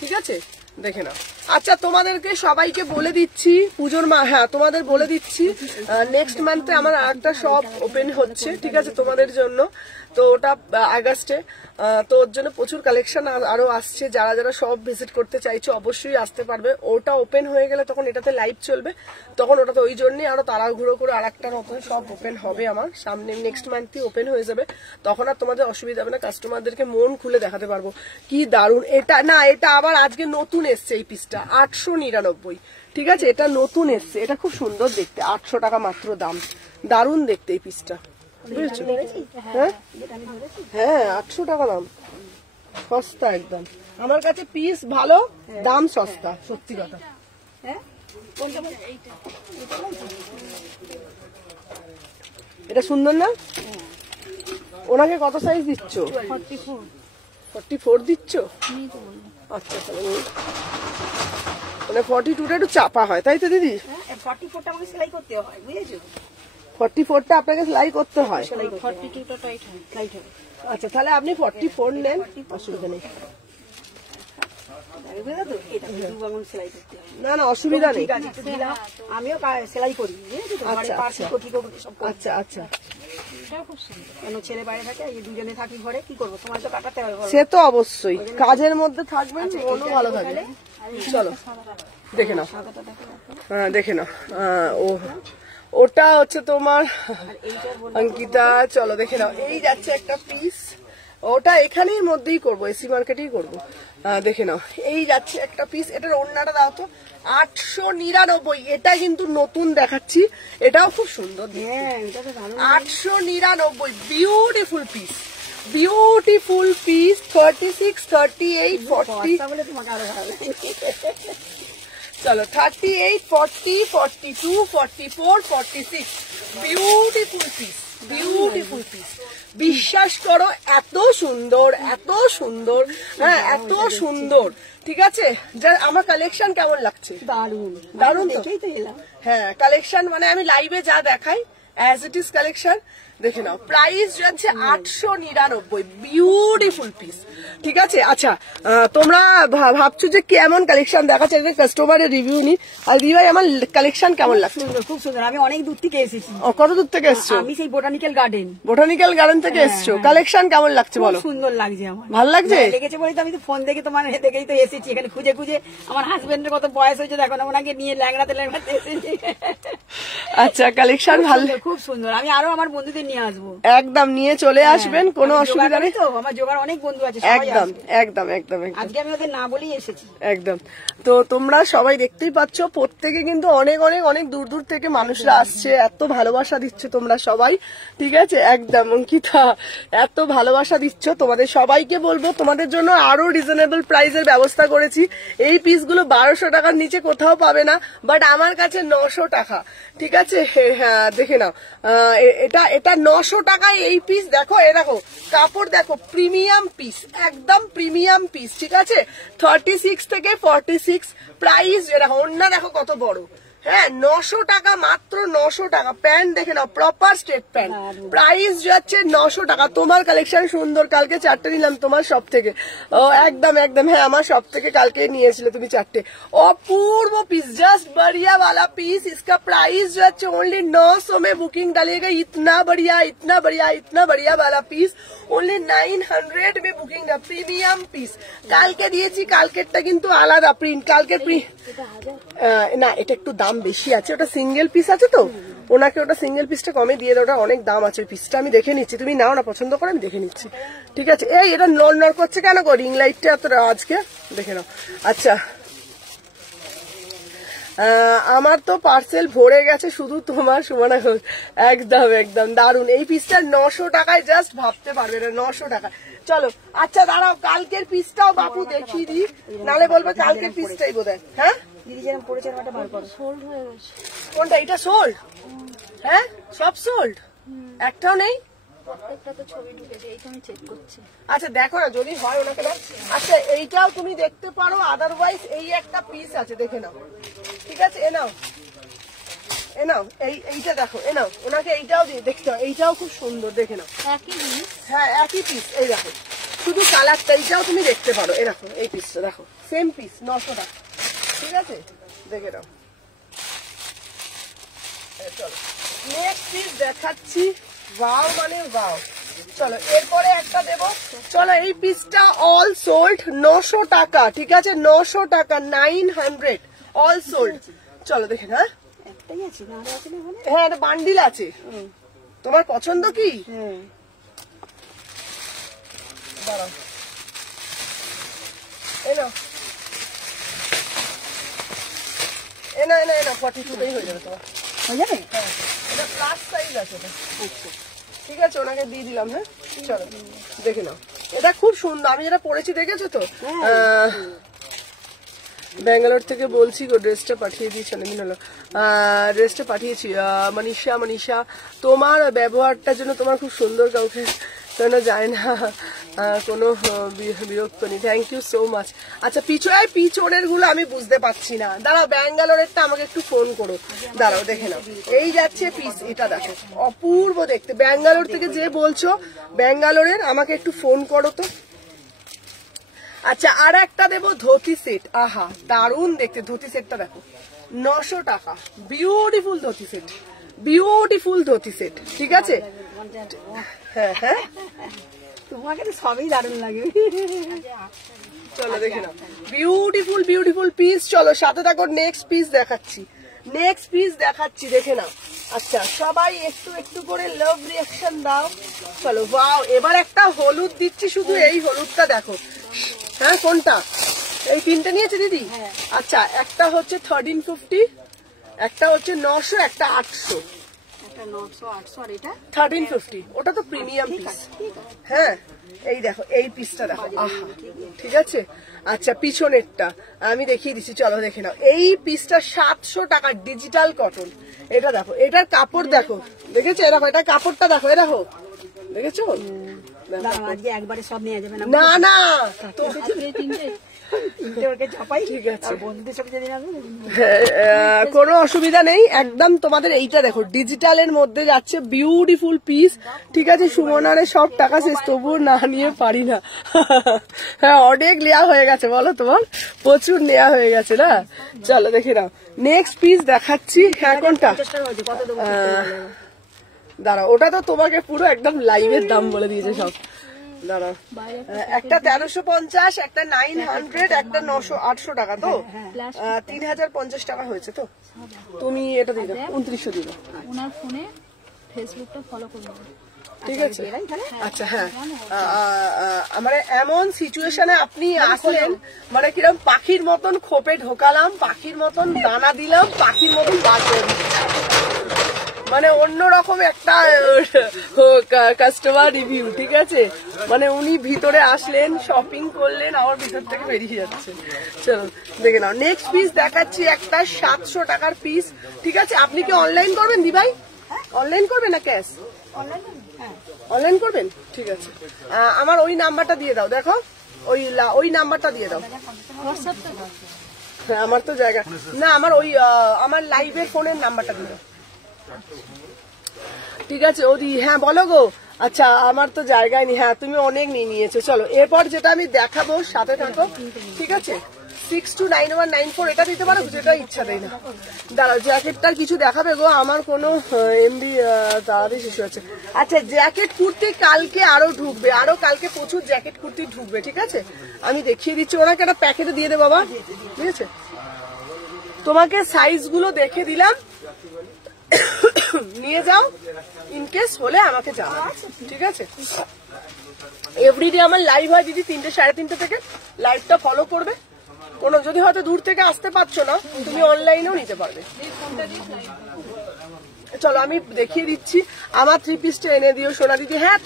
ঠিক আছে? দেখে নাও। আচ্ছা তোমাদেরকে সবাইকে বলে দিচ্ছি পুজোর হ্যাঁ তোমাদের বলে দিচ্ছি নেক্সট মান্থে আমার আরেকটা শপ ওপেন হচ্ছে, ঠিক আছে, তোমাদের জন্য। তো ওটা আগস্টে, তো ওর জন্য প্রচুর কালেকশন আরো আসছে। যারা যারা সব ভিজিট করতে চাইছো অবশ্যই আসতে পারবে। ওটা ওপেন হয়ে গেলে তখন এটাতে লাইভ চলবে, তখন ওটাতে ওই জন্যই আরো তাড়াহুড়ো করে আরেকটা নতুন সব ওপেন হবে আমার সামনে, নেক্সট মান্থই ওপেন হয়ে যাবে। তখন আর তোমাদের অসুবিধা হবে না, কাস্টমারদেরকে মন খুলে দেখাতে পারবো। কি দারুণ এটা না, এটা আবার আজকে নতুন এসছে এই পিসটা, 899, ঠিক আছে? এটা নতুন এসছে, এটা খুব সুন্দর দেখতে, 800 টাকা মাত্র দাম, দারুণ দেখতে এই পিসটা, বুঝেছো? হ্যাঁ হ্যাঁ 800 টাকা দাম, সস্তা একদম। আমার কাছে পিস ভালো, দাম সস্তা, সত্যি কথা। এটা সুন্দর না? ওনাকে কত সাইজ দিচ্ছ? 44 দিচ্ছ? আচ্ছা মানে 42টা একটু চাপা হয়, তাই তো দিদি? 44টা আমাকে সেলাই করতে হয়, বুঝেছো? 44টা আপনাকে সেলাই করতে হয়। 42টা টাইট হয়, টাইট হবে। আচ্ছা তাহলে আপনি 44 নেন, অসুবিধা নেই। বুঝলে তো, এটা 2 আঙুল সেলাই করতে হয়। না না অসুবিধা নেই। ঠিক আছে, একটু দিলাম। আমিও সেলাই করি, বুঝেছো তো? ঘরে পার্সি কোটি কোটি সব করি। আচ্ছা আচ্ছা, এটাও খুব সুন্দর। কেন ছেলে বাইরে থাকে, এই দুজনে থাকি ঘরে, কি করবো? তোমার তো কাটাতে হবে বলো। সে তো অবশ্যই, কাজের মধ্যে থাকবেন, মনও ভালো থাকবে। চলো দেখে নাও, হ্যাঁ দেখে নাও। ওটা হচ্ছে তোমার অঙ্কিতা, চলো দেখে নাও। এই যাচ্ছে একটা পিস, ওটা এখানেই মধ্যেই করবো, এসি মার্কেটেই করবো। দেখে নাও এই যাচ্ছে একটা পিস, এটার ওড়নাটা দাও তো। 899, এটা কিন্তু নতুন দেখাচ্ছি, এটাও খুব সুন্দর। হ্যাঁ এটা তো ভালো। 899, বিউটিফুল পিস, বিউটিফুল পিস। 36, 38, 40, বলে তোমাকে আরো ভালো লাগে। চলো 38, 40, 42, 44, 46, বিউটিফুল পিস, বিউটিফুল পিস। বিশ্বাস করো এত সুন্দর, এত সুন্দর, হ্যাঁ এত সুন্দর, ঠিক আছে? আমার কালেকশন কেমন লাগছে? দারুণ দারুণ তো? দেখেই তো এলাম। হ্যাঁ কালেকশন মানে আমি লাইভে যা দেখাই অ্যাজ ইট ইজ কালেকশন। দেখে নাও প্রাইস যাচ্ছে 899, বিউটিফুল পিস, ঠিক আছে? আচ্ছা তোমরা ভাবছো যে কেমন কালেকশন দেখাচ্ছে, কাস্টমারের রিভিউ নি। আর দিদিভাই আমার কালেকশন কেমন লাগছে? সুন্দর, খুব সুন্দর। আমি অনেক দূর থেকে এসেছি। কত দূর থেকে এসছো? আমি সেই বোটানিক্যাল গার্ডেন। বোটানিক্যাল গার্ডেন থেকে এসছো। কালেকশন কেমন লাগছে বলো? সুন্দর লাগছে আমার, ভালো লাগছে? লেগেছে বলে তো আমি তো ফোন দেখে তোমার দেখেই তো এসেছি এখানে খুঁজে খুঁজে। আমার হাজবেন্ডের কত বয়স হয়েছে দেখো না, ওনাকে নিয়ে ল্যাংড়াতে ল্যাংড়াতে এসেছি। আচ্ছা কালেকশন ভালো, খুব সুন্দর। আমি আরো আমার বন্ধুদের নিয়ে আসবো। একদম নিয়ে চলে আসবেন, কোনো অসুবিধা নেই। তো আমার জোগাড় অনেক বন্ধু আছে, সবাই একদম আসবে। একদম একদম একদম আজকে আমি ওদের না বলেই এসেছি। একদম। তো তোমরা সবাই দেখতেই পাচ্ছ, প্রত্যেকে কিন্তু অনেক অনেক অনেক দূর দূর থেকে মানুষরা আসছে, এত ভালোবাসা দিচ্ছ তোমরা সবাই, ঠিক আছে? একদম অঙ্কিতা, এত ভালোবাসা দিচ্ছ, তোমাদের সবাইকে বলবো তোমাদের জন্য আরো রিজনেবল প্রাইসের ব্যবস্থা করেছি। এই পিসগুলো 1200 টাকার নিচে কোথাও পাবে না, বাট আমার কাছে 900 টাকা, ঠিক আছে? হ্যাঁ দেখে নাও, এটা এটা 900 টাকায় এই পিস। দেখো এ দেখো কাপড়, দেখো প্রিমিয়াম পিস, একদম প্রিমিয়াম পিস, ঠিক আছে? 36 থেকে 46 প্রাইস। দেখো ওন্না দেখো কত বড়, হ্যাঁ 900 টাকা, মাত্র 900 টাকা। প্যান্ট দেখে নাও, প্রপার স্ট্রেট প্যান্ট, প্রাইস যাচ্ছে 900 টাকা। তোমার কালেকশন সুন্দর, কালকে 4টে নিলাম তোমার সব থেকে। ও একদম একদম, হ্যাঁ আমার সব থেকে কালকে নিয়েছিলে তুমি 4টে। অপূর্ব পিস, जस्ट बढ़िया वाला पीस। इसका प्राइस जो है ओनली 900 में बुकिंग डालिएगा। इतना बढ़िया इतना बढ़िया इतना बढ़िया वाला पीस ओनली 900 में बुकिंग दा। प्रीमियम पीस কালকে দিয়েছি, কালকেরটা কিন্তু আলাদা প্রিন্ট। কালকের প্রিন্ট না, এটা একটু দাম বেশি আছে, ওটা সিঙ্গেল পিস আছে তো, ওনাকে ওটা সিঙ্গেল পিসটা কমে দিয়ে দাও, ওটা অনেক দাম আছে। ওই পিসটা আমি দেখে নিচ্ছি, তুমি নাও না, পছন্দ করে আমি দেখে নিচ্ছি, ঠিক আছে? এই এটা নড় করছে কেন গো? রিং লাইটটা এত আজকে দেখে নাও। আচ্ছা আমার তো পার্সেল ভরে গেছে, শুধু তোমার সুমনা ঘোষ। একদম একদম দারুন। এই পিসটা 900 টাকায়, জাস্ট ভাবতে পারবে না, 900 টাকা। চলো আচ্ছা দাঁড়াও, কালকের পিসটাও বাপু দেখিয়ে দিই, নালে বলবে কালকের পিসটাই বোধহয়। হ্যাঁ দিদি যেরকম পড়েছে আমারটা বার করো। সোল্ড হয়ে গেছে। কোনটা? এটা সোল্ড? হ্যাঁ সব সোল্ড, একটাও নেই। প্রত্যেকটা তো ছবি ঢুকেছে, এইটা আমি চেক করছি। আচ্ছা দেখো না, যদি হয় ওনাকে দাও। আচ্ছা এইটাও তুমি দেখতে পারো, আদারওয়াইজ এই একটা পিস আছে, দেখে নাও, ঠিক আছে? এ নাও এ নাও, এইটা দেখো, এ নাও, ওনাকে এইটাও দিয়ে দেখতে হবে, এইটাও খুব সুন্দর, দেখে নাও। একই জিনিস, হ্যাঁ একই পিস, এই দেখো, শুধু কালারটা, এইটাও তুমি দেখতে পারো। এ দেখো এই পিসটা দেখো, সেম পিস, 900 টাকা, ঠিক আছে? দেখে নাও। চলো নেক্সট পিস দেখাচ্ছি। ওয়াও মানে ওয়াও। চলো এরপরে একটা দেবো। চলো এই পিসটা অল সোল্ড 900 টাকা, ঠিক আছে? 900 টাকা, 900 অল সোল্ড। চলো দেখে না, একটাই আছে না, আরো আছে না ওখানে? হ্যাঁ এটা বান্ডিল আছে। তোমার পছন্দ কি? হ্যাঁ দাঁড়াও, এনো এনা এনা এনা 42টাই হয়ে যাবে তোমার, হয়ে যাবে। হ্যাঁ এটা প্লাস সাইজ আছে এটা, আচ্ছা ঠিক আছে? ওনাকে দিয়ে দিলাম। হ্যাঁ চলো দেখে নাও, এটা খুব সুন্দর, আমি যেটা পরেছি দেখেছো তো? ব্যাঙ্গালোর থেকে বলছি গো, ড্রেসটা পাঠিয়ে দিয়েছি, অনেকদিন হলো ড্রেসটা পাঠিয়েছি। মনীষা তোমার ব্যবহারটার জন্য তোমার খুব সুন্দর, কাউকে কেন যায় না, কোনো বিরক্ত নেই, থ্যাংক ইউ সো মাচ। আচ্ছা পিছনের গুলো আমি বুঝতে পারছি না, দাঁড়াও ব্যাঙ্গালোরেরটা আমাকে একটু ফোন করো, দাঁড়াও দেখে নাও। এই যাচ্ছে পিস, এটা দেখো অপূর্ব দেখতে। ব্যাঙ্গালোর থেকে যে বলছো ব্যাঙ্গালোরের, আমাকে একটু ফোন করো তো। আচ্ছা আর একটা দেবো ধুতি সেট, আহা দারুন দেখতে ধুতি সেটটা দেখো, 900 টাকা, beautiful dhoti set, beautiful dhoti set, ঠিক আছে? হ্যাঁ হ্যাঁ তোমাকে তো সবই দারুণ লাগে। চলো দেখে নাও, বিউটিফুল বিউটিফুল পিস। চলো সাথে থাকো, নেক্সট পিস দেখাচ্ছি, নেক্সট পিস দেখাচ্ছি, দেখে নাও। আচ্ছা সবাই একটু একটু করে লাভ রিঅ্যাকশন দাও। চলো ওয়াও, এবার একটা হলুদ দিচ্ছি, শুধু এই হলুদটা দেখো। হ্যাঁ কোনটা? এই তিনটে নিয়েছে দিদি? আচ্ছা একটা হচ্ছে 1350, একটা হচ্ছে 900, একটা 800। একটা 900 800 আর এটা 1350, ওটা তো প্রিমিয়াম পিস। হ্যাঁ এই দেখো এই পিসটা দেখো, আহা ঠিক আছে? আচ্ছা পিছনেরটা আমি দেখিয়ে দিচ্ছি, চলো দেখে নাও। এই পিসটা 700 টাকা, ডিজিটাল কটন। এটা দেখো, এটার কাপড় দেখো, দেখেছো? দেখো এটা কাপড়টা দেখো, এ দেখো, দেখেছো? দাঁড়াও, আজকে একবারে সব নিয়ে যাবে না। না না তো তিনটে ওকে চাপাই, ঠিক আছে, আর বন্ধুদের সঙ্গে যেদিন আসবে কোনো অসুবিধা নেই একদম। তোমাদের এইটা দেখো, ডিজিটালের মধ্যে যাচ্ছে, বিউটিফুল পিস, ঠিক আছে? সুমনারে সব টাকা শেষ, তবুও না নিয়ে পারি না। হ্যাঁ অনেক নেওয়া হয়ে গেছে, বলো তোমার প্রচুর নেওয়া হয়ে গেছে না? চলো দেখে নাও, নেক্সট পিস দেখাচ্ছি। হ্যাঁ কোনটা? কত দেবো? দাঁড়াও, ওটা তো তোমাকে পুরো একদম লাইভের দাম বলে দিয়েছে সব। দাঁড়াও, একটা 1350, একটা 900, একটা 800 টাকা, তো 3050 টাকা হয়েছে। তো তুমি এটা দিয়ে দাও, 2900 দিয়ে দাও। ওনার ফোনে ফেসবুকটা ফলো করবো। ঠিক আছে? আচ্ছা হ্যাঁ, মানে এমন সিচুয়েশনে আপনি আসলেন, মানে কিরকম পাখির মতন খোপে ঢোকালাম, পাখির মতন দানা দিলাম, পাখির মতন বার করে দিলাম। মানে অন্যরকম একটা কাস্টমার রিভিউ। ঠিক আছে, মানে উনি ভিতরে আসলেন, শপিং করলেন, আবার ভিতর থেকে বেরিয়ে যাচ্ছে। চলো দেখে নাও, নেক্সট পিস দেখাচ্ছি একটা 700 টাকার পিস। ঠিক আছে, আপনি কি অনলাইন করবেন দি ভাই? অনলাইন করবেন না ক্যাশ? অনলাইন করবেন, ঠিক আছে। আমার ওই নাম্বারটা দিয়ে দাও, দেখো ওই নাম্বারটা দিয়ে দাও। হ্যাঁ, আমার তো জায়গা না, আমার ওই আমার লাইভের ফোনের নাম্বারটা দিয়ে দাও। ঠিক আছে ওদি, হ্যাঁ বলো গো। আচ্ছা, আমার তো জায়গায় নেই। হ্যাঁ, তুমি অনেক নিয়ে নিয়েছো। চলো এরপর যেটা আমি দেখাবো, সাথে থাকো। ঠিক আছে, 629194 এটা দিতে পারো, যেটা ইচ্ছা দেয় না। দাঁড়াও, জ্যাকেটটার কিছু দেখাবে গো, আমার কোনো এমবি তাড়াতাড়ি শেষ হচ্ছে। আচ্ছা, জ্যাকেট কুর্তি কালকে আরো ঢুকবে, আরো কালকে প্রচুর জ্যাকেট কুর্তি ঢুকবে। ঠিক আছে, আমি দেখিয়ে দিচ্ছি। ওনাকে একটা প্যাকেটে দিয়ে দে বাবা। ঠিক আছে, তোমাকে সাইজ গুলো দেখে দিলাম, নিয়ে যাও, ইনকেস হলে আমাকে জানাও। ঠিক আছে, এভরিডে আমার লাইভ হয় দিদি, 3টে 3:30 থেকে। লাইভটা ফলো করবে। কোনো যদি হয়তো দূর থেকে আসতে পারছো না, তুমি অনলাইনেও নিতে পারবে। চলো আমি দেখিয়ে দিচ্ছি। আমার 3 পিসটা এনে দিও সোনা দিদি। হ্যাঁ,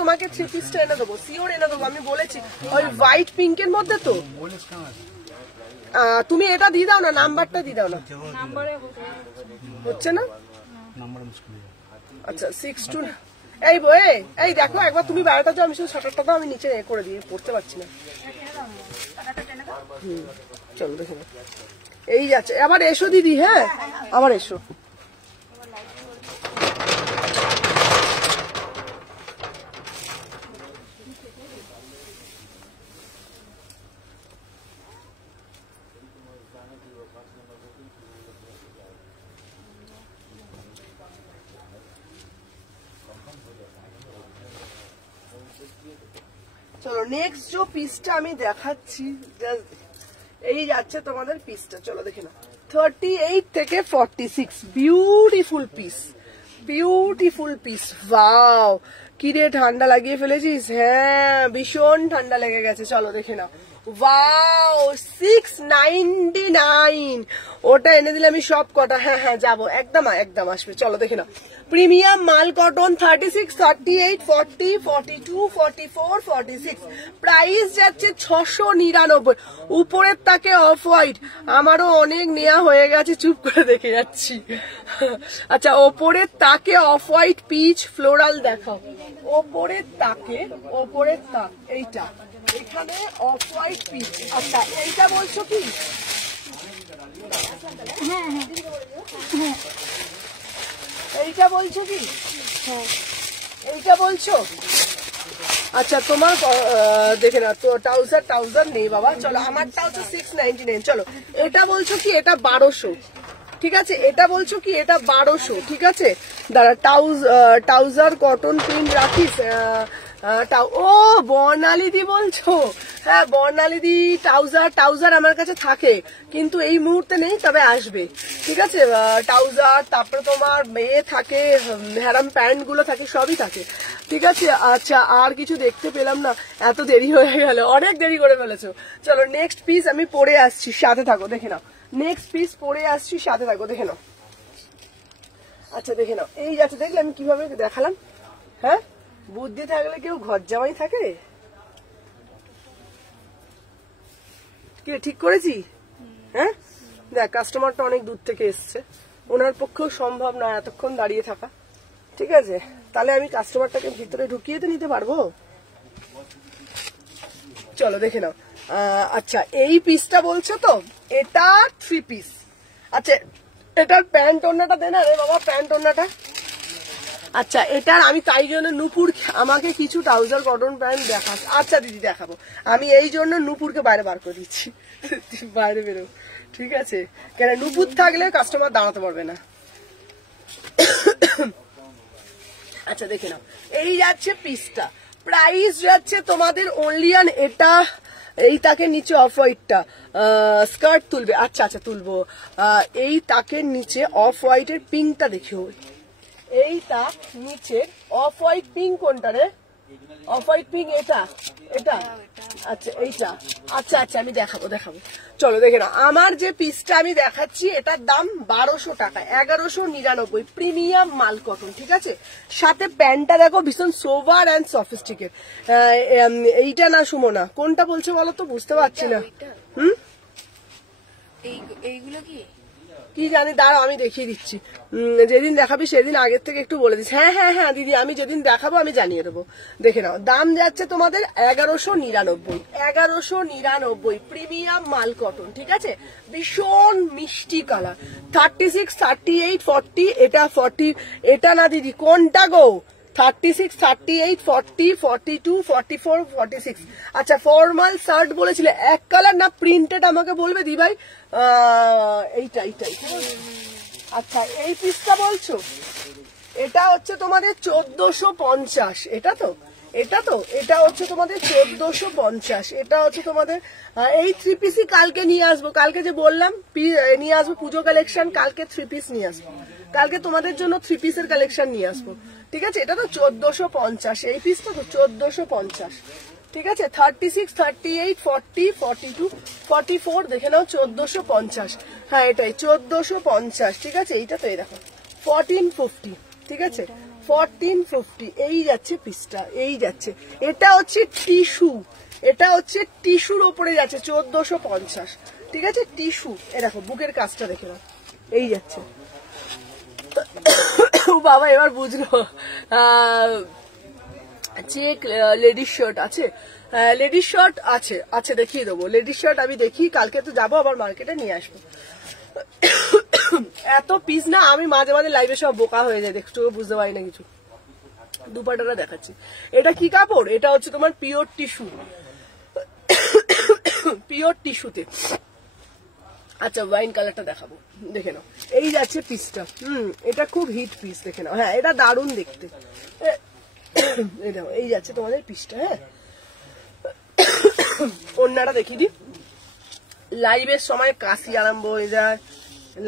তোমাকে 3 পিসটা এনে দেবো, শিওর এনে দেবো, আমি বলেছি। ওই হোয়াইট পিঙ্কের মধ্যে তো তুমি এটা দিয়ে দাও না, নাম্বারটা দিয়ে দাও না, হচ্ছে না। আচ্ছা 62, এই বয়ে, এই দেখো একবার তুমি বাইরেটা যাও, আমি শুধু শাটারটা দাও, আমি নিচে করে দিয়ে পড়তে পারছি না। চলো দেখে নাও, এই যাচ্ছে। আবার এসো দিদি, হ্যাঁ আবার এসো। চলো নেক্সট যে পিসটা আমি দেখাচ্ছি, এই যাচ্ছে তোমাদের পিসটা। চলো দেখে নাও, 38 থেকে 46, beautiful piece, beautiful piece. Wow, কিরে ঠান্ডা লাগিয়ে ফেলেছিস? হ্যাঁ, ভীষণ ঠান্ডা লেগে গেছে। চলো দেখে নাও, ওয়াও 699, ওটা এনে দিলে আমি সব কটা। হ্যাঁ হ্যাঁ যাবো, একদম একদম আসবে। চলো দেখে নাও, প্রিমিয়াম মাল কটন, 36, 38, 40, 42, 44, 46, প্রাইস যাচ্ছে 699। উপরের তাকে অফ হোয়াইট, আমারও অনেক নেওয়া হয়ে গেছে, চুপ করে দেখে যাচ্ছি। আচ্ছা, ওপরের তাকে অফ হোয়াইট পিচ ফ্লোরাল দেখাও। ওপরের তাকে, ওপরের তাক এইটা, এখানে অফ হোয়াইট পিচ। আচ্ছা, এইটা বলছো কি? এইটা বলছো কি? এইটা বলছো? আচ্ছা, তোমার দেখে না তো, ট্রাউজার নেই বাবা। চলো, আমারটা হচ্ছে 699। চলো, এটা বলছো কি? এটা 1200। ঠিক আছে, এটা বলছো কি? এটা 1200। ঠিক আছে, দাঁড়া, ট্রাউজার কটন প্রিন্ট রাখিস। ও বর্ণালিদি বলছো? হ্যাঁ বর্ণালিদি, ট্রাউজার আমার কাছে থাকে, কিন্তু এই মুহূর্তে নেই, তবে আসবে। ঠিক আছে, ট্রাউজার, তারপরে তোমার মেয়ে থাকে, হ্যারাম প্যান্ট গুলো থাকে, সবই থাকে। ঠিক আছে, আচ্ছা আর কিছু দেখতে পেলাম না, এত দেরি হয়ে গেল, অনেক দেরি করে ফেলেছো। চলো নেক্সট পিস আমি পরে আসছি, সাথে থাকো, দেখে নাও। নেক্সট পিস পরে আসছি, সাথে থাকো, দেখে নাও। আচ্ছা দেখে নাও, এই যাচ্ছে, দেখলে আমি কিভাবে দেখালাম। হ্যাঁ, বুদ্ধি থাকলে কেউ ঘর জামাই থাকে? কি ঠিক করেছি? হ্যাঁ, দেখ কাস্টমারটা অনেক দূর থেকে এসছে, ওনার পক্ষেও সম্ভব না এতক্ষণ দাঁড়িয়ে থাকা। ঠিক আছে, তাহলে আমি কাস্টমারটাকে ভিতরে ঢুকিয়ে তো নিতে পারবো। চলো দেখে নাও। আচ্ছা, এই পিসটা বলছো তো, এটা 3 পিস। আচ্ছা, এটার প্যান্ট ওড়নাটা দে না রে বাবা, প্যান্ট ওড়নাটা। আচ্ছা, এটার আমি তাই জন্য নূপুর আমাকে কিছু ট্রাউজার কটন প্যান্ট দেখাস। আচ্ছা দিদি দেখাবো, আমি এই জন্য নূপুরকে বাইরে বার করে দিচ্ছি, বাইরে বেরো। ঠিক আছে, কেন নূপুর থাকলে কাস্টমার দাঁড়াতে পারবে না। আচ্ছা দেখে নাও, এই যাচ্ছে পিসটা, প্রাইস যাচ্ছে তোমাদের অনলিয়ান। এটা এই তাকের নিচে অফ হোয়াইটটা স্কার্ট তুলবে। আচ্ছা আচ্ছা তুলবো। এই তাকের নিচে অফ হোয়াইটের পিঙ্কটা দেখেও, এইটা নিচে অফ হোয়াইট পিঙ্ক কোনটা রে? অফ হোয়াইট পিঙ্ক এটা এটা আচ্ছা এইটা আচ্ছা আচ্ছা আমি দেখাবো চলো দেখে নাও। আমার যে পিসটা আমি দেখাচ্ছি এটার দাম 1200 টাকা, 1199 প্রিমিয়াম মাল কটন, ঠিক আছে। সাথে প্যান্টটা দেখো ভীষণ সোভার অ্যান্ড সফিস্টিকেট। এইটা না সুমনা, কোনটা বলছো বলো তো, বুঝতে পারছি না। এইগুলো কি জানি, দাঁড়াও আমি দেখিয়ে দিচ্ছি। যেদিন দেখাবি সেদিন আগের থেকে একটু বলে দিচ্ছি। হ্যাঁ হ্যাঁ হ্যাঁ দিদি, আমি যেদিন দেখাবো আমি জানিয়ে দেবো। দেখে নাও, দাম যাচ্ছে তোমাদের 1199 প্রিমিয়াম মাল কটন, ঠিক আছে। ভীষণ মিষ্টি কালার, 36, 38, 40, এটা 40, এটা না দিদি কোনটা গো? 36, 38, 40, 42, 44, 46। আচ্ছা ফর্মাল শার্ট বলেছিলে এক কালার না প্রিন্টেড, আমাকে বলবে দি ভাই। এইটাই। আচ্ছা এই পিসটা বলছো, এটা হচ্ছে তোমাদের 1450। এটা হচ্ছে তোমাদের 1450। এটা হচ্ছে তোমাদের এই 3 পিসই কালকে নিয়ে আসবো। কালকে যে বললাম নিয়ে আসবো পুজো কালেকশন, কালকে 3 পিস নিয়ে আসবো। কালকে তোমাদের জন্য 3 পিসের কালেকশন নিয়ে আসবো, ঠিক আছে। এটা তো 1450, এই পিসটা তো 1450, ঠিক আছে। 36, 38, 40, 42, 44 দেখে নাও 1450। হ্যাঁ এটাই 1450, ঠিক আছে। এইটা তো এই দেখো 1450, ঠিক আছে। 1450 এই যাচ্ছে পিসটা, এই যাচ্ছে। এটা হচ্ছে টিস্যু, এটা হচ্ছে টিস্যুর ওপরে যাচ্ছে 1450, ঠিক আছে। টিস্যু এ দেখো, বুকের কাজটা দেখে নাও, এই যাচ্ছে। বাবা এবার বুঝলো। চেক লেডিস শার্ট আছে, লেডিস শার্ট আছে, আচ্ছা দেখিয়ে দেবো। লেডিস শার্ট আমি দেখি, কালকে তো যাবো আবার মার্কেটে নিয়ে আসবো। এত পিস না, আমি মাঝে মাঝে লাইভে সব বোকা হয়ে যায়, দেখছো বুঝতে পারি না কিছু। দুপাটাটা দেখাচ্ছি। এটা কি কাপড়? এটা হচ্ছে তোমার পিওর টিস্যু, পিওর টিস্যুতে। আচ্ছা ওয়াইন কালারটা দেখাবো, দেখে নাও। এই যাচ্ছে পিসটা, এটা খুব হিট পিস, দেখে নাও। হ্যাঁ এটা দারুণ দেখতে। এই যাচ্ছে তোমাদের পিসটা। হ্যাঁ অন্যটা দেখিয়ে দিই। লাইভের সময় কাশি আরম্ভ হয়ে যায়,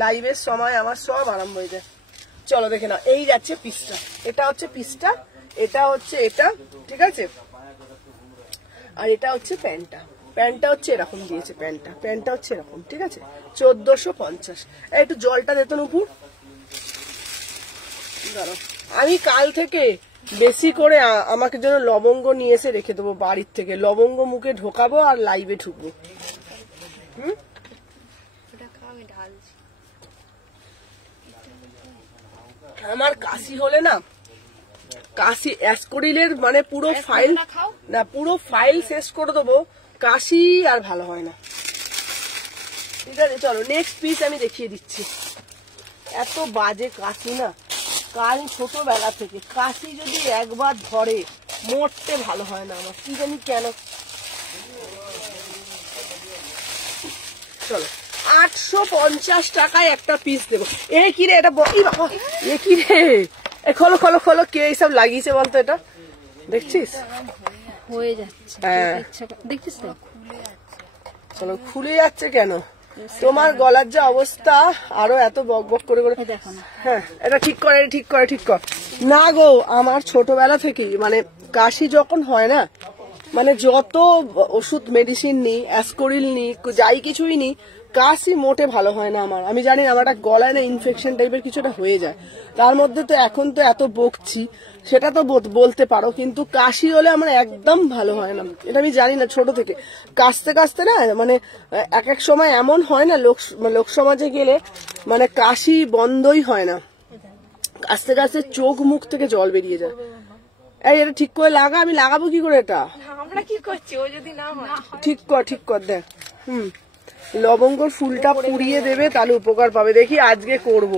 লাইভের সময় আমার সব আরম্ভ হয়ে যায়। চলো দেখে নাও, এই যাচ্ছে পিসটা। এটা হচ্ছে পিসটা, এটা হচ্ছে এটা, ঠিক আছে। আর এটা হচ্ছে প্যান্টটা, প্যান্টটা হচ্ছে এরকম দিয়েছে, প্যান্টটা হচ্ছে এরকম, ঠিক আছে। 1450। একটু জলটা দিত নুপুর, দাঁড়াও। আমি কাল থেকে বেশি করে আমাকে জন্য লবঙ্গ নিয়ে এসে রেখে দেবো বাড়ির থেকে। লবঙ্গ মুখে ঢোকাবো আর লাইভে ঢুকবো। আমার কাশি হলে না, কাশি অ্যাসকোরিলের মানে পুরো ফাইল না, পুরো ফাইল শেষ করে দেবো, কাশি আর ভালো হয় না, ঠিক আছে। চলো নেক্সট পিস আমি দেখিয়ে দিচ্ছি। এত বাজে কাশি না, কাল ছোটবেলা থেকে কাশি যদি একবার ধরে মরতে ভালো হয় না আমার, কি জানি কেন। চলো 850 টাকায় একটা পিস দেবো। এ কি রে এটা, এ কি রে, খোলো খোলো খোলো, কে এইসব লাগিয়েছে বলতো? এটা দেখছিস হয়ে যাচ্ছে, হ্যাঁ দেখছিস তো চলো খুলে যাচ্ছে কেন? তোমার গলার যে অবস্থা, আরো এত বক বক করে করে দেখো না। হ্যাঁ এটা ঠিক করে, ঠিক করে, ঠিক কর না গো। আমার ছোটবেলা থেকেই মানে কাশি যখন হয় না, মানে যত ওষুধ মেডিসিন নিই, অ্যাসকোরিল নিই, যাই কিছুই নিই, কাশি মোটে ভালো হয় না আমার। আমি জানি আমার একটা গলায় না ইনফেকশন টাইপের কিছুটা হয়ে যায়। তার মধ্যে তো এখন তো এত বকছি, সেটা তো বলতে পারো, কিন্তু কাশি হলে আমার একদম ভালো হয় না। এটা আমি জানি না, ছোট থেকে কাশতে কাশতে না, মানে এক এক সময় এমন হয় না, লোক সমাজে গেলে মানে কাশি বন্ধই হয় না, কাশতে কাশতে চোখ মুখ থেকে জল বেরিয়ে যায়। এই এটা ঠিক করে লাগা, আমি লাগাবো কি করে এটা? আমরা কি করছি, ও যদি না হয় ঠিক কর, ঠিক কর, দেখ। লবঙ্গর ফুলটা পুড়িয়ে দেবে, তাহলে উপকার পাবে। দেখি আজকে করব।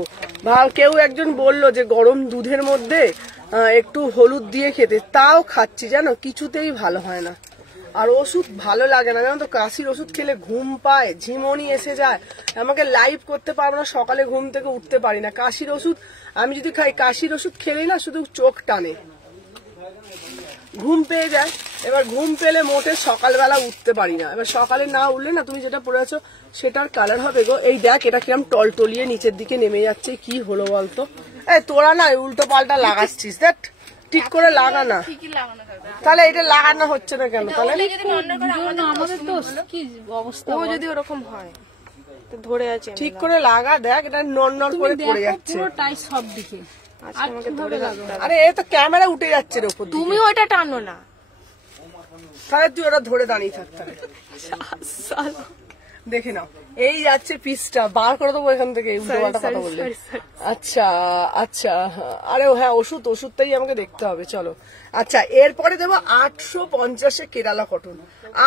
কেউ একজন বলল যে গরম দুধের মধ্যে একটু হলুদ দিয়ে খেতে, তাও খাচ্ছি, জানো কিছুতেই ভালো হয় না। আর ওষুধ ভালো লাগে না, জানো তো। কাশির ওষুধ খেলে ঘুম পায়, ঝিমনি এসে যায়, আমাকে লাইভ করতে পারবো না, সকালে ঘুম থেকে উঠতে পারি না। কাশির ওষুধ আমি যদি খাই, কাশির ওষুধ খেলেই না শুধু চোখ টানে, ঘুম পেয়ে যায়। এবার ঘুম পেলে মোটে সকালবেলা উঠতে পারি না, এবার সকালে না উঠলে না তুমি যেটা পরে আছো সেটার কালার হবে গো। এই দেখ এটা কিরম টলটলিয়ে নিচের দিকে নেমে যাচ্ছে, কি হলো বলতো? এই তোরা না উল্টো পাল্টা লাগাচ্ছিস, দেখ ঠিক করে লাগা না, তাহলে এটা লাগানো হচ্ছে না কেন? তাহলে আমাদের তো কি অবস্থা, ও যদি ওরকম হয় তো ধরে আছে, ঠিক করে লাগা, দেখ এটা নড়নড় করে পড়ে যাচ্ছে পুরোটাই সব দিকে। আমাকে ধরে রাখতে হবে। আরে এ তো ক্যামেরা উঠে যাচ্ছে রে উপর দিকে। তুমি ওইটা টানো না, তাহলে তুই ওটা ধরে দাঁড়িয়ে থাকতে হবে। দেখে নাও এই যাচ্ছে পিসটা, বার করে দেবো এখান থেকে উল্টোপাল্টা কথা বললে। আচ্ছা আচ্ছা, আরে হ্যাঁ ওষুধটাই আমাকে দেখতে হবে, চলো। আচ্ছা এরপরে দেবো 850 কেরালা কটন।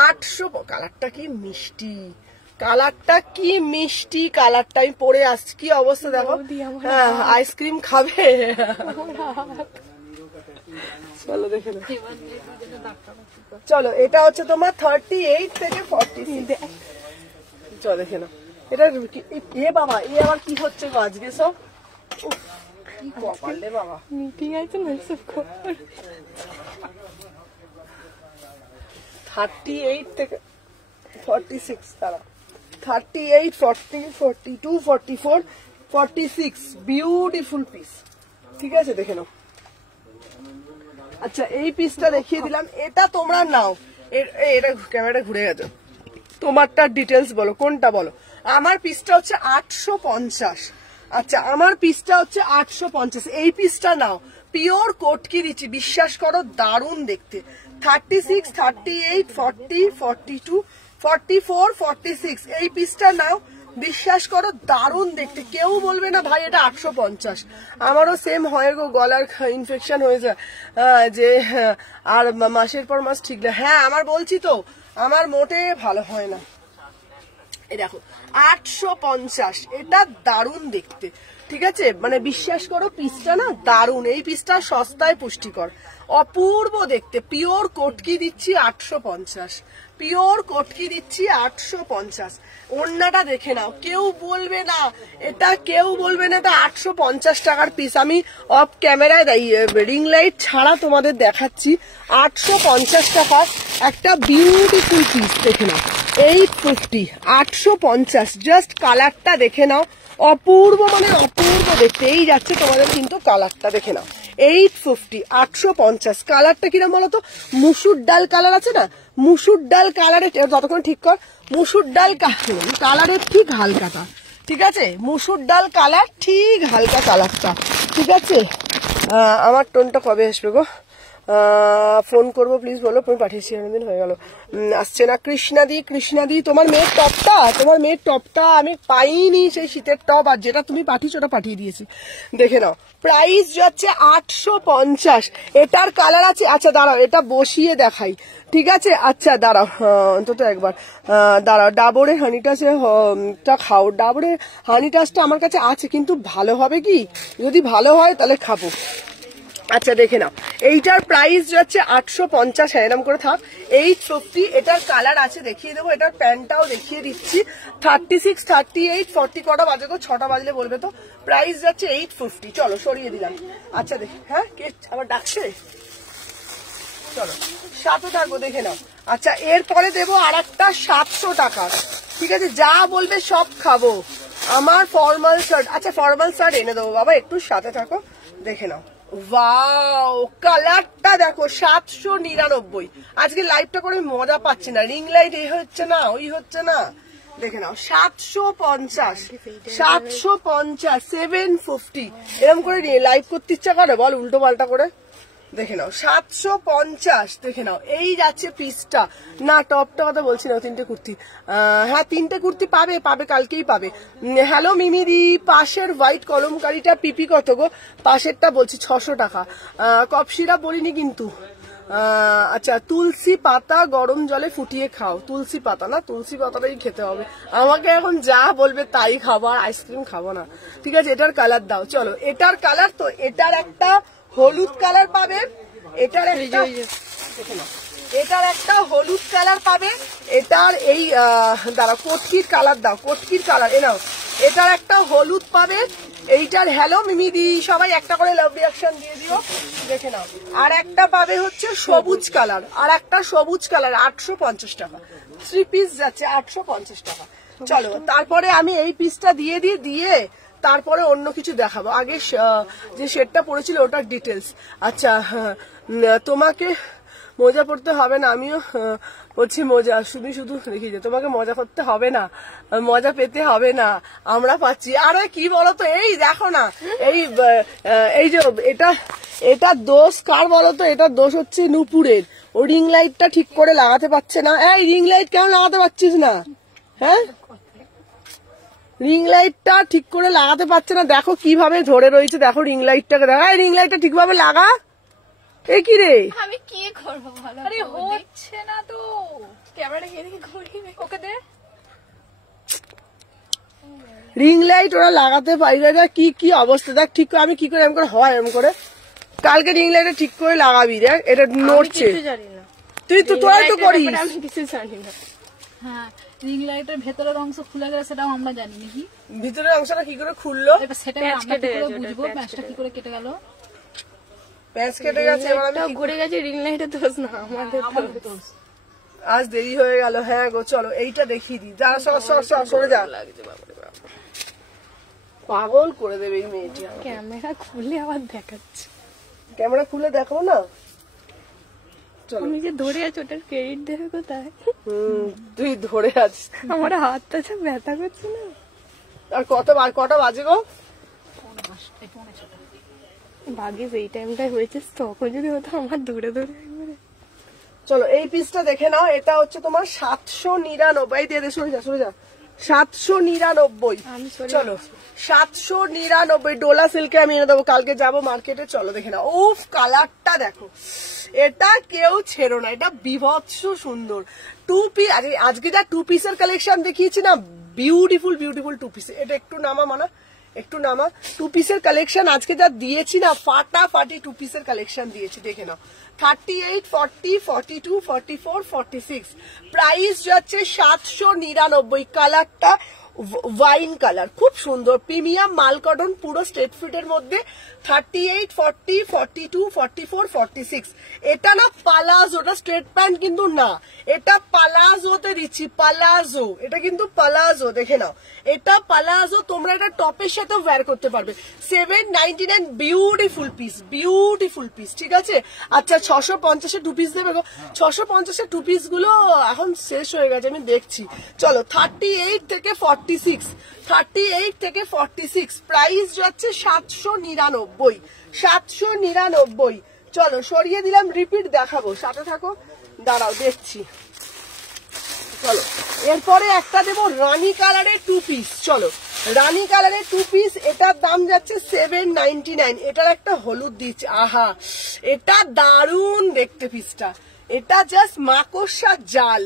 800, কালারটা কি মিষ্টি, কালারটা কি মিষ্টি, কালারটা আমি পরে আসছি, কি অবস্থা দেখো। হ্যাঁ আইসক্রিম খাবে, চলো দেখে নাও। চলো এটা হচ্ছে তোমার 38 থেকে 40। চলো দেখে নাও এটা। এ বাবা এ আবার কি হচ্ছে গো আজকে সব, কি কপাল রে বাবা। মিটিং আছে না সব খবর। 38 থেকে 46, তারা 38, 40, 42, 44, 46 বিউটিফুল পিস, ঠিক আছে দেখে নাও। আচ্ছা এই পিসটা দেখিয়ে দিলাম, এটা তোমরা নাও। এটা ক্যামেরাটা ঘুরে গেছে, তোমারটার ডিটেলস বলো, কোনটা বলো। আমার পিসটা হচ্ছে 850। আচ্ছা আমার পিসটা হচ্ছে 850, এই পিসটা নাও। পিওর কোটকি দিচ্ছি, বিশ্বাস করো দারুণ দেখতে। 36, 38, 40, 42, 44, 46 এই পিসটা নাও, বিশ্বাস করো দারুণ দেখতে, কেউ বলবে না ভাই এটা 850। আমারও সেম হয় গো, গলার ইনফেকশন হয়ে যায় যে, আর মাসের পর মাস ঠিক না। হ্যাঁ আমার বলছি তো, আমার মোটে ভালো হয় না। এই দেখো 850, এটা দারুণ দেখতে, ঠিক আছে, মানে বিশ্বাস করো পিসটা না দারুণ, এই পিসটা সস্তায় পুষ্টিকর, অপূর্ব দেখতে। পিওর কোটকি দিচ্ছি 850, পিওর কোটকি দিচ্ছি 850। ওড়নাটা দেখে নাও, কেউ বলবে না এটা, কেউ বলবে না এটা 850 টাকার পিস। আমি অফ ক্যামেরায় রিং লাইট ছাড়া তোমাদের দেখাচ্ছি, 850 টাকার একটা বিউটিফুল পিস দেখে নাও। 850, 850, জাস্ট কালারটা দেখে নাও, অপূর্ব মানে অপূর্ব দেখতে। এই যাচ্ছে তোমাদের কিন্তু কালারটা দেখে নাও। 850, 850, কালারটা কিরম বলতো, মুসুর ডাল কালার আছে না, মুসুর ডাল কালারের, যতক্ষণ ঠিক কর, মুসুর ডাল কালারের ঠিক হালকাটা, ঠিক আছে, মুসুর ডাল কালার ঠিক হালকা কালারটা, ঠিক আছে। আমার টোনটা কবে আসবে গো, ফোন করবো প্লিজ বলো, আমি পাঠিয়েছি অনেকদিন হয়ে গেল, আসছে না। কৃষ্ণাদি তোমার মেয়ের টপটা আমি পাইনি, সেই শীতের টপ, আর যেটা তুমি পাঠিয়েছো ওটা পাঠিয়ে দিয়েছি, দেখে নাও। প্রাইস যাচ্ছে 850, এটার কালার আছে। আচ্ছা দাঁড়াও এটা বসিয়ে দেখাই, ঠিক আছে। আচ্ছা দাঁড়াও অন্তত একবার দাঁড়াও, ডাবরের হানিটাসটা খাও, ডাবরের হানিটাসটা আমার কাছে আছে, কিন্তু ভালো হবে কি, যদি ভালো হয় তাহলে খাবো। আচ্ছা দেখে নাও, এইটার প্রাইস যাচ্ছে 850, হ্যাঁ এরকম করে থাক। 850, এটার কালার আছে দেখিয়ে দেবো, এটার প্যান্টটাও দেখিয়ে দিচ্ছি। 36, 38, 40 কটা বাজে গো, 6টা বাজলে বলবে তো। প্রাইস যাচ্ছে 850, চলো সরিয়ে দিলাম। আচ্ছা দেখ, হ্যাঁ কে আবার ডাকছে, চলো সাথে থাকবো দেখে নাও। আচ্ছা এরপরে দেবো আর একটা 700 টাকা, ঠিক আছে, যা বলবে সব খাবো। আমার ফর্মাল শার্ট, আচ্ছা ফর্মাল শার্ট এনে দেবো বাবা, একটু সাথে থাকো দেখে নাও। ওয়াও কালারটা দেখো, 799। আজকে লাইভটা করে মজা পাচ্ছি না, রিং লাইট এই হচ্ছে না ওই হচ্ছে না, দেখে নাও 750, 750, এরকম করে লাইভ করতে ইচ্ছা করে বল, উল্টো পাল্টা করে, দেখে নাও 750, দেখে নাও। এই যাচ্ছে পিসটা, না টপটা কথা বলছি না, 3টে কুর্তি, হ্যাঁ 3টে কুর্তি পাবে, কালকেই পাবে। হ্যালো মিমিদি, পাশের হোয়াইট কলমকারিটা পিপি কত গো, পাশেরটা বলছি 600 টাকা। কপসিরা বলিনি কিন্তু। আচ্ছা তুলসী পাতা গরম জলে ফুটিয়ে খাও, তুলসী পাতা না, তুলসী পাতাটাই খেতে হবে আমাকে, এখন যা বলবে তাই খাবো, আর আইসক্রিম খাবো না, ঠিক আছে। এটার কালার দাও, চলো এটার কালার তো, এটার একটা হলুদ কালার পাবে, এটার একটা হলুদ কালার পাবে, এটার এই দাঁড়া কোটকির কালার দাও, কোটকির কালার এ নাও, এটার একটা হলুদ পাবে, এইটার হ্যালো মিমিদি সবাই একটা করে লাভ রিয়াকশন দিয়ে দিও, দেখে নাও। আর একটা পাবে হচ্ছে সবুজ কালার, আর একটা সবুজ কালার 850 টাকা, 3 পিস যাচ্ছে 850 টাকা। চলো তারপরে আমি এই পিসটা দিয়ে তারপরে অন্য কিছু দেখাবো। আগে যে শেডটা পড়েছিল ওটার ডিটেলস। আচ্ছা তোমাকে মজা করতে হবে না, আমিও বলছি মজা, শুধু শুধু দেখিয়ে তোমাকে মজা করতে হবে না, মজা পেতে হবে না, আমরা পাচ্ছি। আরে কি বলতো, এই দেখো না, এই যে এটা দোষ কার বলতো? এটা দোষ হচ্ছে নূপুরের, ও রিং লাইটটা ঠিক করে লাগাতে পারছে না। এই রিং লাইট কেন লাগাতে পারছিস না? হ্যাঁ, রিং লাইটটা ঠিক করে লাগাতে পারছে না, দেখো কিভাবে ধরে রয়েছে, দেখো রিং লাইটটাকে, দেখো রিং লাইটটা ঠিকভাবে লাগা। এ কি রে, আমি কি করবো ভালো? আরে হচ্ছে না তো, ক্যামেরা এদিকে ঘুরিয়ে ওকে দে। রিং লাইট ওরা লাগাতে পারি না, কি কি অবস্থা দেখ। ঠিক করে আমি কি করে এম করে হয়, এম করে কালকে রিং লাইটটা ঠিক করে লাগাবি। দেখ এটা নড়ছে, জানি না, তুই তো তোরাই তো করিস। আমি কিছু জানি না। হ্যাঁ, রিং লাইটের ভেতরের অংশ খুলে গেছে, সেটাও আমরা জানি নাকি। ভিতরের অংশটা কি করে খুললো, এবার সেটা আমরা কি করে বুঝবো প্যাঁচটা কি করে কেটে গেল? প্যাঁচ কেটে গেছে, এবার আমি কি ঘুরে গেছে, রিং লাইটের দোষ না, আমাদের দোষ। আজ দেরি হয়ে গেল। হ্যাঁ গো, চলো এইটা দেখিয়ে দিই। যা সরে যা, পাগল করে দেবে এই মেয়েটি। ক্যামেরা খুলে আবার দেখাচ্ছে, ক্যামেরা খুলে দেখো না। চলো, আমি যে ধরে আছি ওটার ক্রেডিট দেবে কোথায়? তুই ধরে আছিস, আমার হাতটা তো ব্যথা করছে না। আর কটা বাজে গো? ভাগ্যিস এই টাইমটাই হয়েছে, তখন যদি হতো আমার ধরে একবারে। চলো এই পিসটা দেখে নাও, এটা হচ্ছে তোমার 799 দিয়ে দে, সরে যা 799। চলো 799 ডোলা সিল্কে আমি এনে দেবো, কালকে যাবো মার্কেটে। চলো দেখে নাও, উফ কালারটা দেখো, এটা কেউ ছেড়ো না, এটা বিভৎস সুন্দর। 2 পিস, আজকে যা 2 পিসের কালেকশন দেখিয়েছি না, বিউটিফুল 2 পিস। এটা একটু নামা, মানা একটু নামা। 2 পিসের কালেকশন আজকে যা দিয়েছি না, ফাটাফাটি 2 পিসের কালেকশন দিয়েছি, দেখে নাও। 38, 40, 42, 44, 46, প্রাইস যাচ্ছে 799। কালারটা ওয়াইন কালার, খুব সুন্দর, প্রিমিয়াম মাল কটন, পুরো স্ট্রেট ফিটের মধ্যে। 38, 40, 42, 44, 46। এটা না পালাজোটা স্ট্রেট প্যান্ট কিন্তু না, এটা পালাজোতে দিচ্ছি, পালাজো, এটা কিন্তু পালাজো, দেখে নাও এটা পালাজো। তোমরা এটা টপের সাথে ওয়্যার করতে পারবে। 799, বিউটিফুল পিস, ঠিক আছে। আচ্ছা 650 2 পিস দেবে গো, 650 2 পিস গুলো এখন শেষ হয়ে গেছে, আমি দেখছি। চলো 38 থেকে 46, 38 থেকে 46, প্রাইস যাচ্ছে 799, 799। চলো সরিয়ে দিলাম, রিপিট দেখাবো, সাথে থাকো, দাঁড়াও দেখছি। চলো এরপরে একটা দেবো রানী কালারের 2 পিস। চলো রানী কালারের 2 পিস, এটার দাম যাচ্ছে 799। এটার একটা হলুদ দিচ্ছে, আহা এটা দারুণ দেখতে পিসটা, এটা জাস্ট মাকড়সা জাল।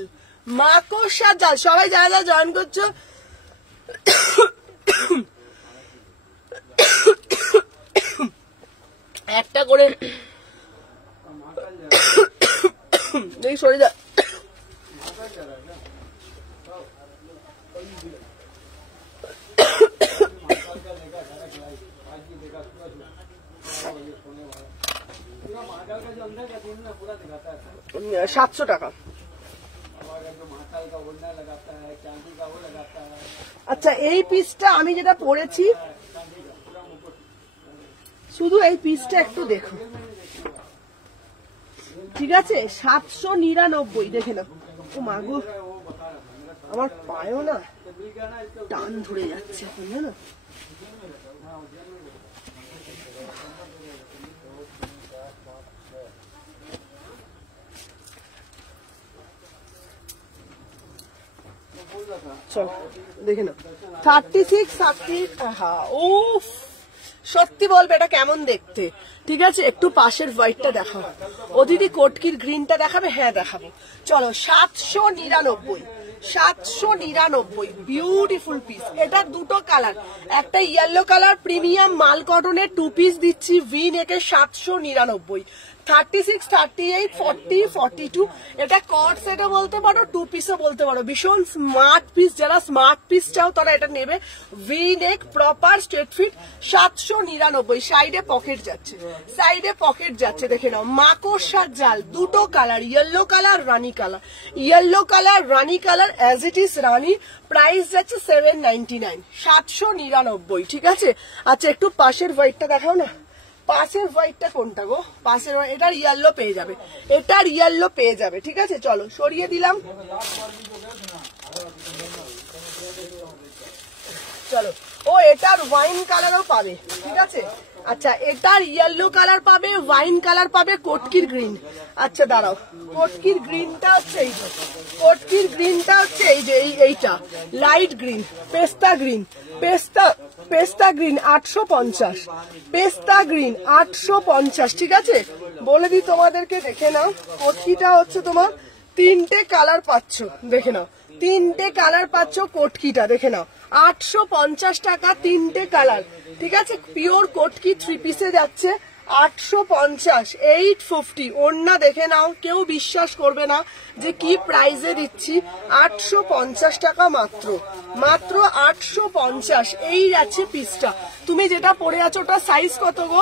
সবাই যারা জয়েন করছো একটা করে দেখি, সরে যা। $700 টাকা। আচ্ছা এই পিসটা আমি যেটা পরেছি, শুধু এই পিসটা একটু দেখো, ঠিক আছে। 799, দেখে নাও। ও মাগো, আমার পায়েও না টান ধরে যাচ্ছে এখন, জানো। চল দেখে নাও, 36, 38। উফ, সত্যি বলবে এটা কেমন দেখতে, ঠিক আছে। একটু পাশের হোয়াইটটা দেখাও, ও দিদি কোটকির গ্রিনটা দেখাবে? হ্যাঁ দেখাবো। চলো 799, বিউটিফুল পিস। এটা 2টো কালার, একটা ইয়েলো কালার প্রিমিয়াম মাল কটনের 2 পিস দিচ্ছি ভি নেকে 799। 36, 38, 40, 42 এটা কট সেটও বলতে পারো, 2 পিসও বলতে পারো। ভীষণ স্মার্ট পিস, যারা স্মার্ট পিস চাও তারা এটা নেবে। V neck proper straight fit 799। সাইডে পকেট যাচ্ছে, সাইডে পকেট যাচ্ছে, দেখে নাও। মাকড়সার জাল, দুটো colour, yellow colour, Rani colour, yellow colour, Rani colour, as it is Rani. Price যাচ্ছে 799, 799, ঠিক আছে। আচ্ছা একটু পাশের হোয়াইটটা দেখাও না, পাশের হোয়াইটটা কোনটা গো? পাশের এটার ইয়েলো পেয়ে যাবে, এটার ইয়েলো পেয়ে যাবে, ঠিক আছে। চলো সরিয়ে দিলাম, চলো। ও এটার ওয়াইন কালারও পাবে, ঠিক আছে। আচ্ছা এটার ইয়েলো কালার পাবে, ওয়াইন কালার পাবে, কোটকির গ্রিন। আচ্ছা দাঁড়াও, কোটকির গ্রিনটা হচ্ছে এই যে, কোটকির গ্রিনটা হচ্ছে এই যে এইটা লাইট গ্রিন, পেস্তা গ্রিন, পেস্তা গ্রিন 850, পেস্তা গ্রিন 850, ঠিক আছে। বলে দিই তোমাদেরকে, দেখে নাও। কোটকিটা হচ্ছে তোমার 3টে কালার পাচ্ছ, দেখে নাও, 3টে কালার পাচ্ছ কোটকিটা, দেখে নাও। 850 টাকা 3টে কালার, ঠিক আছে। পিওর কোটকি 3 পিসে যাচ্ছে 850, 850। ওড়না দেখে নাও, কেউ বিশ্বাস করবে না যে কি প্রাইসে দিচ্ছি। 850 টাকা মাত্র, মাত্র 850। এই যাচ্ছে পিসটা। তুমি যেটা পরে আছো ওটা সাইজ কত গো?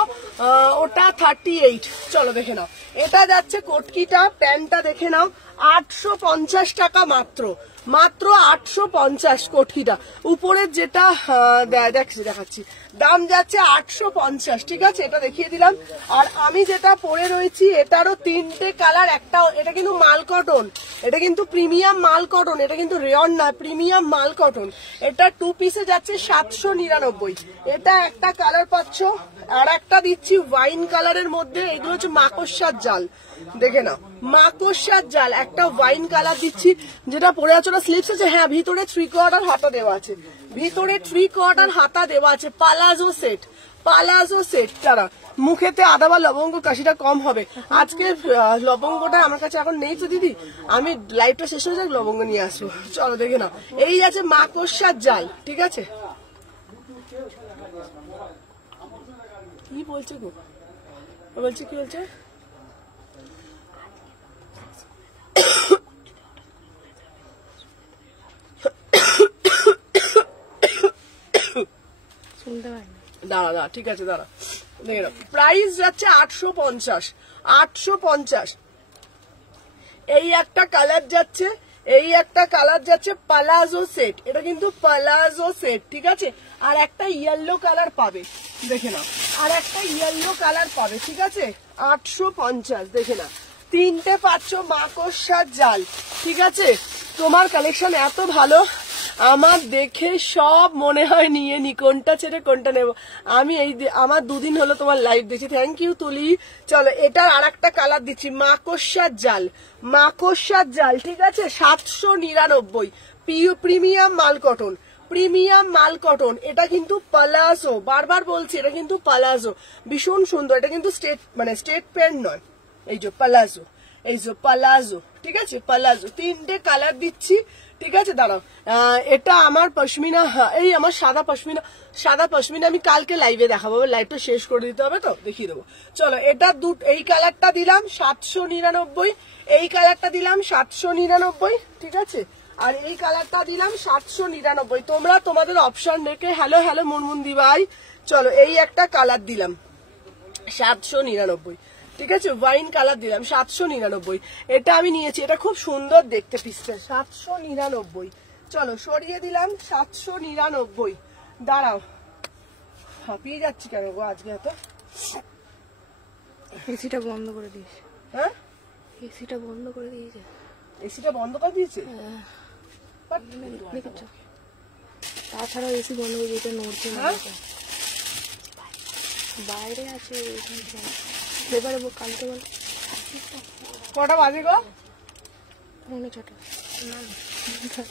ওটা 38। চলো দেখে নাও, এটা যাচ্ছে কোটকিটা, প্যান্টটা দেখে নাও। 850 টাকা মাত্র, মাত্র 850 কোটকিটা। উপরের যেটা দেখাচ্ছি দাম যাচ্ছে 850, ঠিক আছে। এটা দেখিয়ে দিলাম। আর আমি যেটা পরে রয়েছি এটারও 3টে কালার, একটা এটা কিন্তু মাল কটন, এটা কিন্তু প্রিমিয়াম মাল কটন, এটা কিন্তু রেয়ন না, প্রিমিয়াম মাল কটন। এটা 2 পিসে যাচ্ছে 799। এটা একটা কালার পাচ্ছ, আর একটা দিচ্ছি ওয়াইন কালারের মধ্যে। এগুলো হচ্ছে মাকড়সার জাল, দেখে নাও, মাকড়সার জাল। একটা ওয়াইন কালার দিচ্ছি, যেটা পরে আছে ওটা স্লিপস আছে। হ্যাঁ ভিতরে 3/4 হাতা দেওয়া আছে, ভিতরে 3/4 হাতা দেওয়া আছে। Palazzo set, palazzo set. তারা মুখেতে আদা বা লবঙ্গ কাশিটা কম হবে। আজকে লবঙ্গটা আমার কাছে এখন নেই তো দিদি, আমি লাইভটা শেষ হয়ে যাক লবঙ্গ নিয়ে আসবো। চলো দেখে নাও, এই আছে মাকড়সার জাল, ঠিক আছে। কি বলছে গো? বলছে কি বলছে? দাঁড়া দাঁড়া, ঠিক আছে দাঁড়া, দেখে নাও। প্রাইস যাচ্ছে 850, 850। এই একটা কালার যাচ্ছে, এই একটা কালার যাচ্ছে পালাজো সেট। এটা কিন্তু পালাজো সেট, ঠিক আছে। আর একটা ইয়েলো কালার পাবে, দেখে নাও, আর একটা ইয়েলো কালার পাবে, ঠিক আছে। 850, দেখে নাও। 3টে পাচ্ছ মাকড়সার জাল, ঠিক আছে। তোমার কালেকশন এত ভালো, আমার দেখে সব মনে হয় নিয়ে নি, কোনটা ছেড়ে কোনটা নেব। আমি আমার 2 দিন হলো তোমার লাইভ দেখছি, থ্যাংক ইউ তুলি। চলো এটার আর একটা কালার দিচ্ছি, মাকড়সার জাল, মাকড়সার জাল, ঠিক আছে। 799, প্রিমিয়াম মাল কটন, প্রিমিয়াম মাল কটন। এটা কিন্তু পালাজো, বারবার বলছি এটা কিন্তু পালাজো, ভীষণ সুন্দর। এটা কিন্তু স্টেট মানে স্টেট প্যান্ট নয়, এই যে পালাজো, এই যে পালাজো, ঠিক আছে। পালাজো 3টে কালার দিচ্ছি, ঠিক আছে। দাঁড়াও, এটা আমার পশমিনা, এই আমার সাদা পশমিনা, সাদা পশমিনা আমি কালকে লাইভে দেখাবো, লাইভটা শেষ করে দিতে হবে তো, দেখিয়ে দেবো। চলো এটা এই কালারটা দিলাম 799, এই কালারটা দিলাম 799, ঠিক আছে। আর এই কালারটা দিলাম 799। তোমরা তোমাদের অপশন রেখে হ্যালো হ্যালো মুনমুন্দি ভাই। চলো এই একটা কালার দিলাম 799, ঠিক আছে। ওয়াইন কালার দিলাম 799। এটা আমি নিয়েছি, এটা খুব সুন্দর দেখতে পিসটা, 799। চলো সরিয়ে দিলাম 799। দাঁড়াও, হাঁপিয়ে যাচ্ছি কেন গো আজকে এত? এসিটা বন্ধ করে দিস। হ্যাঁ এসিটা বন্ধ করে দিয়েছে। এসিটা বন্ধ করে দিয়েছে? দেখেছো, তাছাড়াও এসি বন্ধ করে দিতে নড়ছে না, বাইরে আছে। এবারে কালকে বল কটা বাজে গো? 6:45।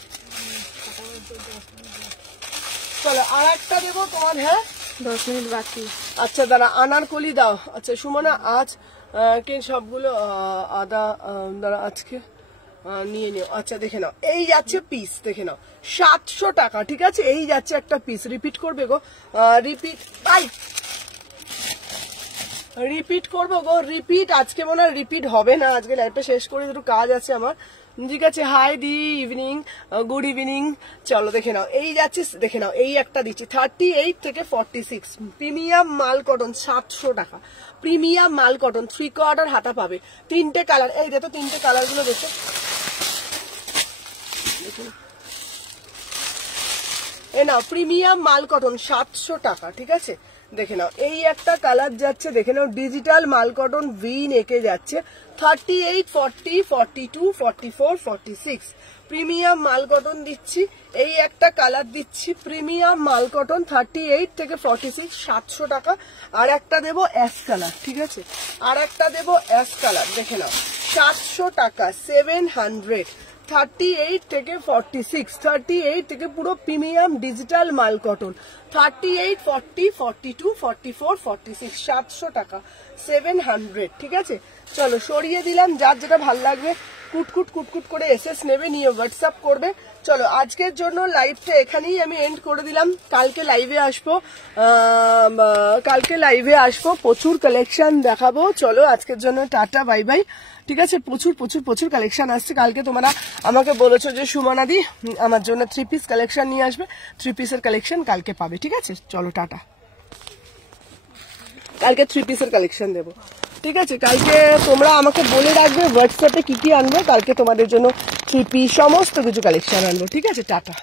চলো আর একটা দেবো তোমার। হ্যাঁ 10 মিনিট বাকি। আচ্ছা দাঁড়া, আনারকলি দাও। আচ্ছা সুমনা আজ কে সবগুলো আদা দাঁড়া আজকে নিয়ে নিও। আচ্ছা দেখে নাও, এই যাচ্ছে পিস, দেখে নাও 700 টাকা, ঠিক আছে। এই যাচ্ছে একটা পিস, রিপিট করবে গো, রিপিট। রিপিট করবো গো, রিপিট আজকে মনে হয় রিপিট হবে না, আজকে লাইভটা শেষ করে দুটো কাজ আছে আমার। ঠিক আছে, hi the evening, good evening. চলো দেখে নাও, এই যাচ্ছে দেখে নাও, এই একটা দিচ্ছি 38 থেকে 46, প্রিমিয়াম মাল কটন 700 টাকা, প্রিমিয়াম মাল কটন 3/4 হাতা পাবে, 3টে কালার। এই দেখো 3টে কালার গুলো দেখো, এ নাও প্রিমিয়াম মাল কটন 700 টাকা। ঠিক আছে, দেখে নাও, এই একটা কালার যাচ্ছে, দেখে নাও ডিজিটাল মাল কটন ভি নেকে যাচ্ছে 38, 40, 42, 44, 46, প্রিমিয়াম মাল কটন দিচ্ছি। এই একটা কালার দিচ্ছি প্রিমিয়াম মাল কটন 38 থেকে 46, 700 টাকা। আর একটা দেবো অ্যাশ কালার। ঠিক আছে, আর একটা দেবো অ্যাশ কালার, দেখে নাও 700 টাকা, 700, 38 থেকে 46, 38 থেকে পুরো প্রিমিয়াম ডিজিটাল মাল কটন 38, 40, 42, 44, 46, 700 টাকা, 700। ঠিক আছে, চলো সরিয়ে দিলাম, যার যেটা ভাল লাগবে কুটকুট কুটকুট করে এসএস নেবে, নিয়ে হোয়াটসঅ্যাপ করবে। চলো আজকের জন্য লাইভটা এখানেই আমি এন্ড করে দিলাম। কালকে লাইভে আসবো, প্রচুর কালেকশন দেখাবো। চলো আজকের জন্য টাটা, বাই বাই। ঠিক আছে, প্রচুর প্রচুর প্রচুর কালেকশন আসছে। কালকে তোমরা আমাকে বলেছো যে সুমনাদি আমার জন্য 3 পিস কালেকশন নিয়ে আসবে, 3 পিসের কালেকশন কালকে পাবে। ঠিক আছে, চলো টাটা। কালকে 3 পিসের কালেকশন দেবো। ঠিক আছে, কালকে তোমরা আমাকে বলে রাখবে হোয়াটসঅ্যাপে কি কি আনবো, কালকে তোমাদের জন্য 3 পিস সমস্ত কিছু কালেকশন আনবো। ঠিক আছে, টাটা।